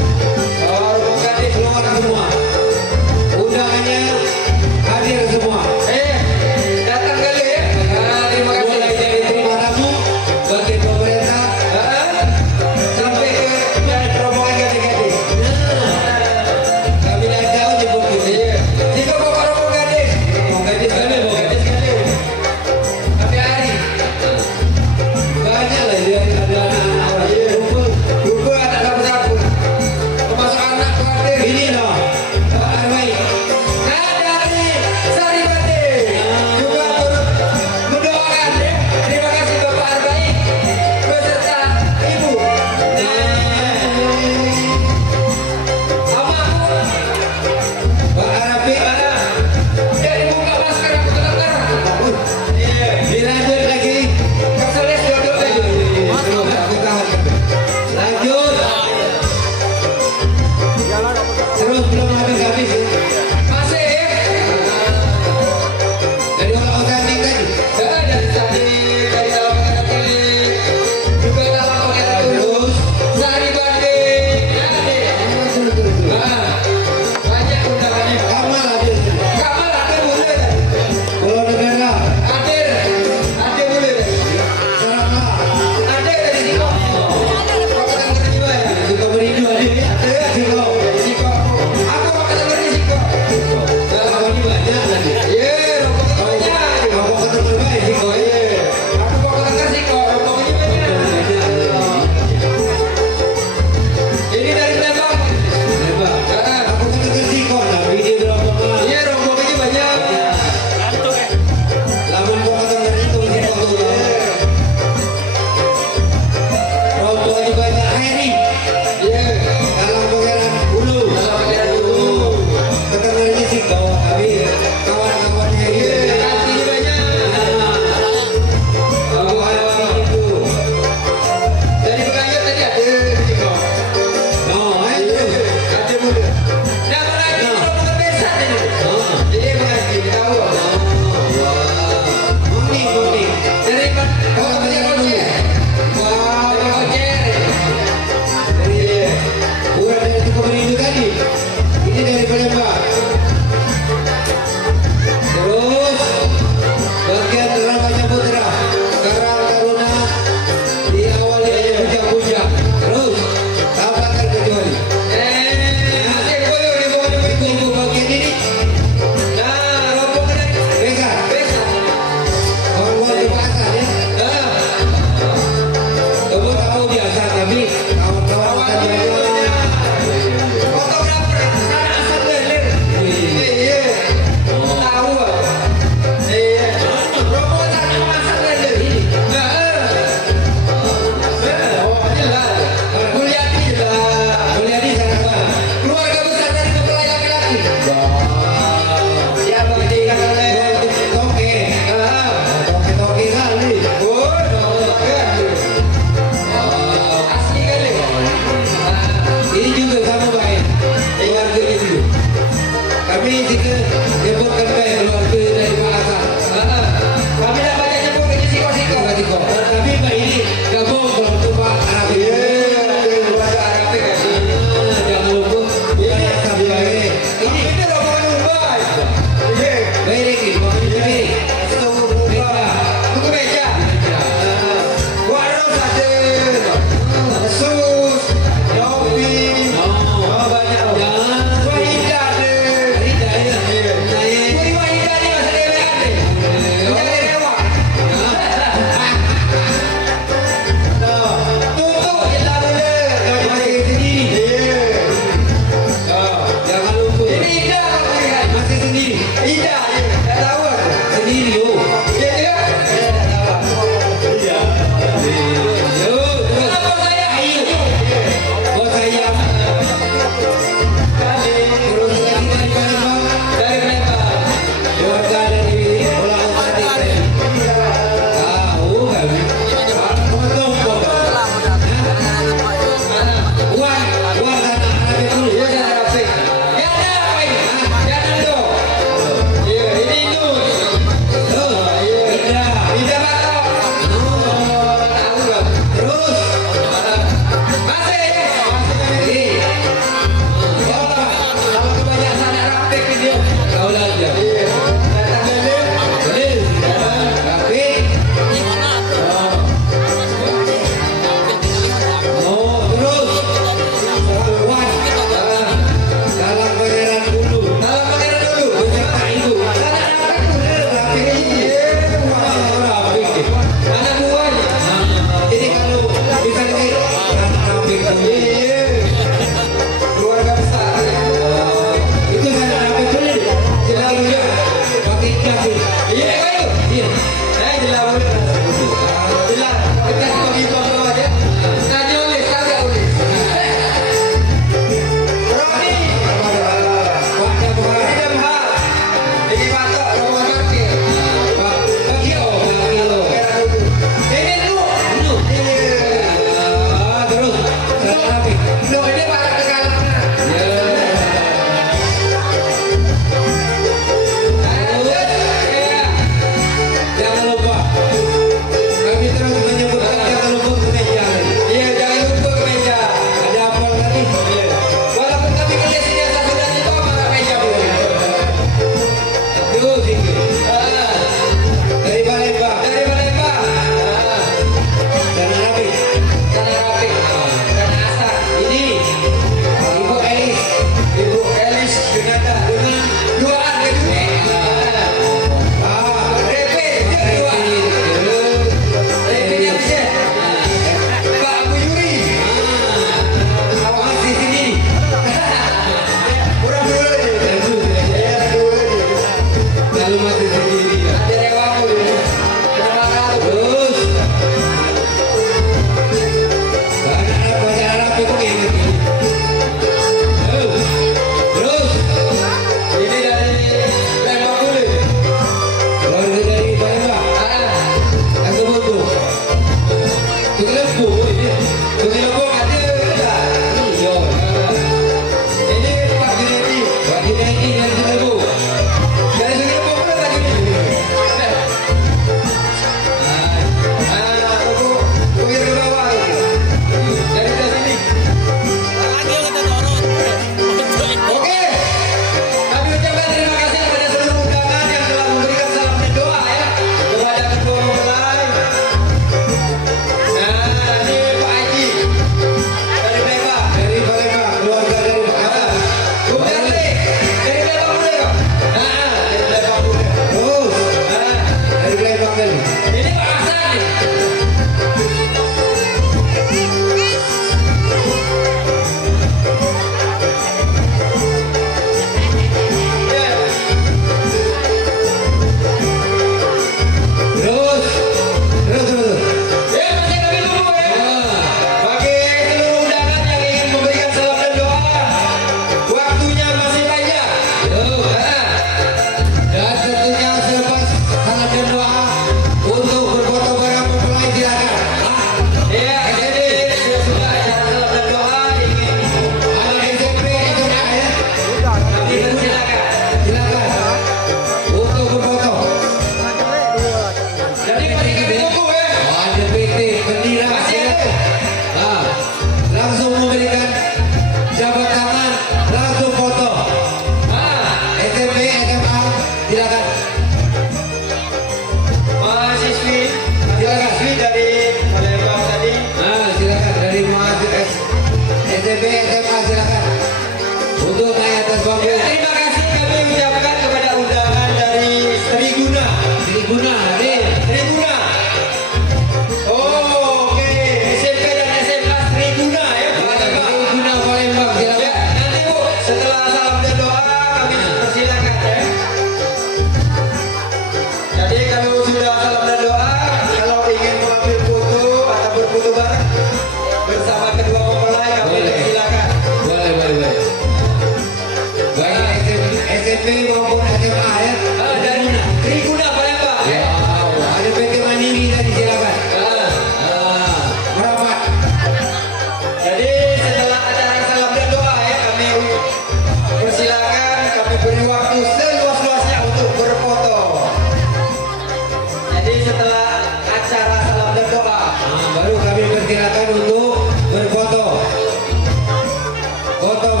Foto.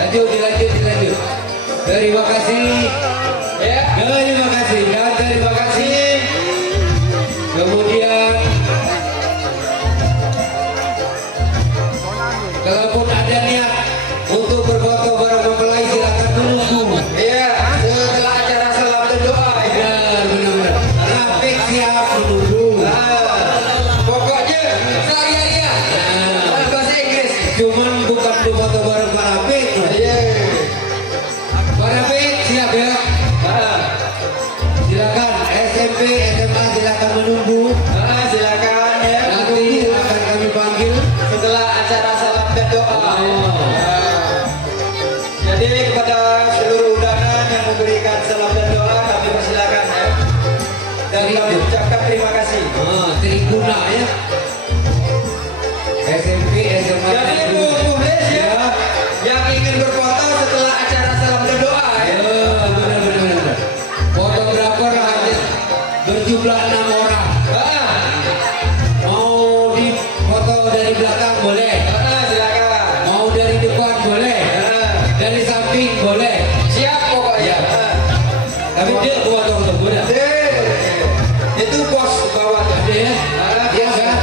Lanjut. Terima kasih. Ya, terima kasih. Kemudian kalaupun ada niat untuk berfoto bareng mempelai silakan menunggu. Iya, setelah acara salam dan doa. Benar. Rapik siap menunggu. Pokoknya saya bahasa Inggris. Cuman bukan foto bareng Pak Rapik. Pak Rapik siap ya. Silakan SMP, SMA silakan menunggu. Silakan ya. Nanti akan kami panggil setelah acara salam dan doa. Jadi kepada seluruh undangan yang memberikan salam dan doa kami persilakan ya. Dan kami ucapkan terima kasih. Tribuna ya. SMP, SMA. Jadi boleh ya yang ingin berfoto setelah acara salam dan doa ya. Benar. Fotografer hanya berjumlah 6 orang. Mau di foto dari belakang boleh. Silakan. Mau dari depan boleh. Dari samping boleh. Siap pokoknya. Tapi dia foto boleh. Itu bos bawah ya. Iya kan?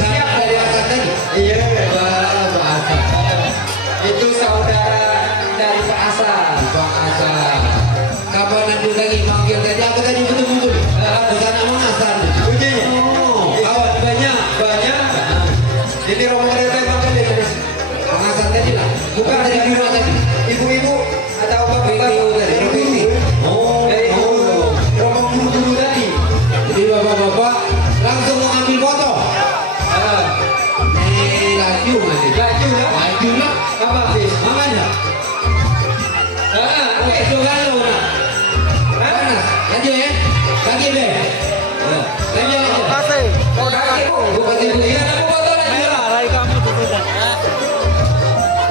Siap dari atas tadi. Iya. Bahasa. Itu saudara dari Pak Asa. Kapan nanti lagi manggil tadi aku tadi betul-betul. Bukan nama Hasan. Kawan banyak. Jadi rombongan itu manggil dia terus. Pak Hasan tadi lah. Bukan dari biro tadi. Ibu-ibu atau bapak-bapak dari provinsi. Dari rombongan guru tadi. Jadi bapak-bapak langsung mengambil foto. Laju lah. Apa sih? Mana? Itu kalau panas. Lanjut ya. Lagi deh. Lanjut. Kasih. Bukan ibu ya. Aku foto lagi. Rai kamu tuh dah.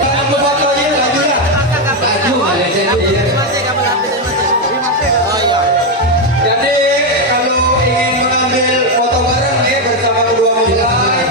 Aku foto aja laju ya. Laju. Jadi kalau ingin mengambil foto bareng ya bersama kedua mempelai.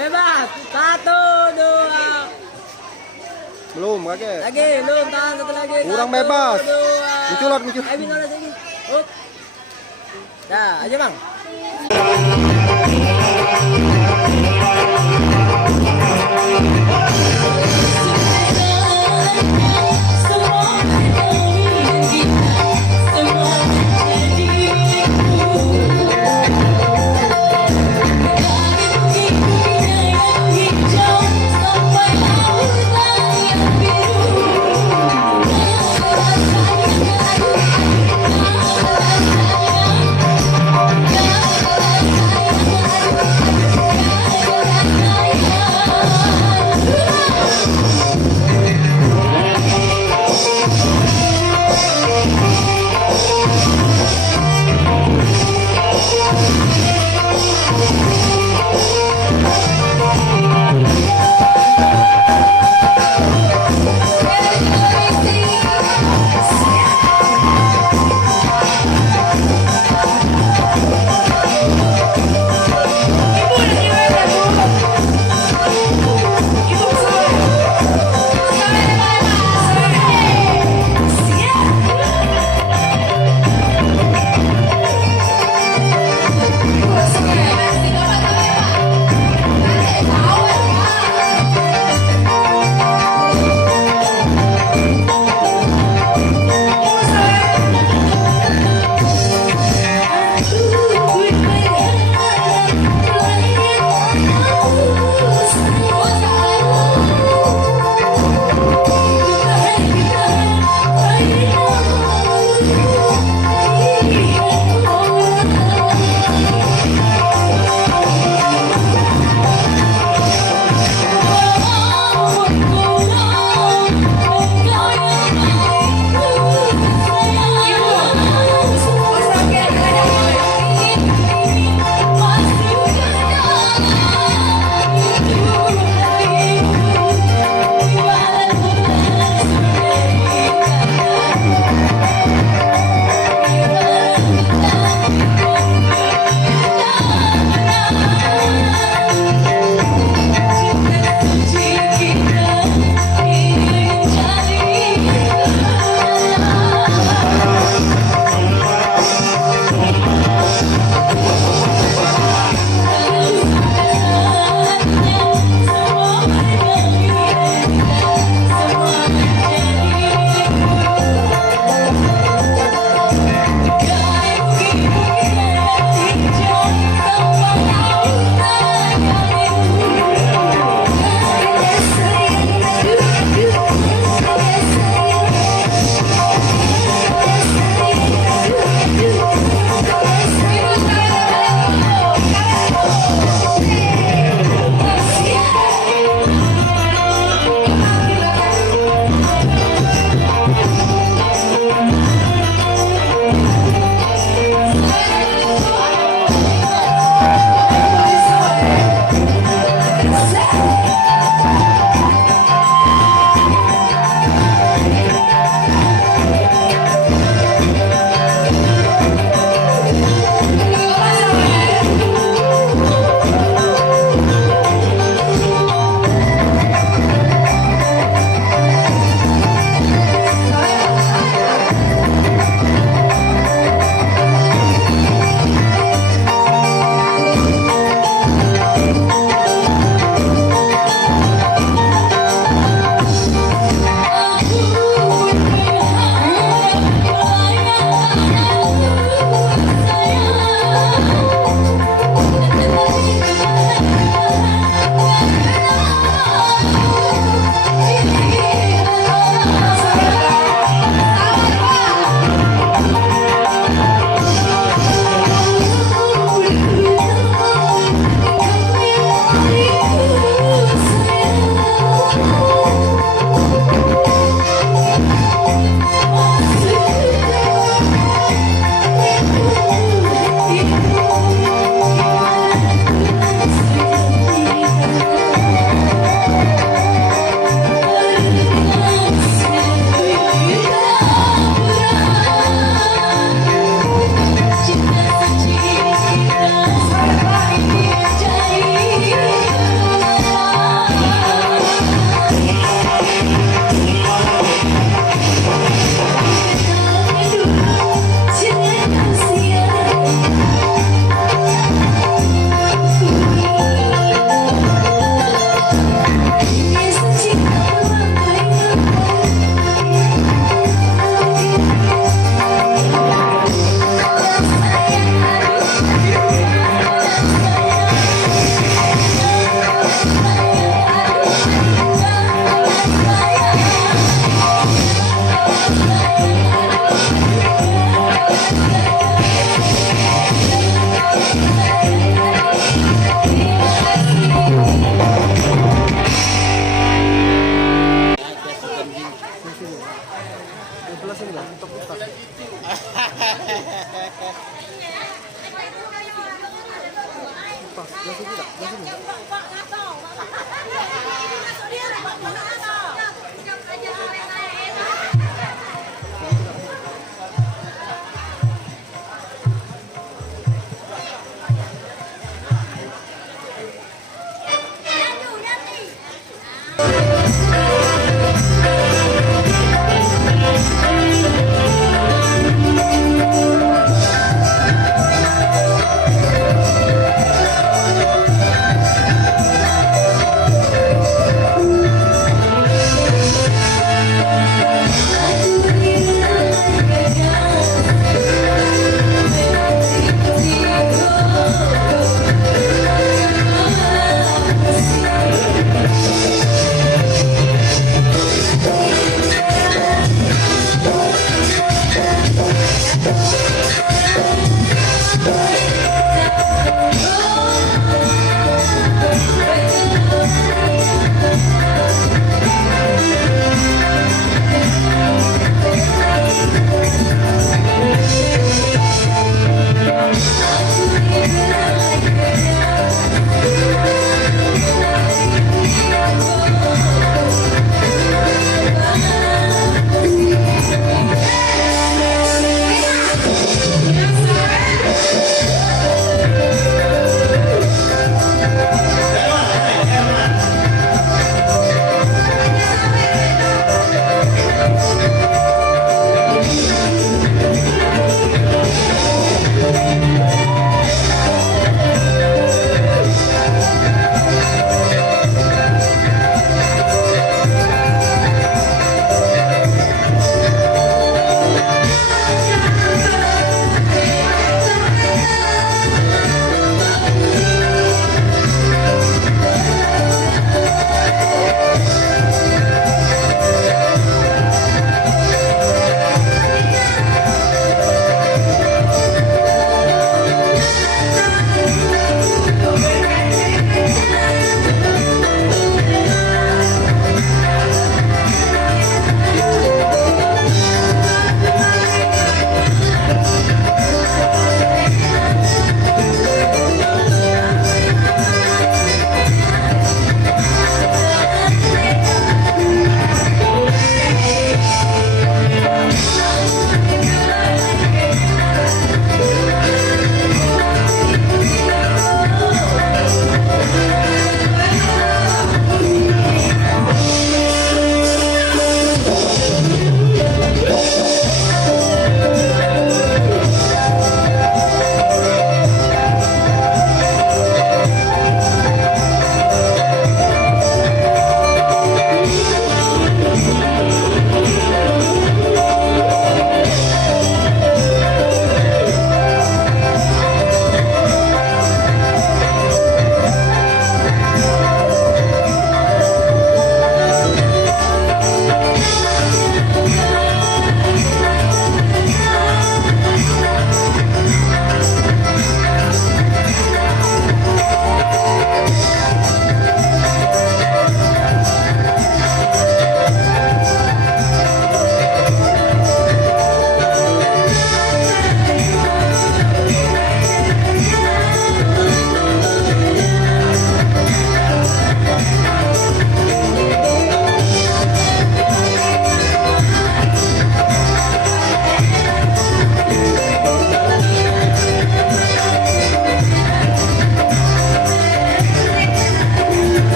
Bebas. 1, 2. Belum kaget. Lagi, belum. Tahan satu lagi. Kurang 1, bebas. 2. Muncul. Ayo bintang lagi. Up. Dah, aja bang. Yeah.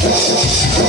Kita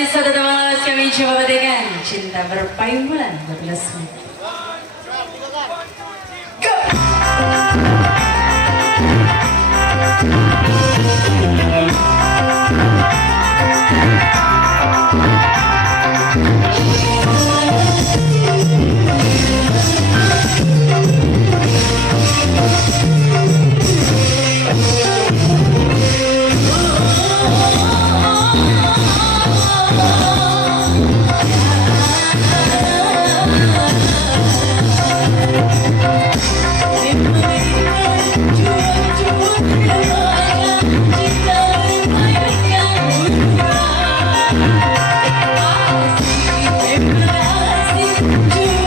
kembali satu teman kami coba bagikan cinta berpayung bulan 12 menit. Terima kasih.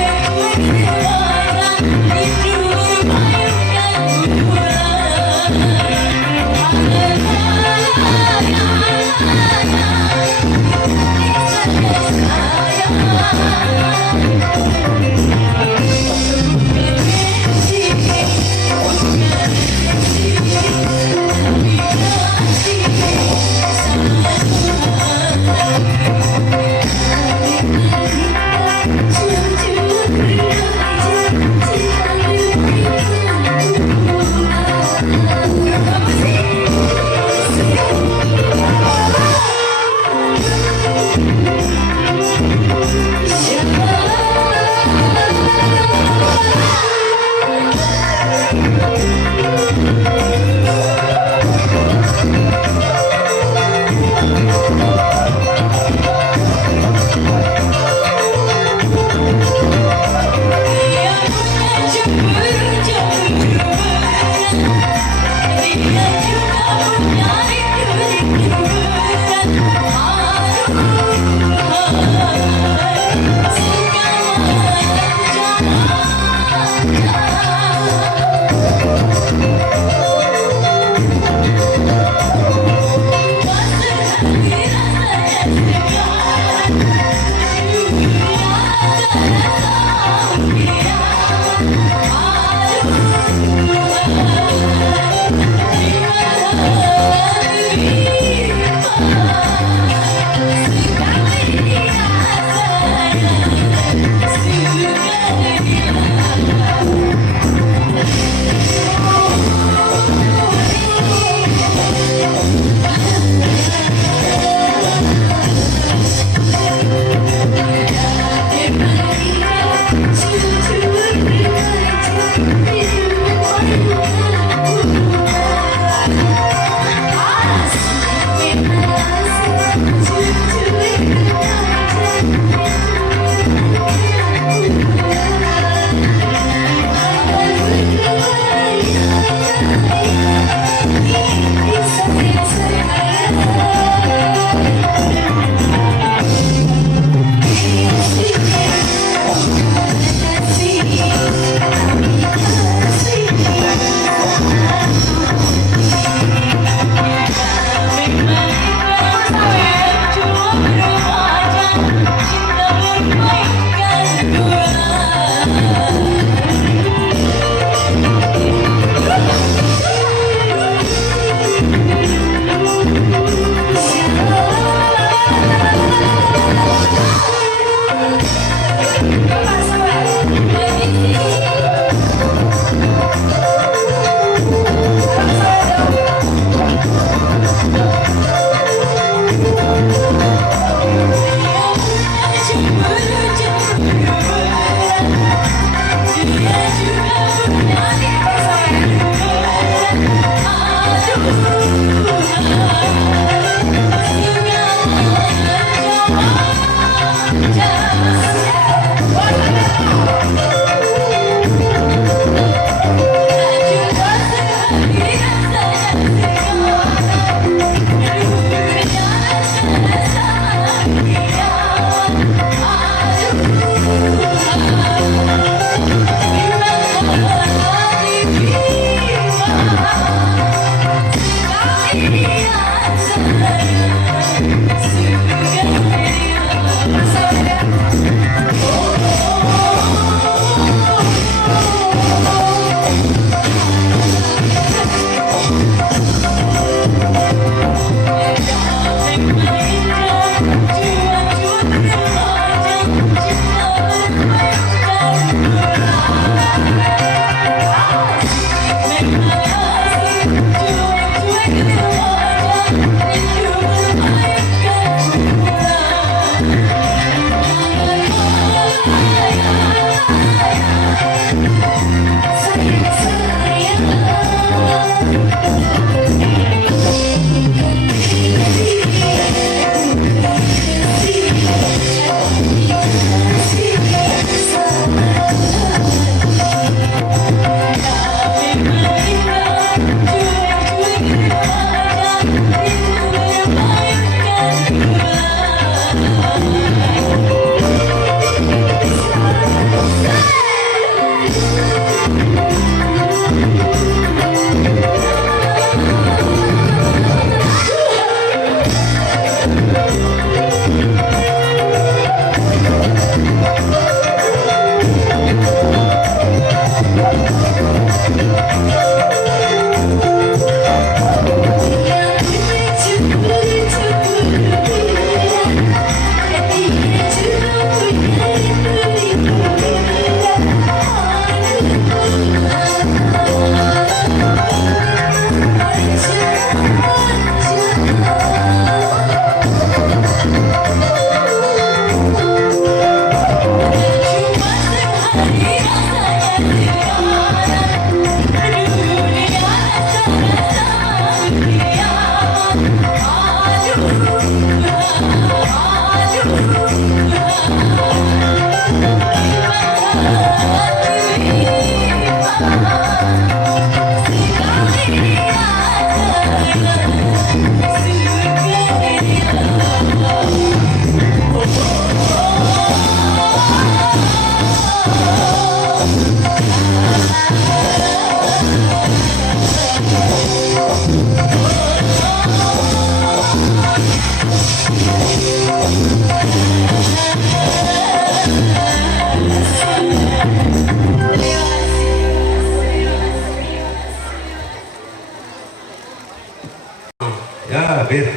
Ya, Bir.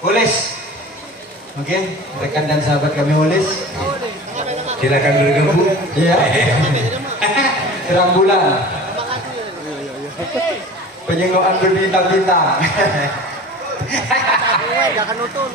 Ulis. Oke, rekan dan sahabat kami Ulis. Silakan bergabung. Iya. Terang bulan. Penyengokan berbintang-bintang. Jangan nonton.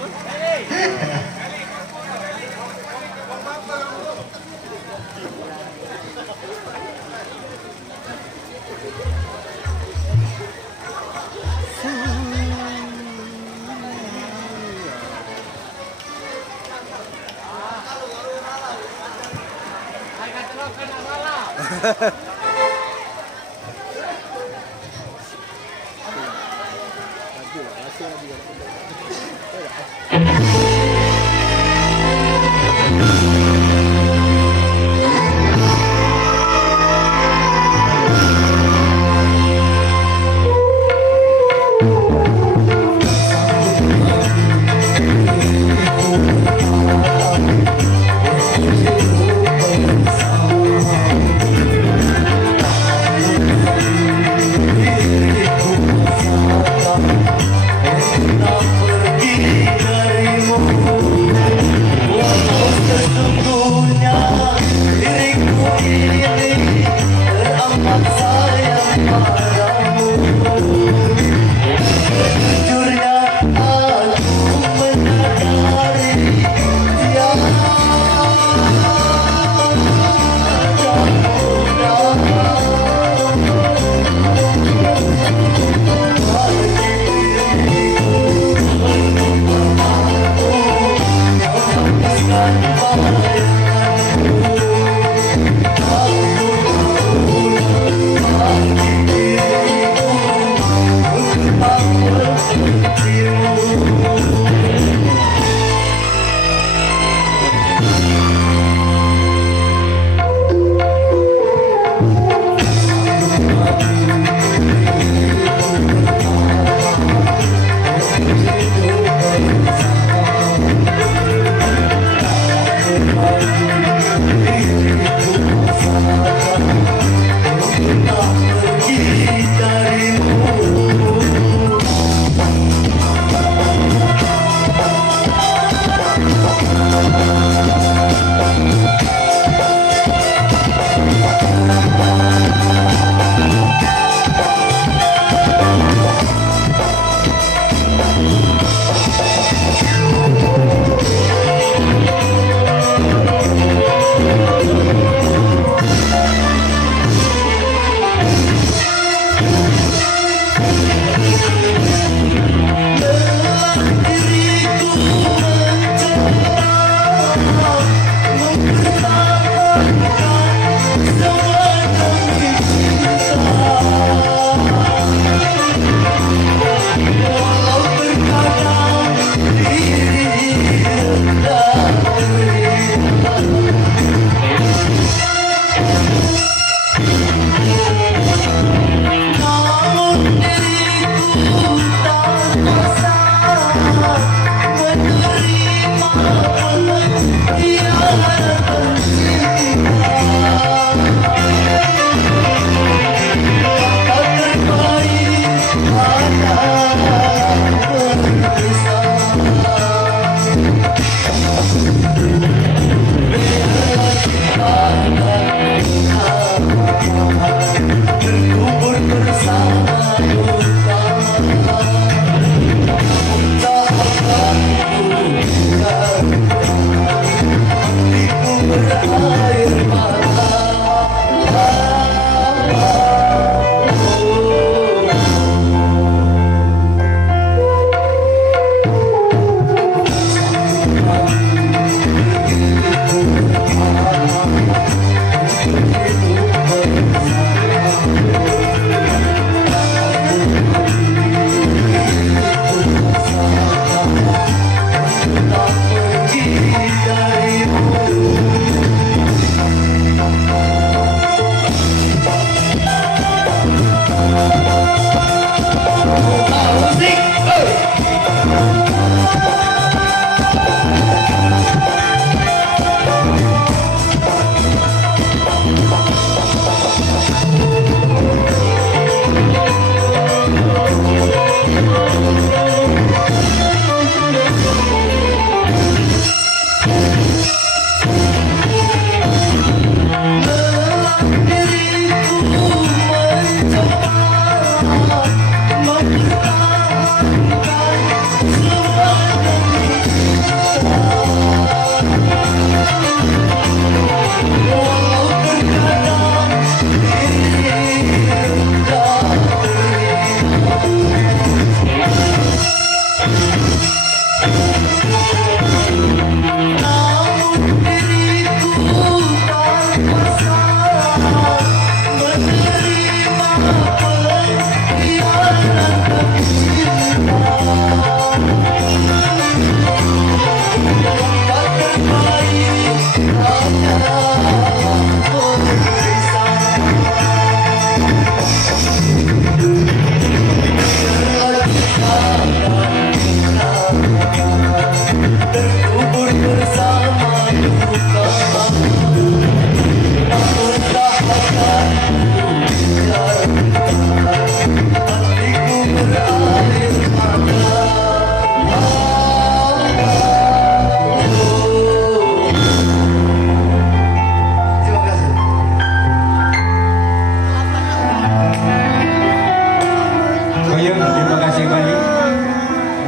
Terima kasih banyak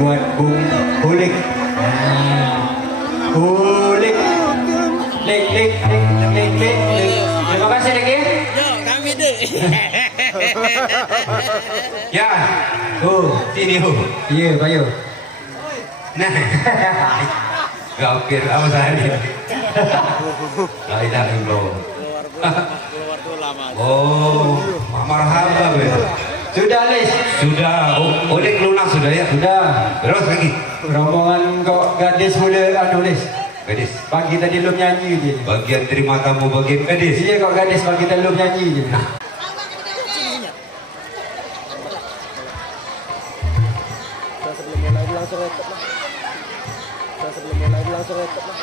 buat Bung Hulik. Hulik. Lik. Terima kasih Lik. Yo, kami deh. Ya. Sini Iya, Bayu. Nah. Gokil apa saya ini? La ilaha illallah. Keluar tuh lama. Oh, marhaba be. Sudah Lis. Sudah. Ulik lunas sudah ya? Sudah. Terus lagi. Rombongan kok gadis muda Lis. Gadis. Pagi tadi belum nyanyi je. Bagian terima tamu bagian gadis. Iya kok gadis pagi tadi belum nyanyi je. Nah. Sebelum mulai langsung rekod lah. Sebelum mulai langsung rekod lah.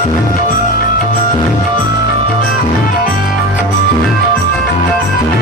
Thank you.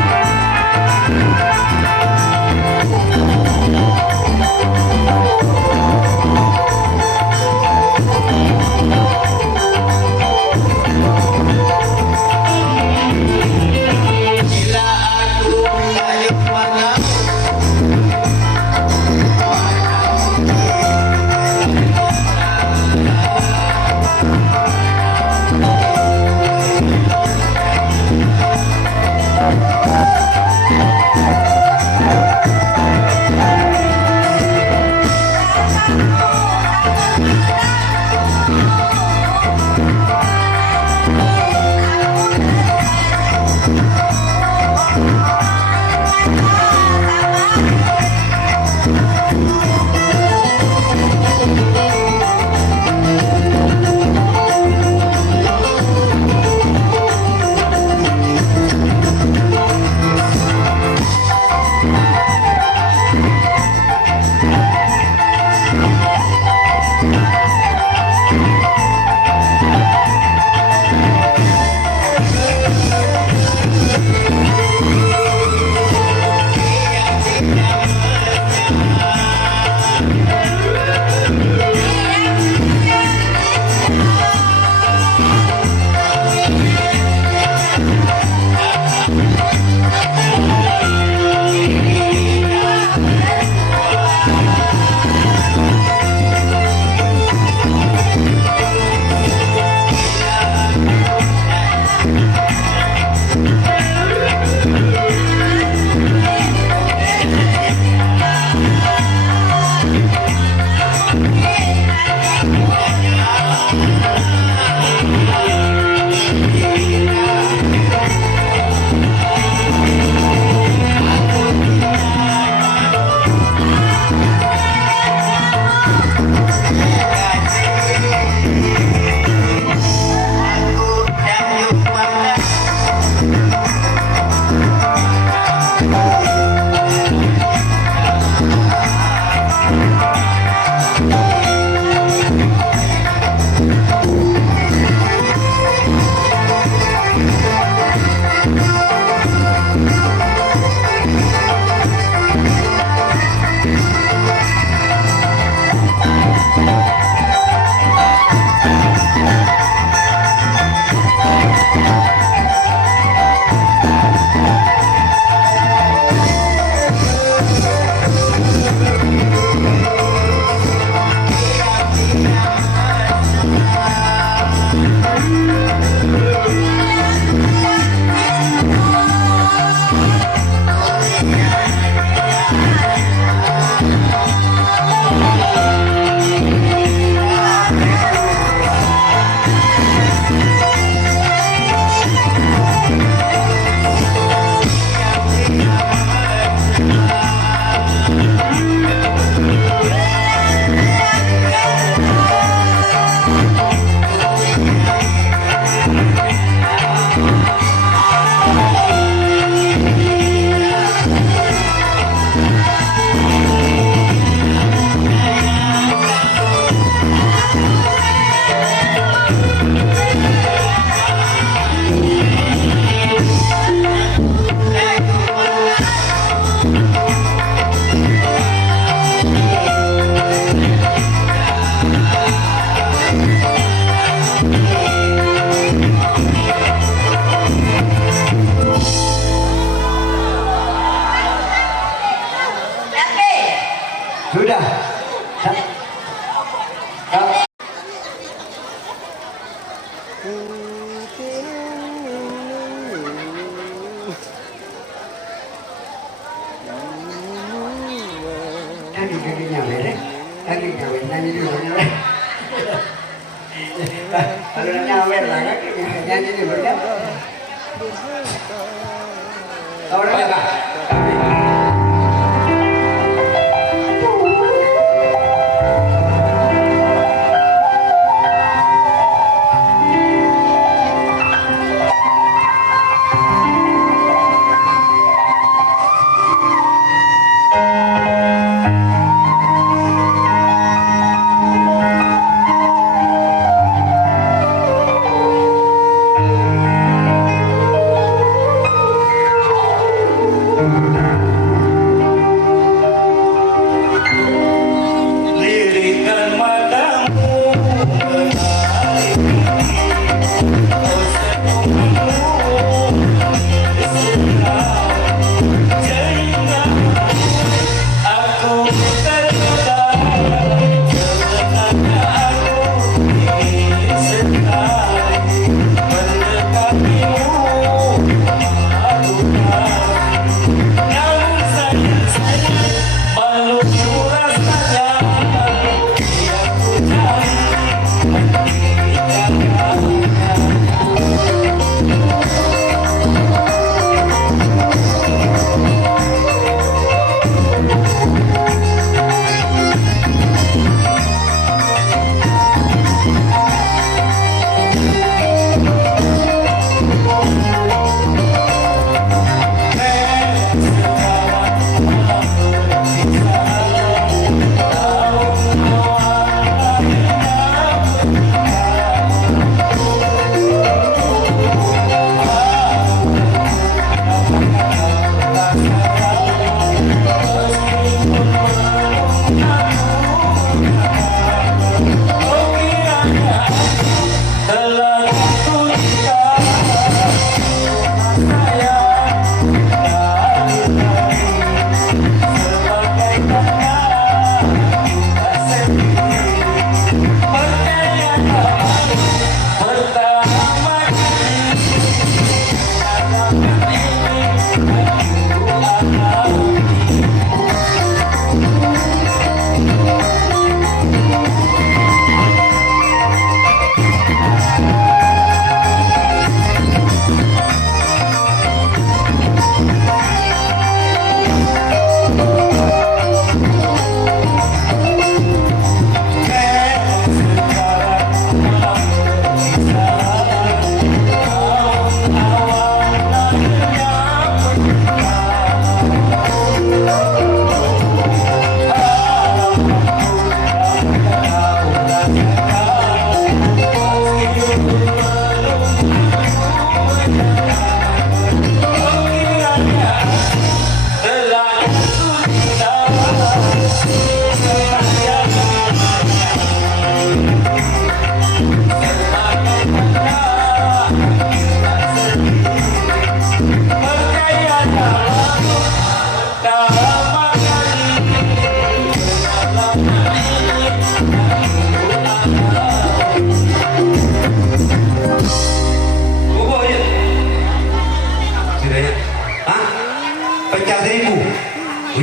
kaki nyawer kaki nyawer nyanyi di mana lah kalau nyawer lah nyanyi di mana orang apa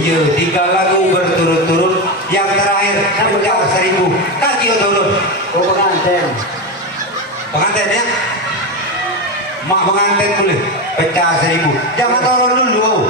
Iya, 3 lagu berturut-turut. Yang terakhir pecah 1000. Kaki turun. Oh, pengantin. Pengantin ya? Mak pengantin boleh. Pecah 1000. Jangan turun dulu.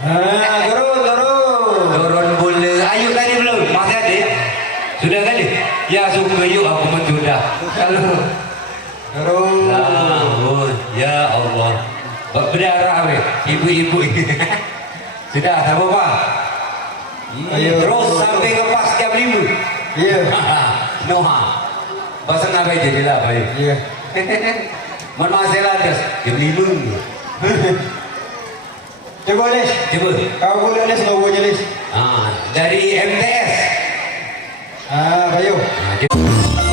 Turun bola. Ayu tadi belum? Masih ada? Sudah tadi? Ya suka yuk aku pun sudah. Kalau turun. Ya Allah. Berdarah weh. Ibu-ibu. Sudah, tak apa-apa. Terus sampai ke pas jam 5. Iya. Noha. Pasang apa jadi lah, Pak? Iya. Mohon maaf saya lantas. Jam 5. Coba Les. Coba. Kau boleh Les logonya Les. Dari MTS. Bayu. Kita bersama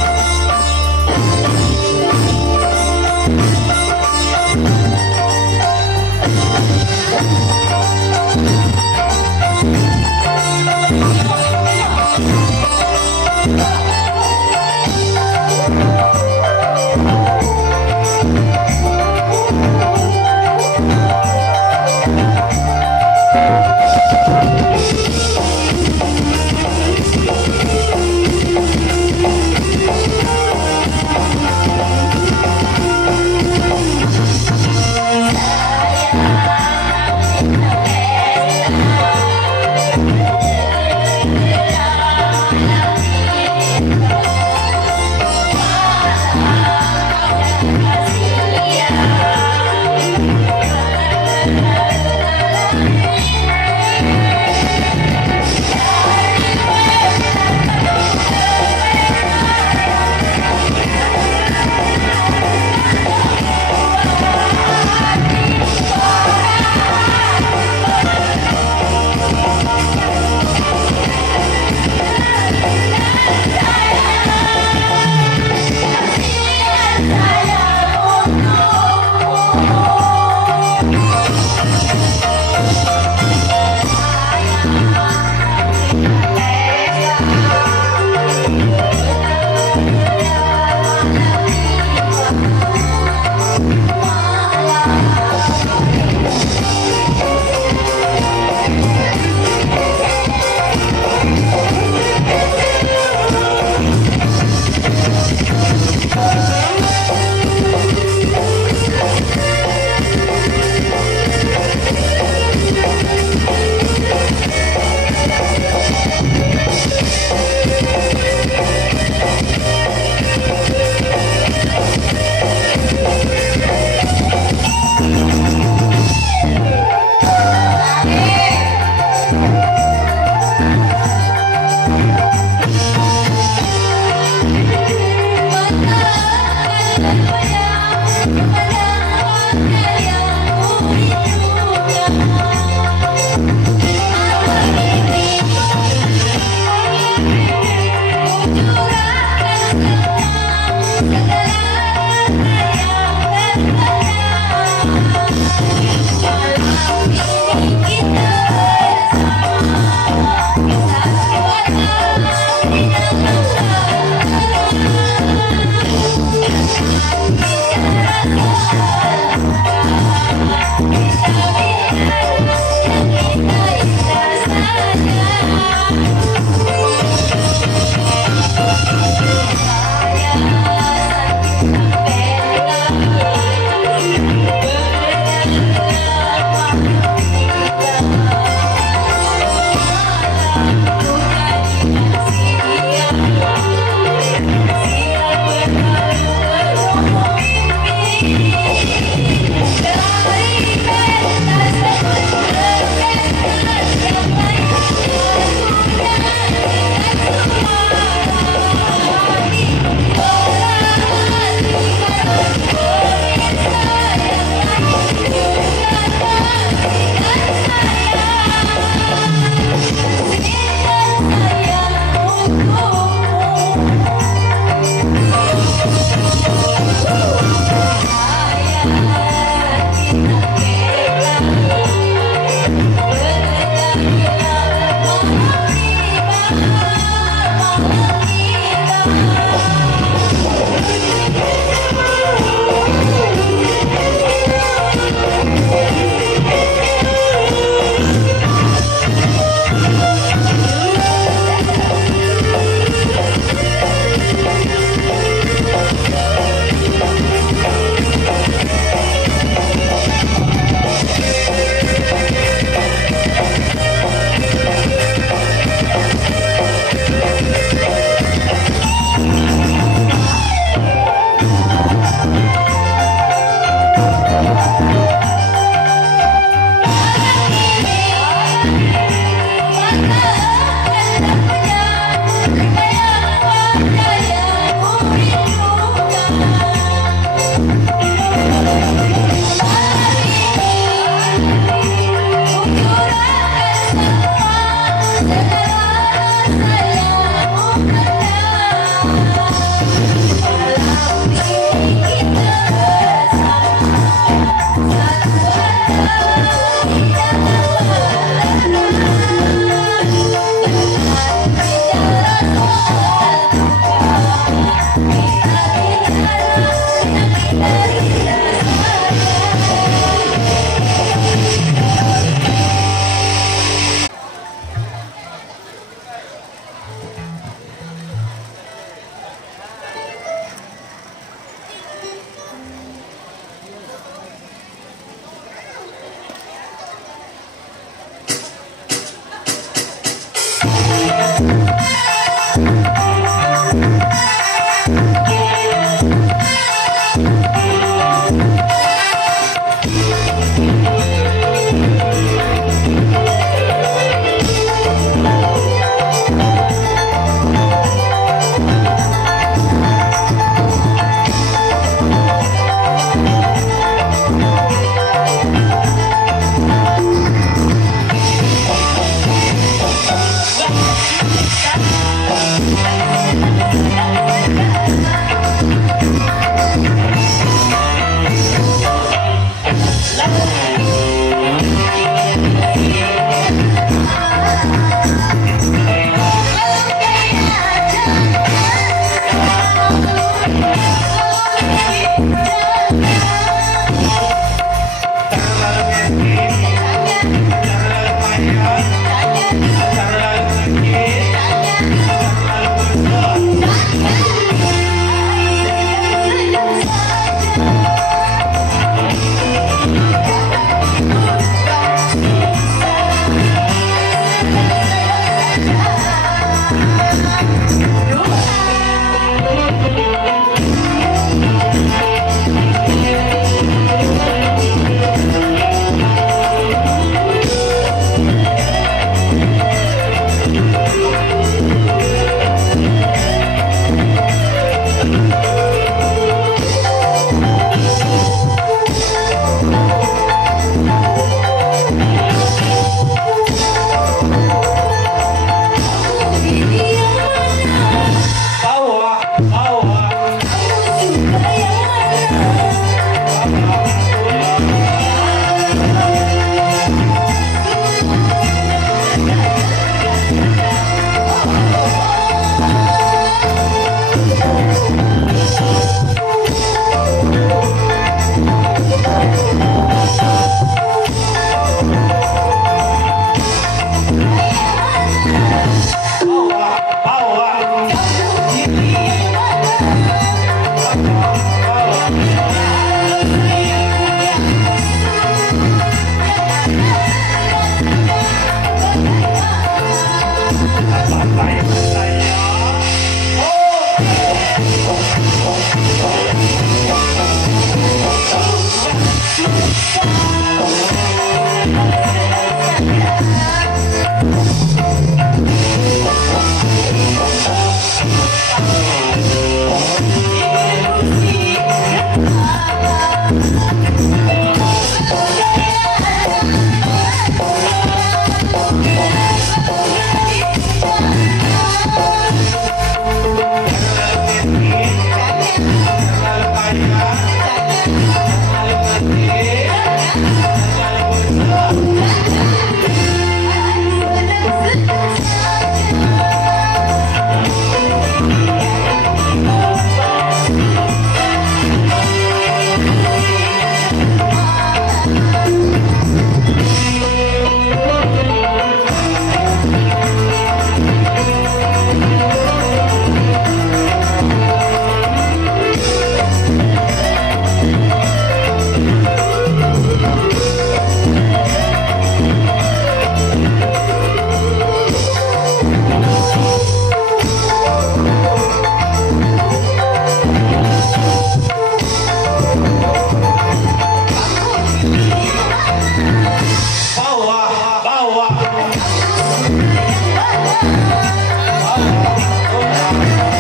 Alhamdulillah.